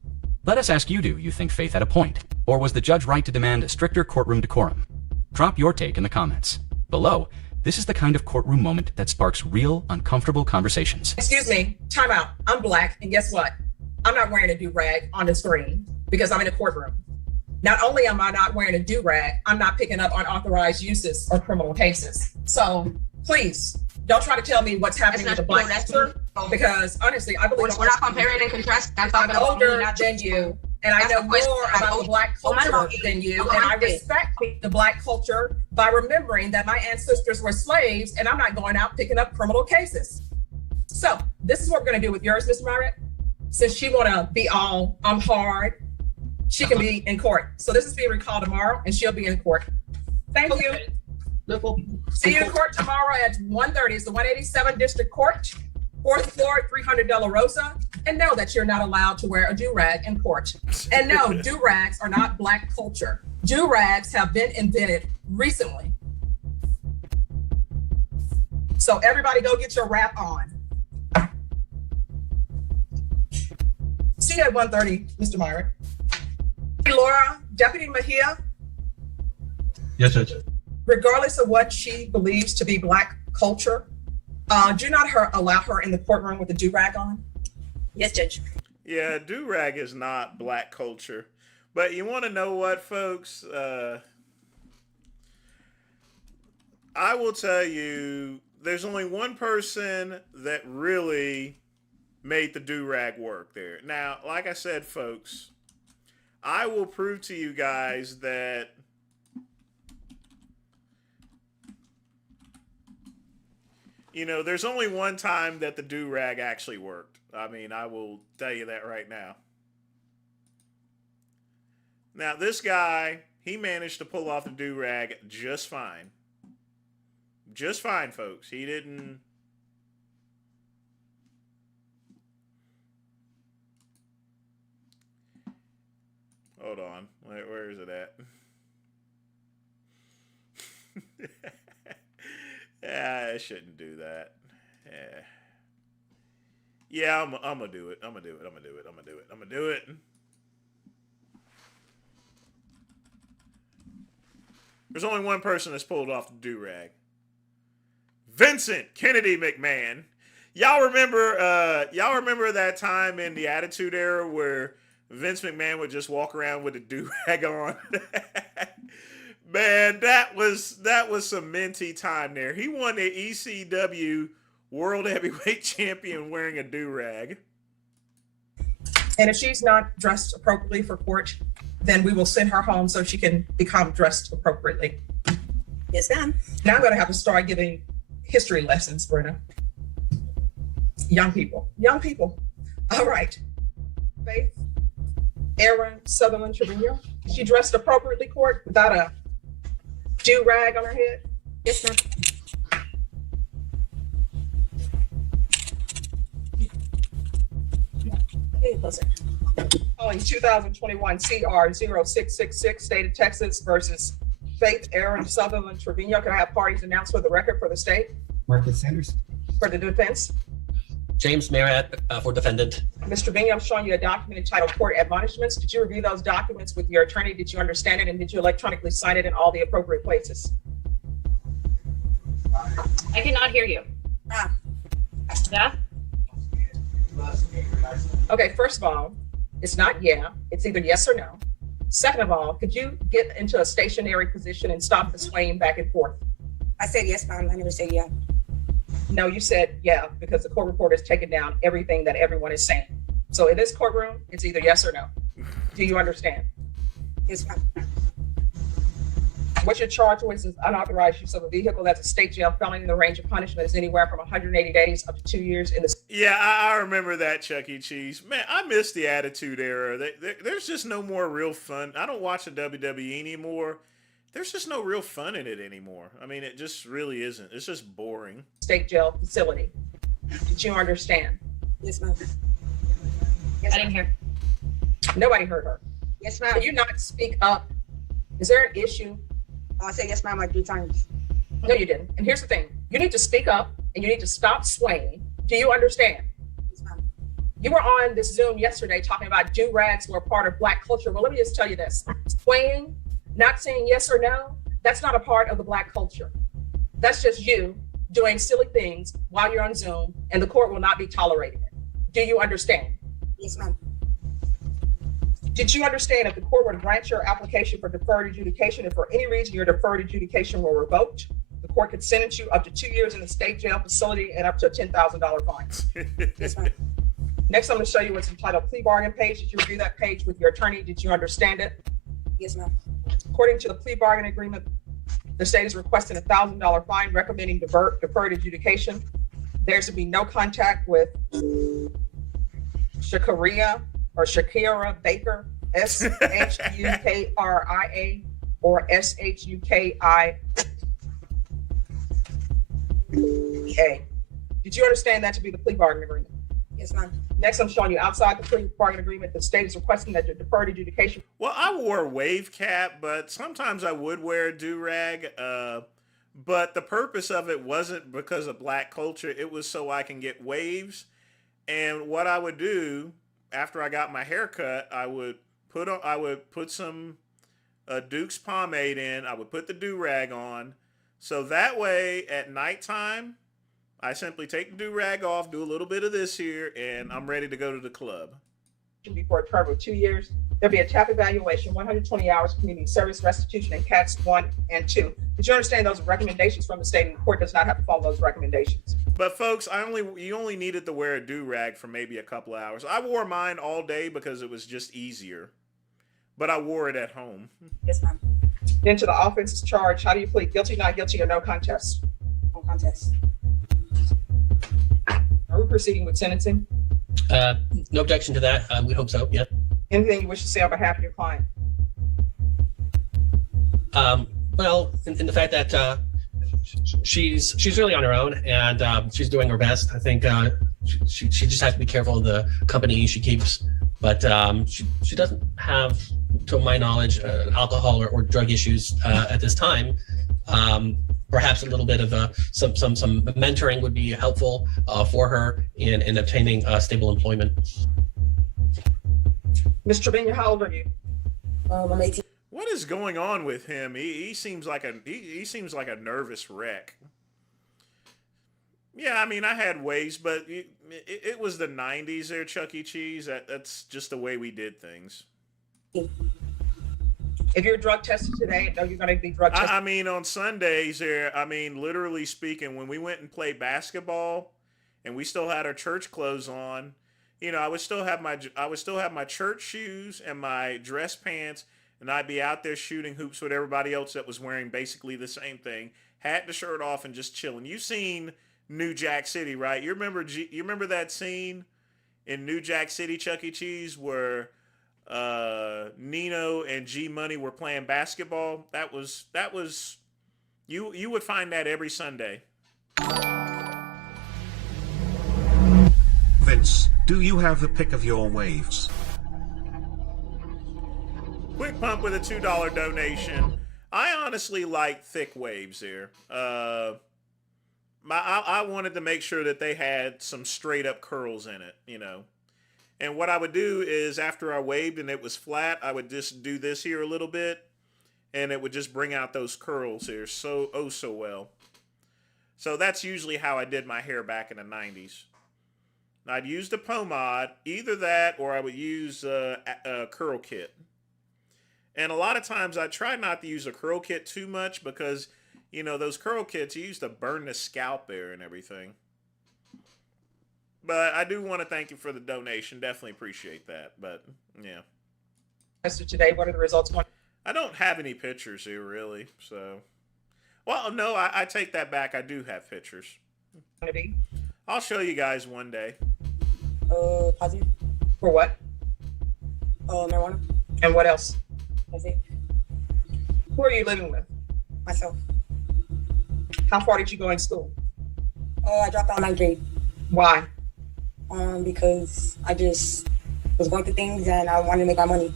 Let us ask you, do you think Faith had a point? Or was the judge right to demand a stricter courtroom decorum? Drop your take in the comments. Below, this is the kind of courtroom moment that sparks real, uncomfortable conversations. Excuse me, time out. I'm black, and guess what? I'm not wearing a do-rag on the screen because I'm in a courtroom. Not only am I not wearing a do-rag, I'm not picking up unauthorized uses or criminal cases. So please, don't try to tell me what's happening with the black culture, because honestly, I believe we're not comparing and contrasting. I'm older than you, and I know more about the black culture than you, and I respect the black culture by remembering that my ancestors were slaves, and I'm not going out picking up criminal cases. So this is what we're going to do with yours, Miss Margaret. Since she want to be all, I'm hard, she can be in court. So this is being recalled tomorrow, and she'll be in court. Thank you. See you in court tomorrow at 1:30. It's the 187 District Court, 4th floor, 300 De La Rosa. And know that you're not allowed to wear a do-rag in court. And no, do-rags are not black culture. Do-rags have been invented recently. So everybody go get your wrap on. See you at 1:30, Mr. Myrick. Laura, Deputy Mejia. Yes, Judge. Regardless of what she believes to be black culture, do not allow her in the courtroom with the do-rag on. Yes, Judge. Yeah, do-rag is not black culture. But you want to know what, folks? I will tell you, there's only one person that really made the do-rag work there. Now, like I said, folks, I will prove to you guys that there's only one time that the do-rag actually worked. I mean, I will tell you that right now. Now, this guy, he managed to pull off the do-rag just fine. Just fine, folks. He didn't... Hold on. Where is it at? Yeah, I shouldn't do that. Yeah, I'm gonna do it. I'm gonna do it. There's only one person that's pulled off the do-rag. Vincent Kennedy McMahon. Y'all remember that time in the Attitude Era where Vince McMahon would just walk around with a do-rag on? Man, that was some minty time there. He won the ECW World Heavyweight Champion wearing a do-rag. And if she's not dressed appropriately for court, then we will send her home so she can become dressed appropriately. Yes, ma'am. Now I'm going to have to start giving history lessons, Brenna. Young people. All right. Faith, Aaron, Sutherland, Trevino. She dressed appropriately, court, without a do-rag on her head? Yes, ma'am. Calling 2021 CR 0666, State of Texas versus Faith, Aaron, Sutherland, Trevino. Can I have parties announced for the record for the state? Marcus Sanders. For the defense? James Marriott for defendant. Mr. Trevino, I'm showing you a document entitled Court Admonishments. Did you review those documents with your attorney? Did you understand it? And did you electronically sign it in all the appropriate places? I cannot hear you. Yeah? Okay, first of all, it's not yeah, it's either yes or no. Second of all, could you get into a stationary position and stop the swaying back and forth? I said yes, ma'am. I never said yeah. No, you said yeah, because the court reporter has taken down everything that everyone is saying. So in this courtroom, it's either yes or no. Do you understand? Yes, ma'am. What you're charged with is unauthorized use of a vehicle. That's a state jail felony. The range of punishment is anywhere from 180 days up to 2 years in the... Yeah, I remember that, Chuck E. Cheese. Man, I miss the Attitude Era. There's just no more real fun. I don't watch the WWE anymore. There's just no real fun in it anymore. I mean, it just really isn't. It's just boring. State jail facility. Did you understand? Yes, ma'am. I didn't hear. Nobody heard her. Yes, ma'am. Can you not speak up? Is there an issue? I said yes, ma'am, like 3 times. No, you didn't. And here's the thing. You need to speak up and you need to stop swaying. Do you understand? Yes, ma'am. You were on this Zoom yesterday talking about do-rags were a part of Black culture. Well, let me just tell you this. Swaying, not saying yes or no, that's not a part of the Black culture. That's just you doing silly things while you're on Zoom, and the court will not be tolerating it. Do you understand? Yes, ma'am. Did you understand if the court were to grant your application for deferred adjudication, if for any reason your deferred adjudication were revoked, the court could sentence you up to 2 years in the state jail facility and up to a $10,000 fine? Yes, ma'am. Next, I'm going to show you what's entitled plea bargain page. Did you review that page with your attorney? Did you understand it? Yes, ma'am. According to the plea bargain agreement, the state is requesting a $1,000 fine, recommending deferred adjudication. There's to be no contact with Shakira Baker, Shukria, or Shukia. Did you understand that to be the plea bargain agreement? Yes, ma'am. Next, I'm showing you outside the plea bargain agreement, the state is requesting that your deferred adjudication. Well, I wore a wave cap, but sometimes I would wear a do-rag. But the purpose of it wasn't because of black culture. It was so I can get waves. And what I would do after I got my hair cut, I would put some Duke's pomade in. I would put the do-rag on. So that way at nighttime, I simply take the do-rag off, do a little bit of this here, and I'm ready to go to the club. Before a term of 2 years, there'll be a TAP evaluation, 120 hours community service, restitution, and CATS 1 and 2. Did you understand those recommendations from the state, and the court does not have to follow those recommendations? But folks, you only needed to wear a do-rag for maybe a couple of hours. I wore mine all day because it was just easier, but I wore it at home. Yes, ma'am. Then to the offenses charged, how do you plead? Guilty, not guilty, or no contest? No contest. Are we proceeding with sentencing? No objection to that. We hope so. Yep. Anything you wish to say on behalf of your client? Well, in the fact that she's really on her own and she's doing her best. I think she just has to be careful of the company she keeps. But she doesn't have, to my knowledge, alcohol or drug issues at this time. Perhaps a little bit of some mentoring would be helpful for her in obtaining stable employment. Ms. Trevino, how old are you? I'm 18. What is going on with him? He seems like a nervous wreck. Yeah, I mean, I had waves, but it was the 90s there, Chuck E. Cheese. That's just the way we did things. If you're drug tested today, no, you're going to be drug tested. I mean, on Sundays there, I mean, literally speaking, when we went and played basketball and we still had our church clothes on, you know, I would still have my church shoes and my dress pants, and I'd be out there shooting hoops with everybody else that was wearing basically the same thing, hat the shirt off and just chilling. You've seen New Jack City, right? You remember that scene in New Jack City, Chuck E. Cheese, where Nino and G Money were playing basketball? That was you would find that every Sunday. Vince, do you have the pick of your waves? Quick Pump with a $2 donation. I honestly like thick waves here. I wanted to make sure that they had some straight up curls in it, you know. And what I would do is after I waved and it was flat, I would just do this here a little bit, and it would just bring out those curls here so well. So that's usually how I did my hair back in the 90s. I'd use the pomade, either that or I would use a curl kit. And a lot of times I try not to use a curl kit too much because, you know, those curl kits, you used to burn the scalp there and everything. But I do want to thank you for the donation. Definitely appreciate that. But, yeah. So today, what are the results? I don't have any pictures here, really. So, well, no, I take that back. I do have pictures. I'll show you guys one day. Positive. For what? Marijuana. And what else? That's it. Who are you living with? Myself. How far did you go in school? I dropped out 9th grade. Why? Because I just was going through things and I wanted to make my money.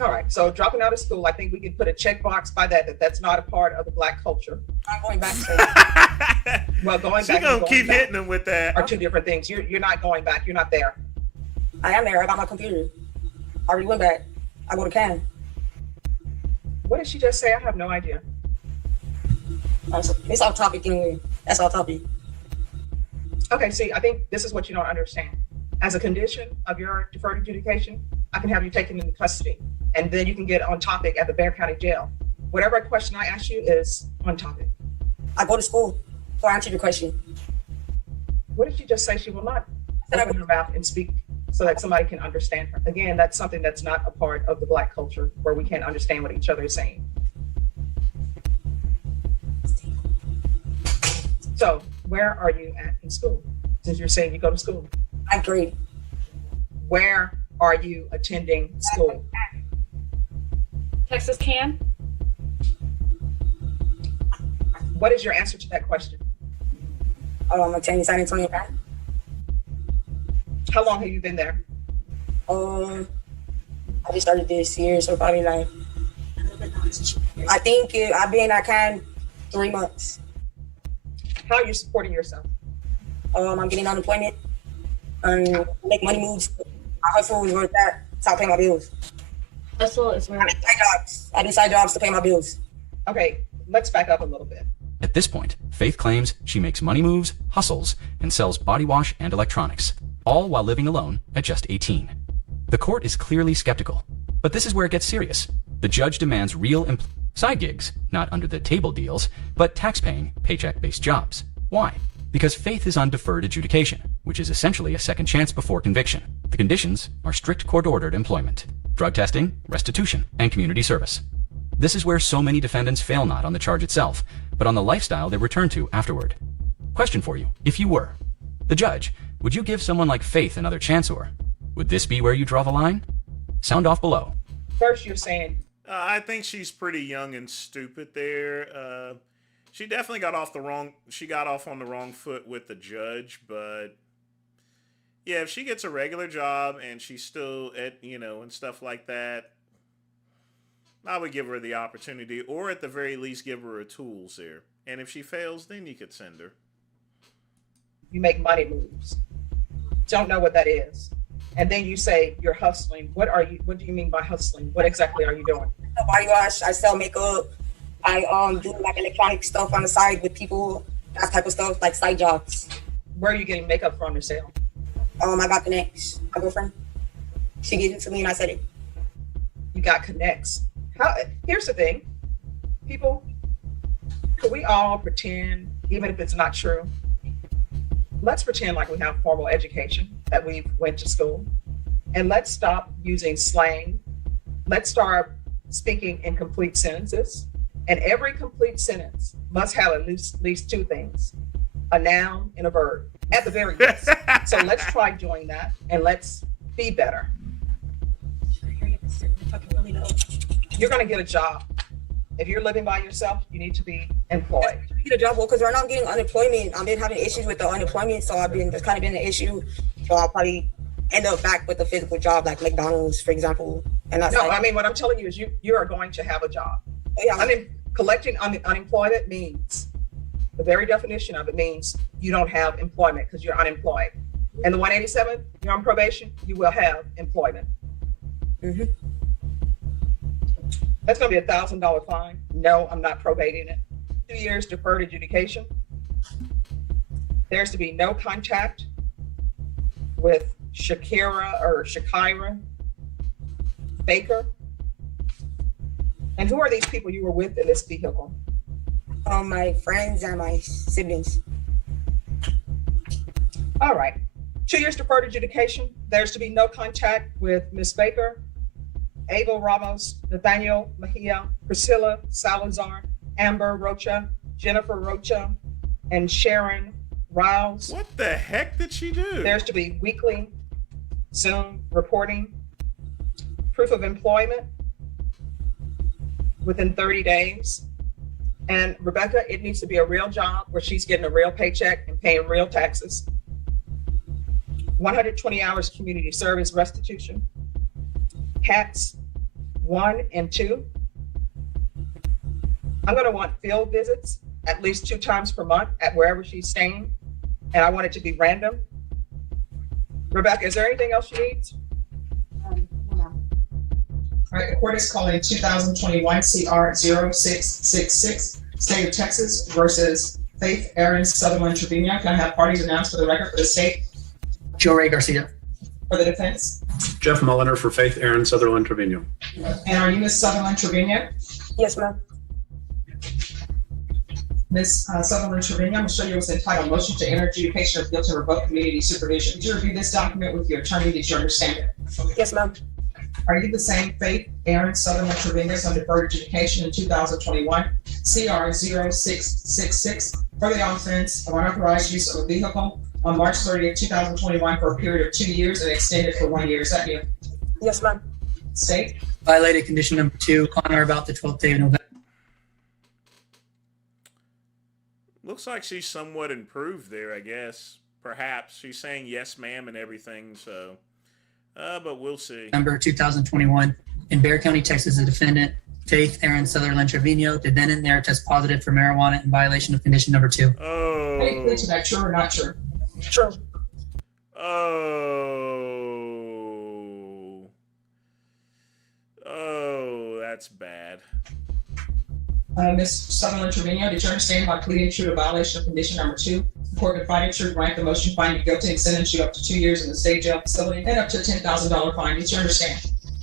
All right. So dropping out of school, I think we can put a checkbox by that's not a part of the Black culture. I'm going back to well, going she back. Gonna keep hitting them with that. Are two different things. You're not going back. You're not there. I am there. I got my computer. I already went back. I go to Cannes. What did she just say? I have no idea. It's off topic anyway. That's off topic. Okay, see, I think this is what you don't understand. As a condition of your deferred adjudication, I can have you taken into custody, and then you can get on topic at the Bexar County Jail. Whatever question I ask you is on topic. I go to school, so I answer your question. What did you just say? She will not open her mouth and speak so that somebody can understand her. Again, that's something that's not a part of the Black culture, where we can't understand what each other is saying. So where are you at in school? Since you're saying you go to school. Ninth grade. Where are you attending school? Texas can. What is your answer to that question? I'm attending San Antonio County. How long have you been there? I just started this year, so probably like, I think I've been at Can 3 months. How are you supporting yourself? I'm getting unemployment. Make money moves. My hustle is worth that. That's how I pay my bills. Hustle is worth. I do side jobs to pay my bills. Okay, let's back up a little bit. At this point, Faith claims she makes money moves, hustles, and sells body wash and electronics, all while living alone at just 18. The court is clearly skeptical, but this is where it gets serious. The judge demands real side gigs, not under-the-table deals, but tax-paying, paycheck-based jobs. Why? Because Faith is on deferred adjudication, which is essentially a second chance before conviction. The conditions are strict court-ordered employment, drug testing, restitution, and community service. This is where so many defendants fail not on the charge itself, but on the lifestyle they return to afterward. Question for you. If you were the judge, would you give someone like Faith another chance, or would this be where you draw the line? Sound off below. First, you're saying... I think she's pretty young and stupid there. She definitely got off on the wrong foot with the judge, but yeah, if she gets a regular job and she's still at, and stuff like that, I would give her the opportunity, or at the very least give her tools there. And if she fails, then you could send her. You make money moves. Don't know what that is. And then you say you're hustling. What do you mean by hustling? What exactly are you doing? Body wash, I sell makeup. I do like electronic stuff on the side with people, that type of stuff, like side jobs. Where are you getting makeup from to sell? I got connects. My girlfriend. She gave it to me and I said it. You got connects. Here's the thing. People, could we all pretend, even if it's not true, let's pretend like we have formal education, that we went to school, and let's stop using slang. Let's start speaking in complete sentences. And every complete sentence must have at least two things, a noun and a verb, at the very least. So let's try doing that, and let's be better. You're going to get a job. If you're living by yourself, you need to be employed. Get a job, well, because right now I'm getting unemployment. I've been having issues with the unemployment, so that's kind of been an issue. So I'll probably end up back with a physical job like McDonald's, for example. And that's I mean, what I'm telling you is you are going to have a job. Yeah. Collecting unemployment means, the very definition of it means you don't have employment because you're unemployed. And the 187, you're on probation, you will have employment. Mm-hmm. That's going to be a $1,000 fine. No, I'm not probating it. 2 years deferred adjudication. There's to be no contact with Shakira Baker. And who are these people you were with in this vehicle? My friends and my siblings. All right. 2 years deferred adjudication. There's to be no contact with Miss Baker, Abel Ramos, Nathaniel Mejia, Priscilla Salazar, Amber Rocha, Jennifer Rocha, and Sharon Riles. What the heck did she do? There's to be weekly Zoom reporting, proof of employment within 30 days. And Rebecca, it needs to be a real job where she's getting a real paycheck and paying real taxes. 120 hours community service restitution. Cats 1 and 2. I'm going to want field visits at least 2 times per month at wherever she's staying. And I want it to be random. Rebecca, is there anything else you need? All right, the court is calling 2021 CR 0666 State of Texas versus Faith Aaron Sutherland Trevino. Can I have parties announced for the record for the state? Joe Ray Garcia. For the defense? Jeff Mulliner for Faith Aaron Sutherland Trevino. And are you Ms. Sutherland Trevino? Yes, ma'am. Ms. Sutherland Trevino, I'm going to show you what's entitled Motion to Enter Adjudication of Guilt and Revoke Community Supervision. Did you review this document with your attorney? Did you understand it? Yes, ma'am. Are you the same Faith Aaron Sutherland Trevino on deferred adjudication in 2021, CR 0666, for the offense of unauthorized use of a vehicle on March 30th, 2021 for a period of 2 years and extended for 1 year? Is that you? Yes, ma'am. State? Violated condition number 2 on or about the 12th day of November. Looks like she's somewhat improved there, I guess. Perhaps. She's saying yes, ma'am, and everything, so. But we'll see. November 2021 in Bexar County, Texas, the defendant, Faith Aaron Sutherland Trevino, did then and there test positive for marijuana in violation of condition number 2. Oh. Is that true or not true? True. Oh. Oh, that's bad. Ms. Sutherland Trevino, did you understand by pleading true to violation of condition number 2? The court can find it true, grant the motion, find you guilty, and sentence you up to 2 years in the state jail facility and up to a $10,000 fine. Did you understand?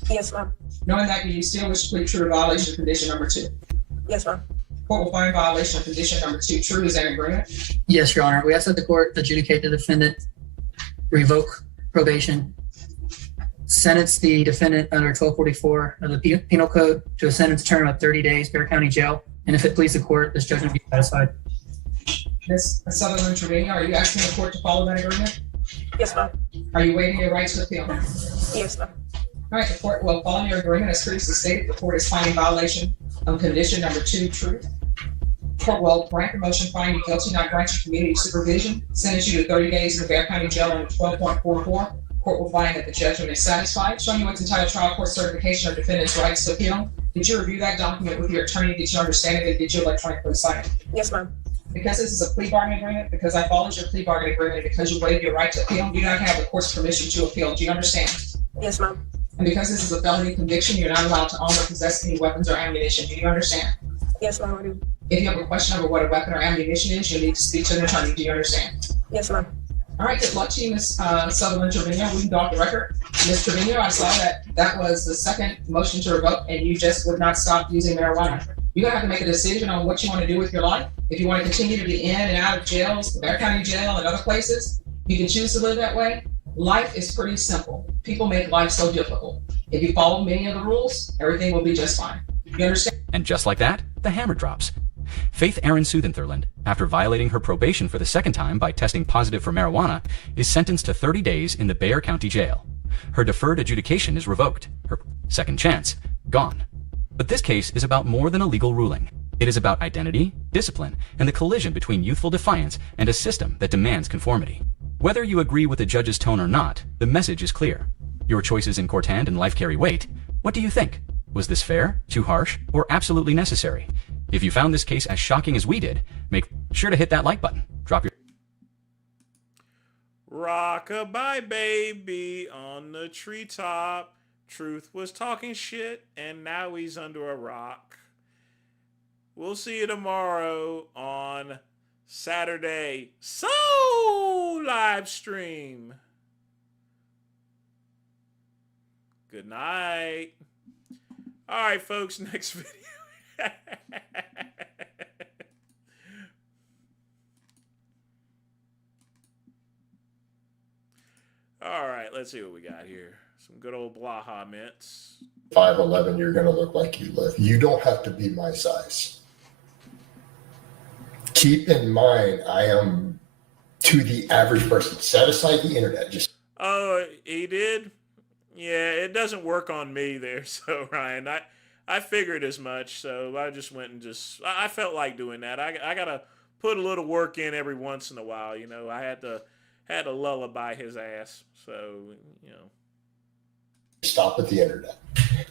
Yes, ma'am. Knowing that, do you still wish to plead true to violation of condition number 2? Yes, ma'am. Court will find violation of condition number 2 true. Is that an agreement? Yes, Your Honor. We ask that the court adjudicate the defendant, revoke probation, sentence the defendant under 1244 of the Penal Code to a sentence term of 30 days, Bexar County Jail. And if it please the court, this judgment be satisfied. Ms. Sutherland Trevino, are you asking the court to follow that agreement? Yes, ma'am. Are you waiving your right to appeal? Yes, ma'am. All right, the court will follow your agreement as previously stated. The court is finding violation of condition number 2 true. Court will grant the motion, find you guilty, not grant you community supervision, sentence you to 30 days in the Bexar County Jail under 12.44. Court will find that the judgment is satisfied. Showing you what's entitled trial court certification of defendant's rights to appeal. Did you review that document with your attorney? Did you understand it? Did you electronically sign it? Yes, ma'am. Because this is a plea bargaining agreement, because I followed your plea bargaining agreement, because you waived your right to appeal, you do not have the court's permission to appeal. Do you understand? Yes, ma'am. And because this is a felony conviction, you're not allowed to own or possess any weapons or ammunition. Do you understand? Yes, ma'am, I do. If you have a question over what a weapon or ammunition is, you'll need to speak to an attorney. Do you understand? Yes, ma'am. All right, good luck to you, Ms. Sutherland Trevino. We can go off the record. Ms. Trevino, I saw that was the second motion to revoke, and you just would not stop using marijuana. You're gonna have to make a decision on what you want to do with your life. If you want to continue to be in and out of jails, the Bexar County Jail and other places, you can choose to live that way. Life is pretty simple. People make life so difficult. If you follow many of the rules, everything will be just fine. You understand? And just like that, the hammer drops. Faith Aaron Sutherland, after violating her probation for the second time by testing positive for marijuana, is sentenced to 30 days in the Bexar County Jail. Her deferred adjudication is revoked. Her second chance, gone. But this case is about more than a legal ruling. It is about identity, discipline, and the collision between youthful defiance and a system that demands conformity. Whether you agree with the judge's tone or not, the message is clear. Your choices in Cortand and life carry weight. What do you think? Was this fair, too harsh, or absolutely necessary? If you found this case as shocking as we did, make sure to hit that like button. Drop your Rockabye baby on the treetop. Truth was talking shit, and now he's under a rock. We'll see you tomorrow on Saturday Soul Livestream. Good night. All right, folks, next video. All right, let's see what we got here. Some good old Blaha mints. 5'11", you're going to look like you live. You don't have to be my size. Keep in mind, I am to the average person. Set aside the internet. Just Oh, he did? Yeah, it doesn't work on me there, so Ryan, I figured as much, so I just went and I felt like doing that. I gotta put a little work in every once in a while, you know. I had to lullaby his ass, so, you know. stop at the internet.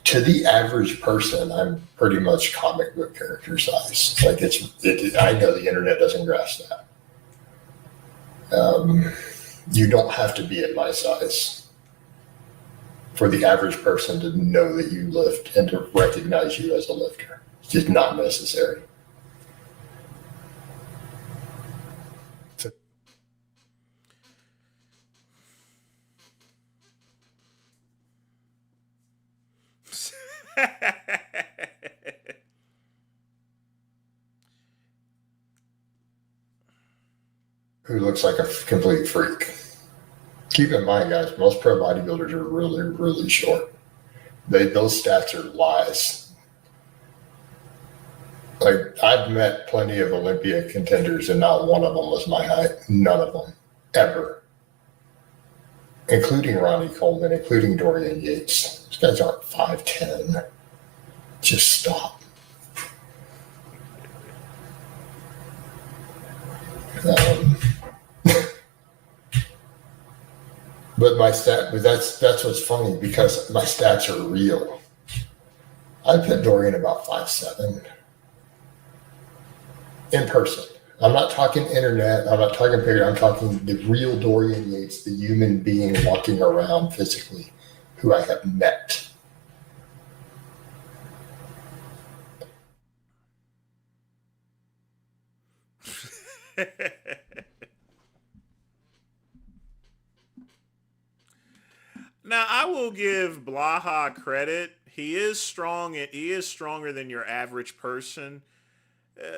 To the average person, I'm pretty much comic book character size. Like I know the internet doesn't grasp that. You don't have to be at my size for the average person to know that you lift and to recognize you as a lifter. It's just not necessary. Who looks like a complete freak. Keep in mind, guys, most pro bodybuilders are really, really short. Those stats are lies. Like, I've met plenty of Olympia contenders, and not one of them was my height. None of them, ever. Including Ronnie Coleman, including Dorian Yates. These guys aren't 5'10". Just stop. But that's what's funny, because my stats are real. I put Dorian about 5'7". In person. I'm not talking internet. I'm not talking picture. I'm talking the real Dorian Yates, the human being walking around physically, who I have met. Now, I will give Blaha credit. He is strong, and he is stronger than your average person,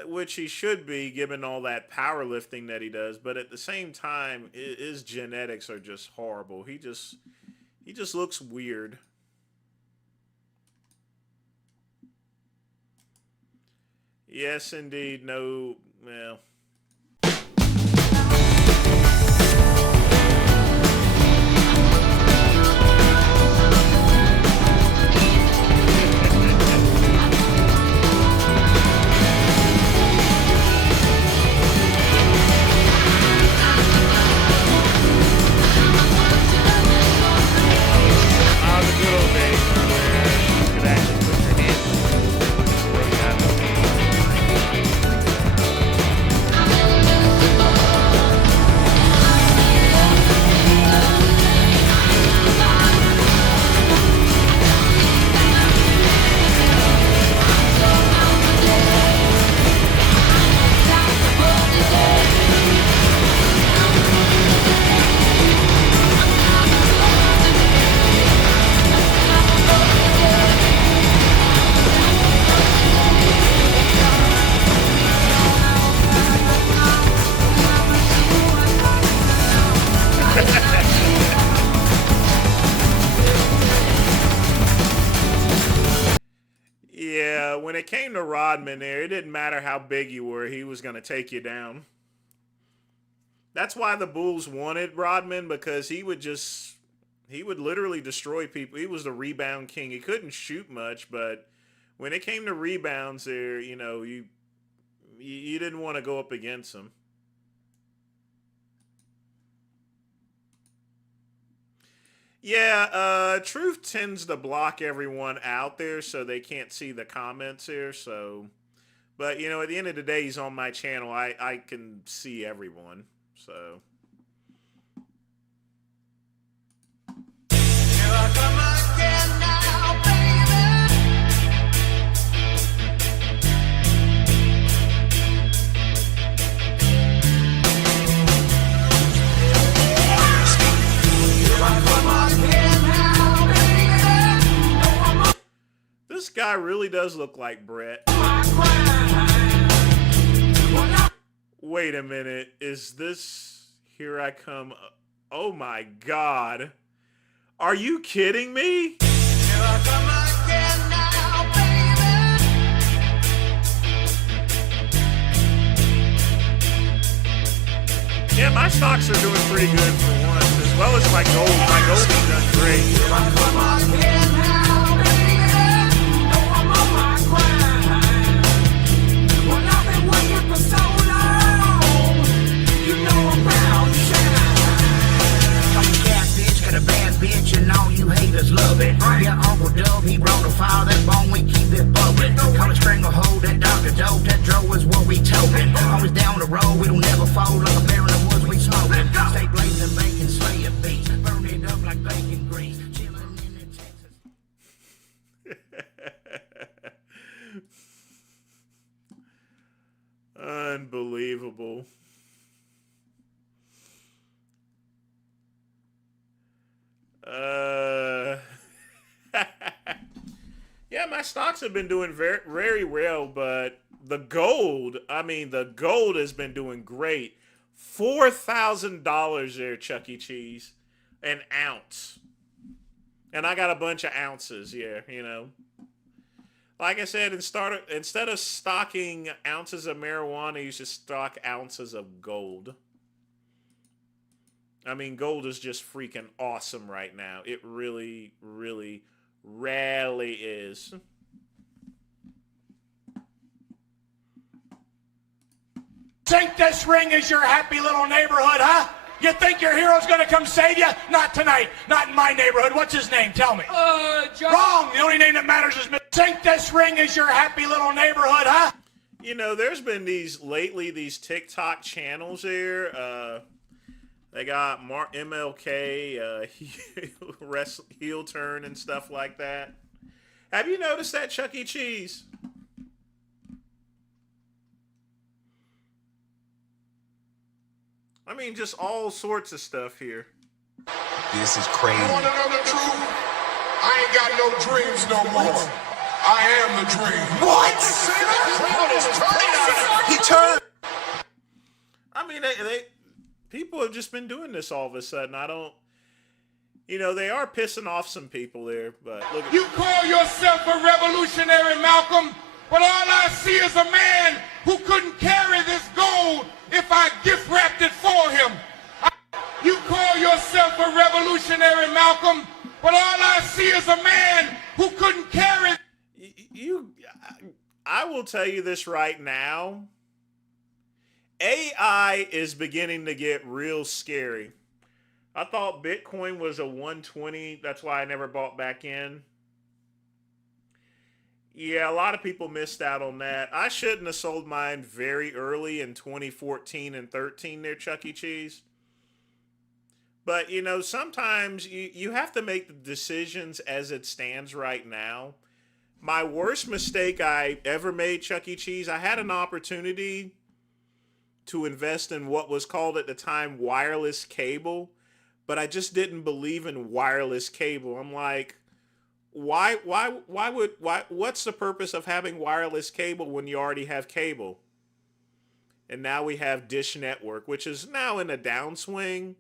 which he should be, given all that powerlifting that he does. But at the same time, his genetics are just horrible. He just looks weird. Yes, indeed. No, well. Yeah, when it came to Rodman there, it didn't matter how big you were, he was going to take you down. That's why the Bulls wanted Rodman, because he would literally destroy people. He was the rebound king. He couldn't shoot much, but when it came to rebounds there, you know, you didn't want to go up against him. Yeah, Truth tends to block everyone out there so they can't see the comments here. So, but you know, at the end of the day, he's on my channel. I can see everyone. So. This guy really does look like Brett. Wait a minute. Is this Here I Come? Oh my God. Are you kidding me? Yeah, my stocks are doing pretty good for once, as well as my gold. My gold has done great. Bitch, and all you haters love it. Yeah, Uncle Dove, he brought a fire, that bone, we keep it bubbling. Call it stranglehold, that Dr. Dope, that dro is what we toting. Always down the road, we don't never fold, like a bear in the woods, we smoking. Stay blazing, bacon, slay a beat, burn it up like bacon grease. Chillin' in Texas. Unbelievable. Yeah, stocks have been doing very, very well, but the gold has been doing great. $4,000 there, Chuck E. Cheese, an ounce. And I got a bunch of ounces, yeah, you know. Like I said, instead of stocking ounces of marijuana, you should stock ounces of gold. I mean, gold is just freaking awesome right now. It really, really, really is. Think this ring is your happy little neighborhood, huh? You think your hero's gonna come save you? Not tonight. Not in my neighborhood. What's his name? Tell me. John. Wrong. The only name that matters is... Think this ring is your happy little neighborhood, huh? You know, there's been these TikTok channels here. They got MLK, heel turn and stuff like that. Have you noticed that, Chuck E. Cheese? I mean, just all sorts of stuff here. This is crazy. You wanna know the truth? I ain't got no dreams no more. I am the dream. What? He turned. I mean, people have just been doing this all of a sudden. I don't, you know, they are pissing off some people there, but look at You call yourself a revolutionary, Malcolm, but all I see is a man who couldn't carry this gold if I gift wrapped it for him. You call yourself a revolutionary, Malcolm, but all I see is a man who couldn't carry. I will tell you this right now. AI is beginning to get real scary. I thought Bitcoin was a 120. That's why I never bought back in. Yeah, a lot of people missed out on that. I shouldn't have sold mine very early in 2014 and 13 there, Chuck E. Cheese. But, you know, sometimes you have to make the decisions as it stands right now. My worst mistake I ever made, Chuck E. Cheese, I had an opportunity to invest in what was called at the time wireless cable, but I just didn't believe in wireless cable. I'm like, what's the purpose of having wireless cable when you already have cable? And now we have Dish Network, which is now in a downswing.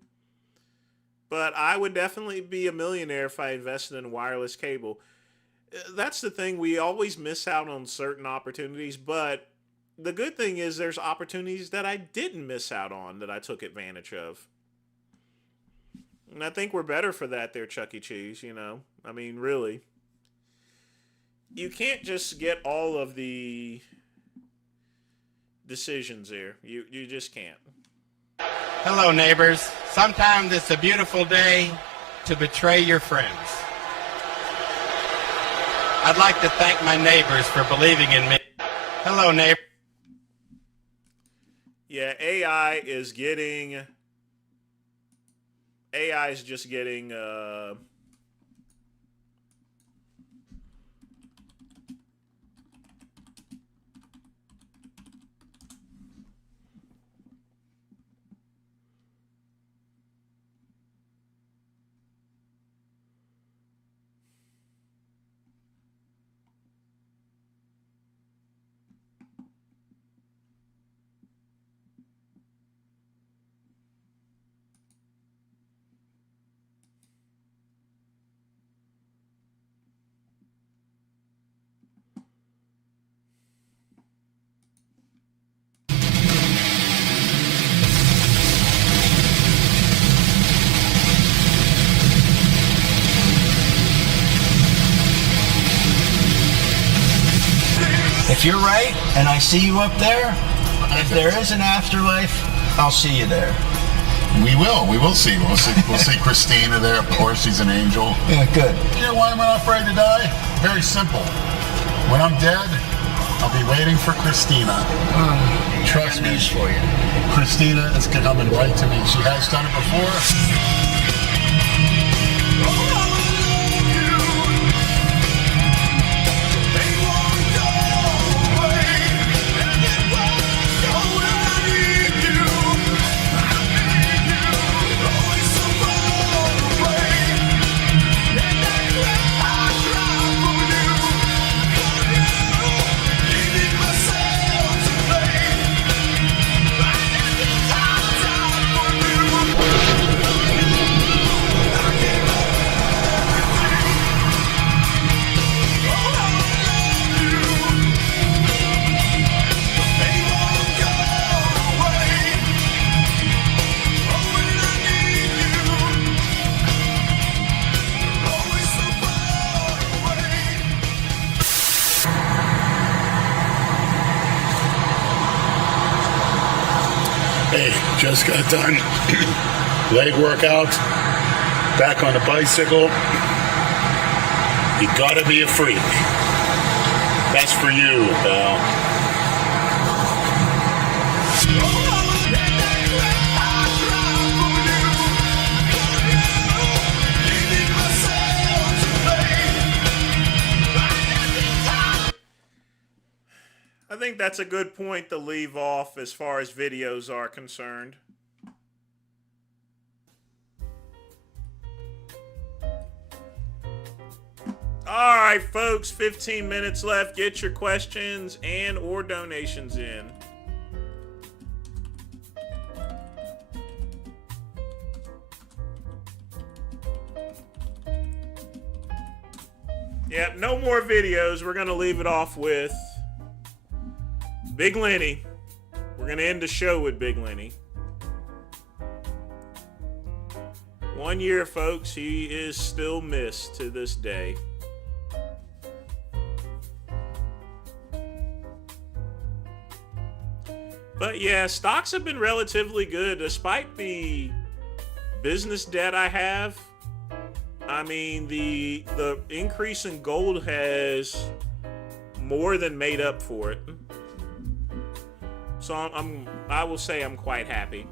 But I would definitely be a millionaire if I invested in wireless cable. That's the thing. We always miss out on certain opportunities, but the good thing is there's opportunities that I didn't miss out on that I took advantage of. And I think we're better for that there, Chuck E. Cheese, you know. I mean, really. You can't just get all of the decisions there. You just can't. Hello, neighbors. Sometimes it's a beautiful day to betray your friends. I'd like to thank my neighbors for believing in me. Hello, neighbor. Yeah, AI is just getting If you're right, and I see you up there, if there is an afterlife, I'll see you there. We will see. We'll see Christina there. Of course, she's an angel. Yeah, good. You know why I'm not afraid to die? Very simple. When I'm dead, I'll be waiting for Christina. Trust me. For you. Christina is coming right to me. She has done it before. Hey, just got done. Leg workout. Back on the bicycle. You gotta be a freak. That's for you, pal. I think that's a good point to leave off as far as videos are concerned. All right, folks, 15 minutes left. Get your questions and or donations in. Yep, no more videos. We're going to leave it off with Big Lenny. We're going to end the show with Big Lenny. 1 year, folks. He is still missed to this day. But yeah, stocks have been relatively good despite the business debt I have. I mean, the increase in gold has more than made up for it. So I will say I'm quite happy.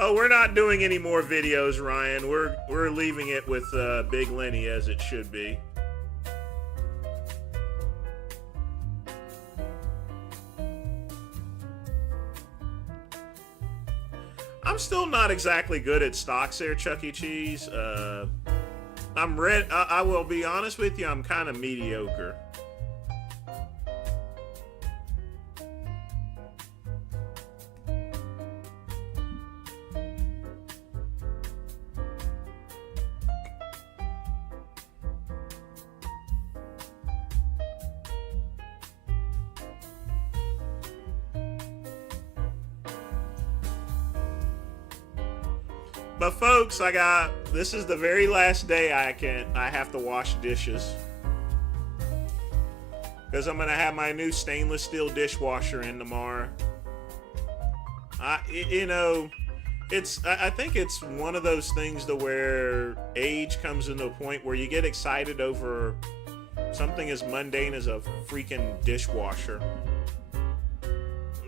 Oh, we're not doing any more videos, Ryan. We're leaving it with Big Lenny as it should be. I'm still not exactly good at stocks there, Chuck E. Cheese. I will be honest with you, I'm kind of mediocre. But folks, this is the very last day I have to wash dishes. Because I'm going to have my new stainless steel dishwasher in tomorrow. I think it's one of those things to where age comes into a point where you get excited over something as mundane as a freaking dishwasher.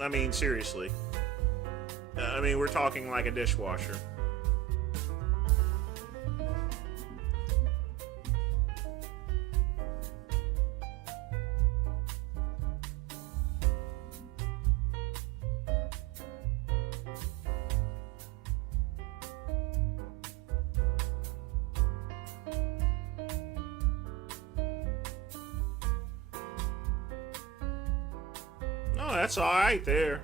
I mean, seriously. We're talking like a dishwasher. Oh, that's all right there.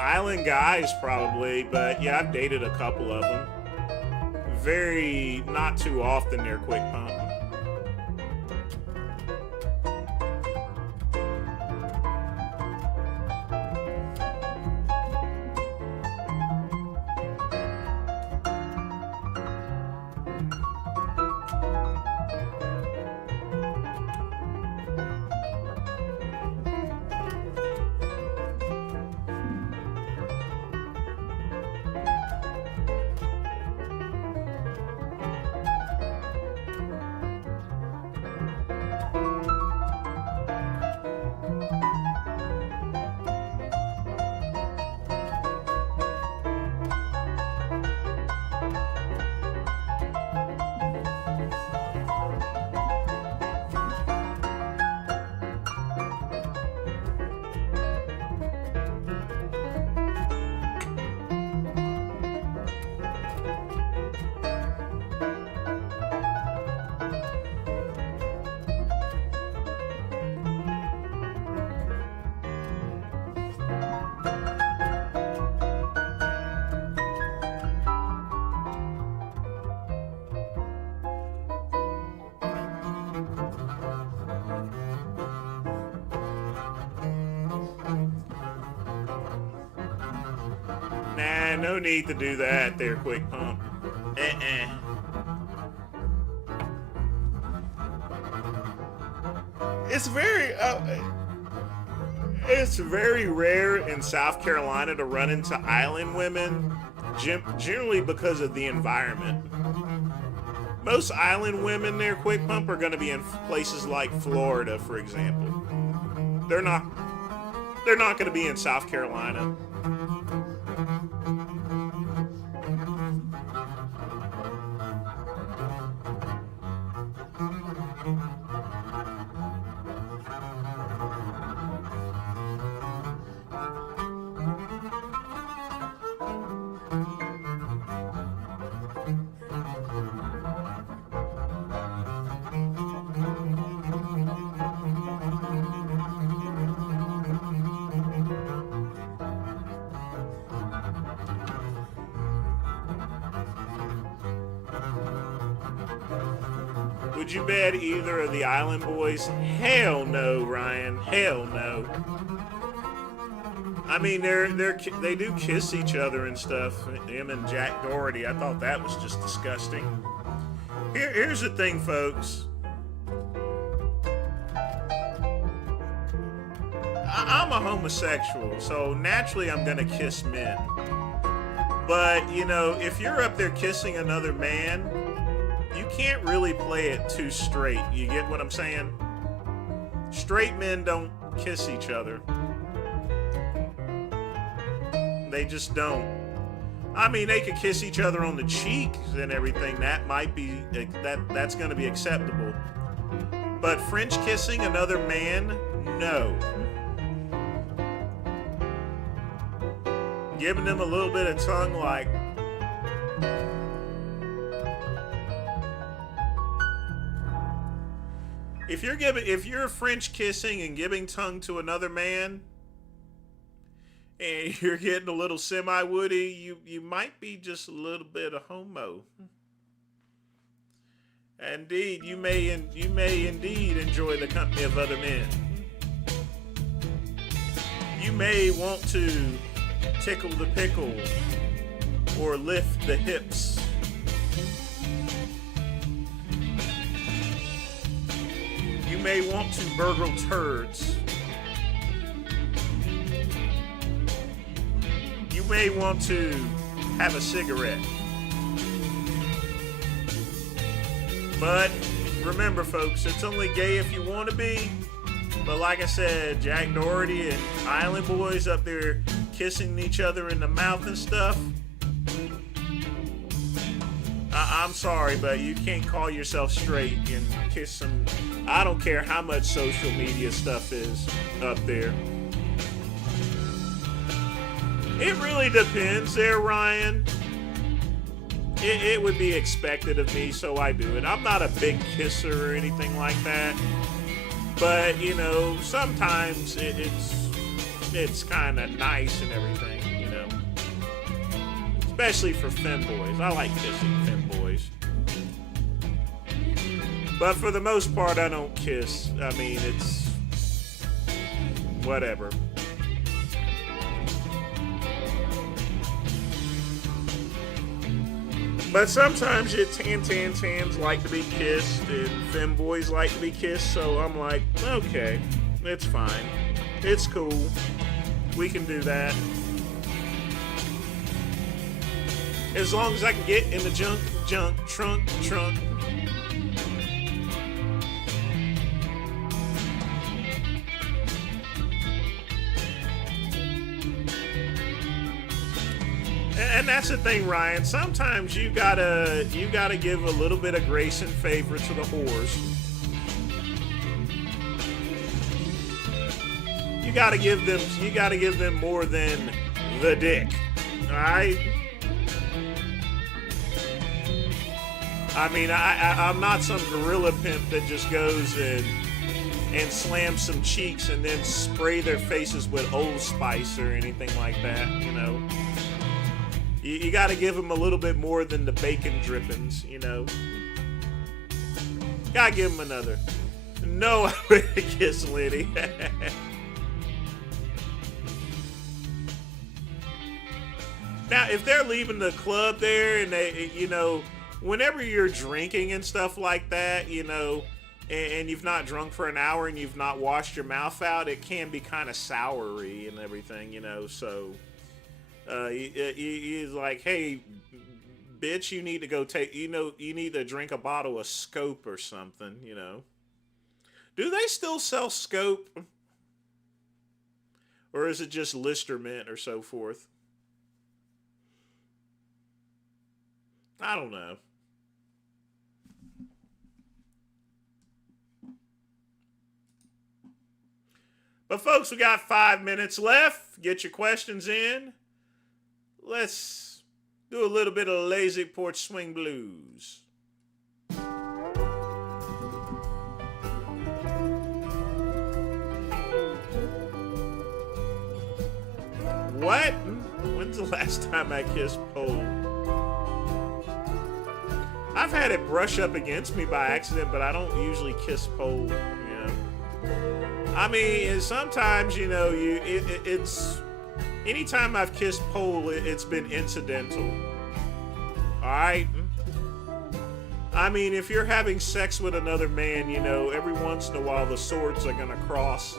Island guys probably, but yeah, I've dated a couple of them. Very, not too often they're quick pump. Nah, no need to do that there, quick pump. It's very rare in South Carolina to run into island women, generally because of the environment. Most island women there, quick pump, are going to be in places like Florida, for example. They're not going to be in South Carolina. Would you bet either of the Island Boys? Hell no, Ryan. Hell no. I mean, they do kiss each other and stuff. Him and Jack Doherty. I thought that was just disgusting. Here's the thing, folks. I'm a homosexual, so naturally I'm gonna kiss men. But, you know, if you're up there kissing another man, you can't really play it too straight. You get what I'm saying? Straight men don't kiss each other. They just don't. I mean, they could kiss each other on the cheeks and everything. That might be, that's going to be acceptable. But French kissing another man, no. Giving them a little bit of tongue, like, if you're French kissing and giving tongue to another man, and you're getting a little semi-woody, you might be just a little bit of homo. Indeed, you may indeed enjoy the company of other men. You may want to tickle the pickle or lift the hips. You may want to burgle turds. You may want to have a cigarette. But remember, folks, it's only gay if you want to be. But like I said, Jack Doherty and Island Boys up there kissing each other in the mouth and stuff. I'm sorry, but you can't call yourself straight and kiss some. I don't care how much social media stuff is up there. It really depends there, Ryan. It would be expected of me, so I do it. I'm not a big kisser or anything like that. But, you know, sometimes it's kind of nice and everything. Especially for femboys. I like kissing femboys. But for the most part, I don't kiss. I mean, it's whatever. But sometimes your tans like to be kissed and femboys like to be kissed, so I'm like, okay, it's fine. It's cool. We can do that. As long as I can get in the trunk. And that's the thing, Ryan. Sometimes you gotta give a little bit of grace and favor to the whores. You gotta give them more than the dick. Alright? I mean, I'm not some gorilla pimp that just goes and slams some cheeks and then spray their faces with Old Spice or anything like that, you know. You got to give them a little bit more than the bacon drippings, you know. Got to give them another. No, I would kiss Liddy. Now, if they're leaving the club there and they, you know, whenever you're drinking and stuff like that, you know, and you've not drunk for an hour and you've not washed your mouth out, it can be kind of soury and everything, you know, so... he's like, hey, bitch, you need to go you need to drink a bottle of Scope or something, you know. Do they still sell Scope? Or is it just Lister Mint or so forth? I don't know. But folks, we got 5 minutes left. Get your questions in. Let's do a little bit of Lazy Porch Swing Blues. What? When's the last time I kissed pole? I've had it brush up against me by accident, but I don't usually kiss pole, you know. I mean, sometimes, you know, it's... Anytime I've kissed pole, it's been incidental. Alright? I mean, if you're having sex with another man, you know, every once in a while the swords are gonna cross.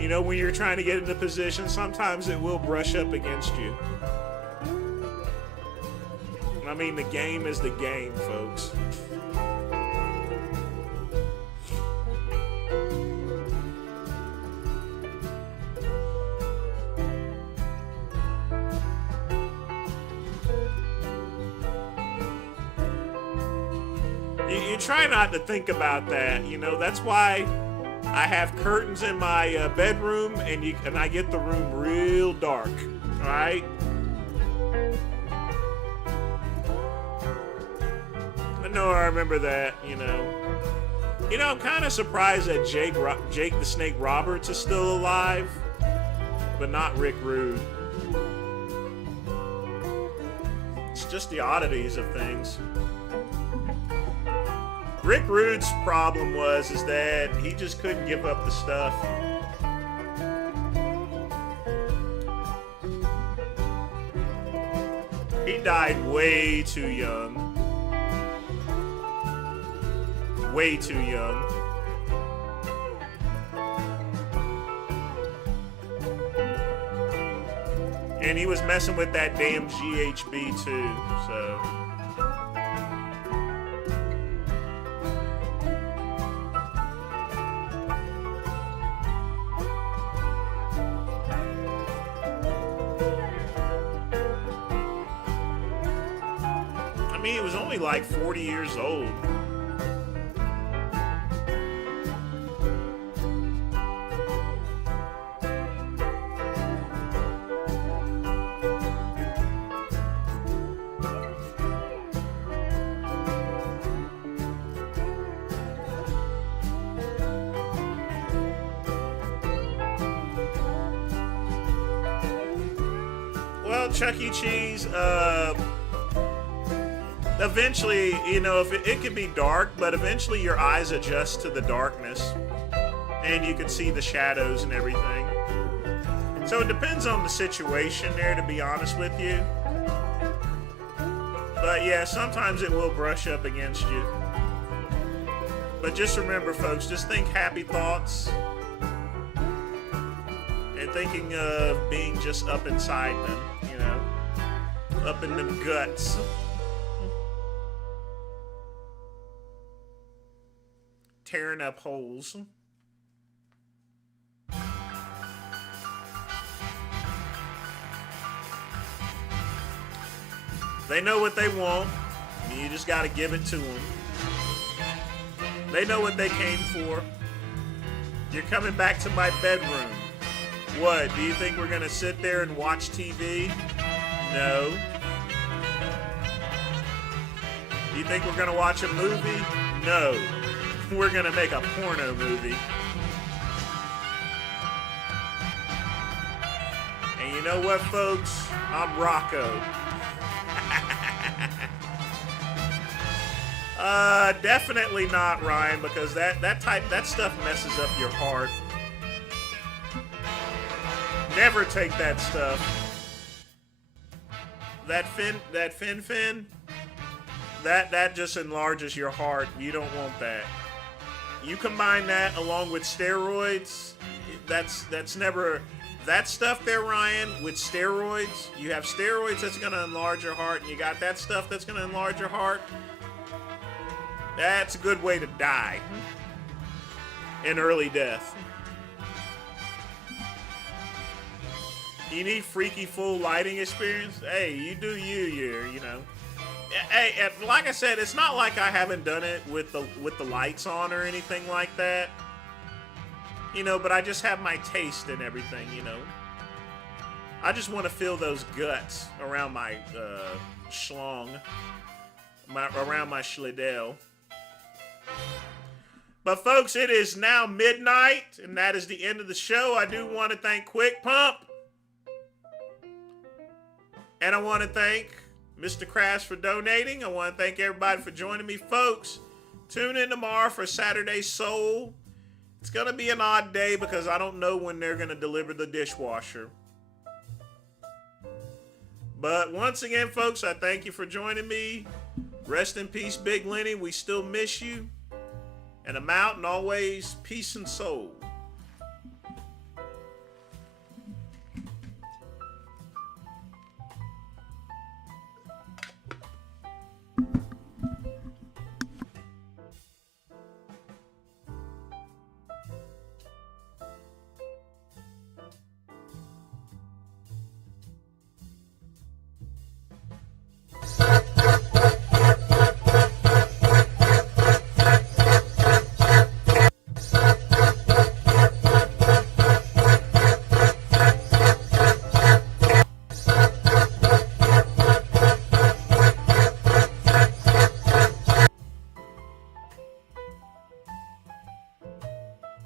You know, when you're trying to get into position, sometimes it will brush up against you. I mean, the game is the game, folks. You try not to think about that, you know. That's why I have curtains in my bedroom, and I get the room real dark. All right. I know, I remember that. You know, I'm kind of surprised that Jake the Snake Roberts is still alive, but not Rick Rude. It's just the oddities of things. Rick Rude's problem is that he just couldn't give up the stuff. He died way too young. Way too young. And he was messing with that damn GHB too, so... I mean, he was only like 40 years old. Well, Chuck E. Cheese, eventually, you know, if it can be dark, but eventually your eyes adjust to the darkness and you can see the shadows and everything. So it depends on the situation there, to be honest with you. But yeah, sometimes it will brush up against you. But just remember, folks, just think happy thoughts and thinking of being just up inside them, you know, up in them guts. Tearing up holes. They know what they want, and you just got to give it to them. They know what they came for. You're coming back to my bedroom. What, do you think we're going to sit there and watch TV? No. Do you think we're going to watch a movie? No. We're going to make a porno movie. And you know what, folks? I'm Rocco. Definitely not Ryan, because that stuff messes up your heart. Never take that stuff. That fin, that just enlarges your heart. You don't want that. You combine that along with steroids, that's never, that stuff there, Ryan, with steroids. You have steroids that's gonna enlarge your heart, and you got that stuff that's gonna enlarge your heart. That's a good way to die. An early death. You need freaky full lighting experience? Hey, you do you know. Hey, like I said, it's not like I haven't done it with the lights on or anything like that. You know, but I just have my taste and everything, you know. I just want to feel those guts around my schlong. Around my schliddel. But folks, it is now midnight, and that is the end of the show. I do want to thank Quick Pump. And I want to thank Mr. Crash for donating. I want to thank everybody for joining me, folks. Tune in tomorrow for Saturday Soul. It's going to be an odd day because I don't know when they're going to deliver the dishwasher. But once again, folks, I thank you for joining me. Rest in peace, Big Lenny. We still miss you. And I'm out, and always peace and soul.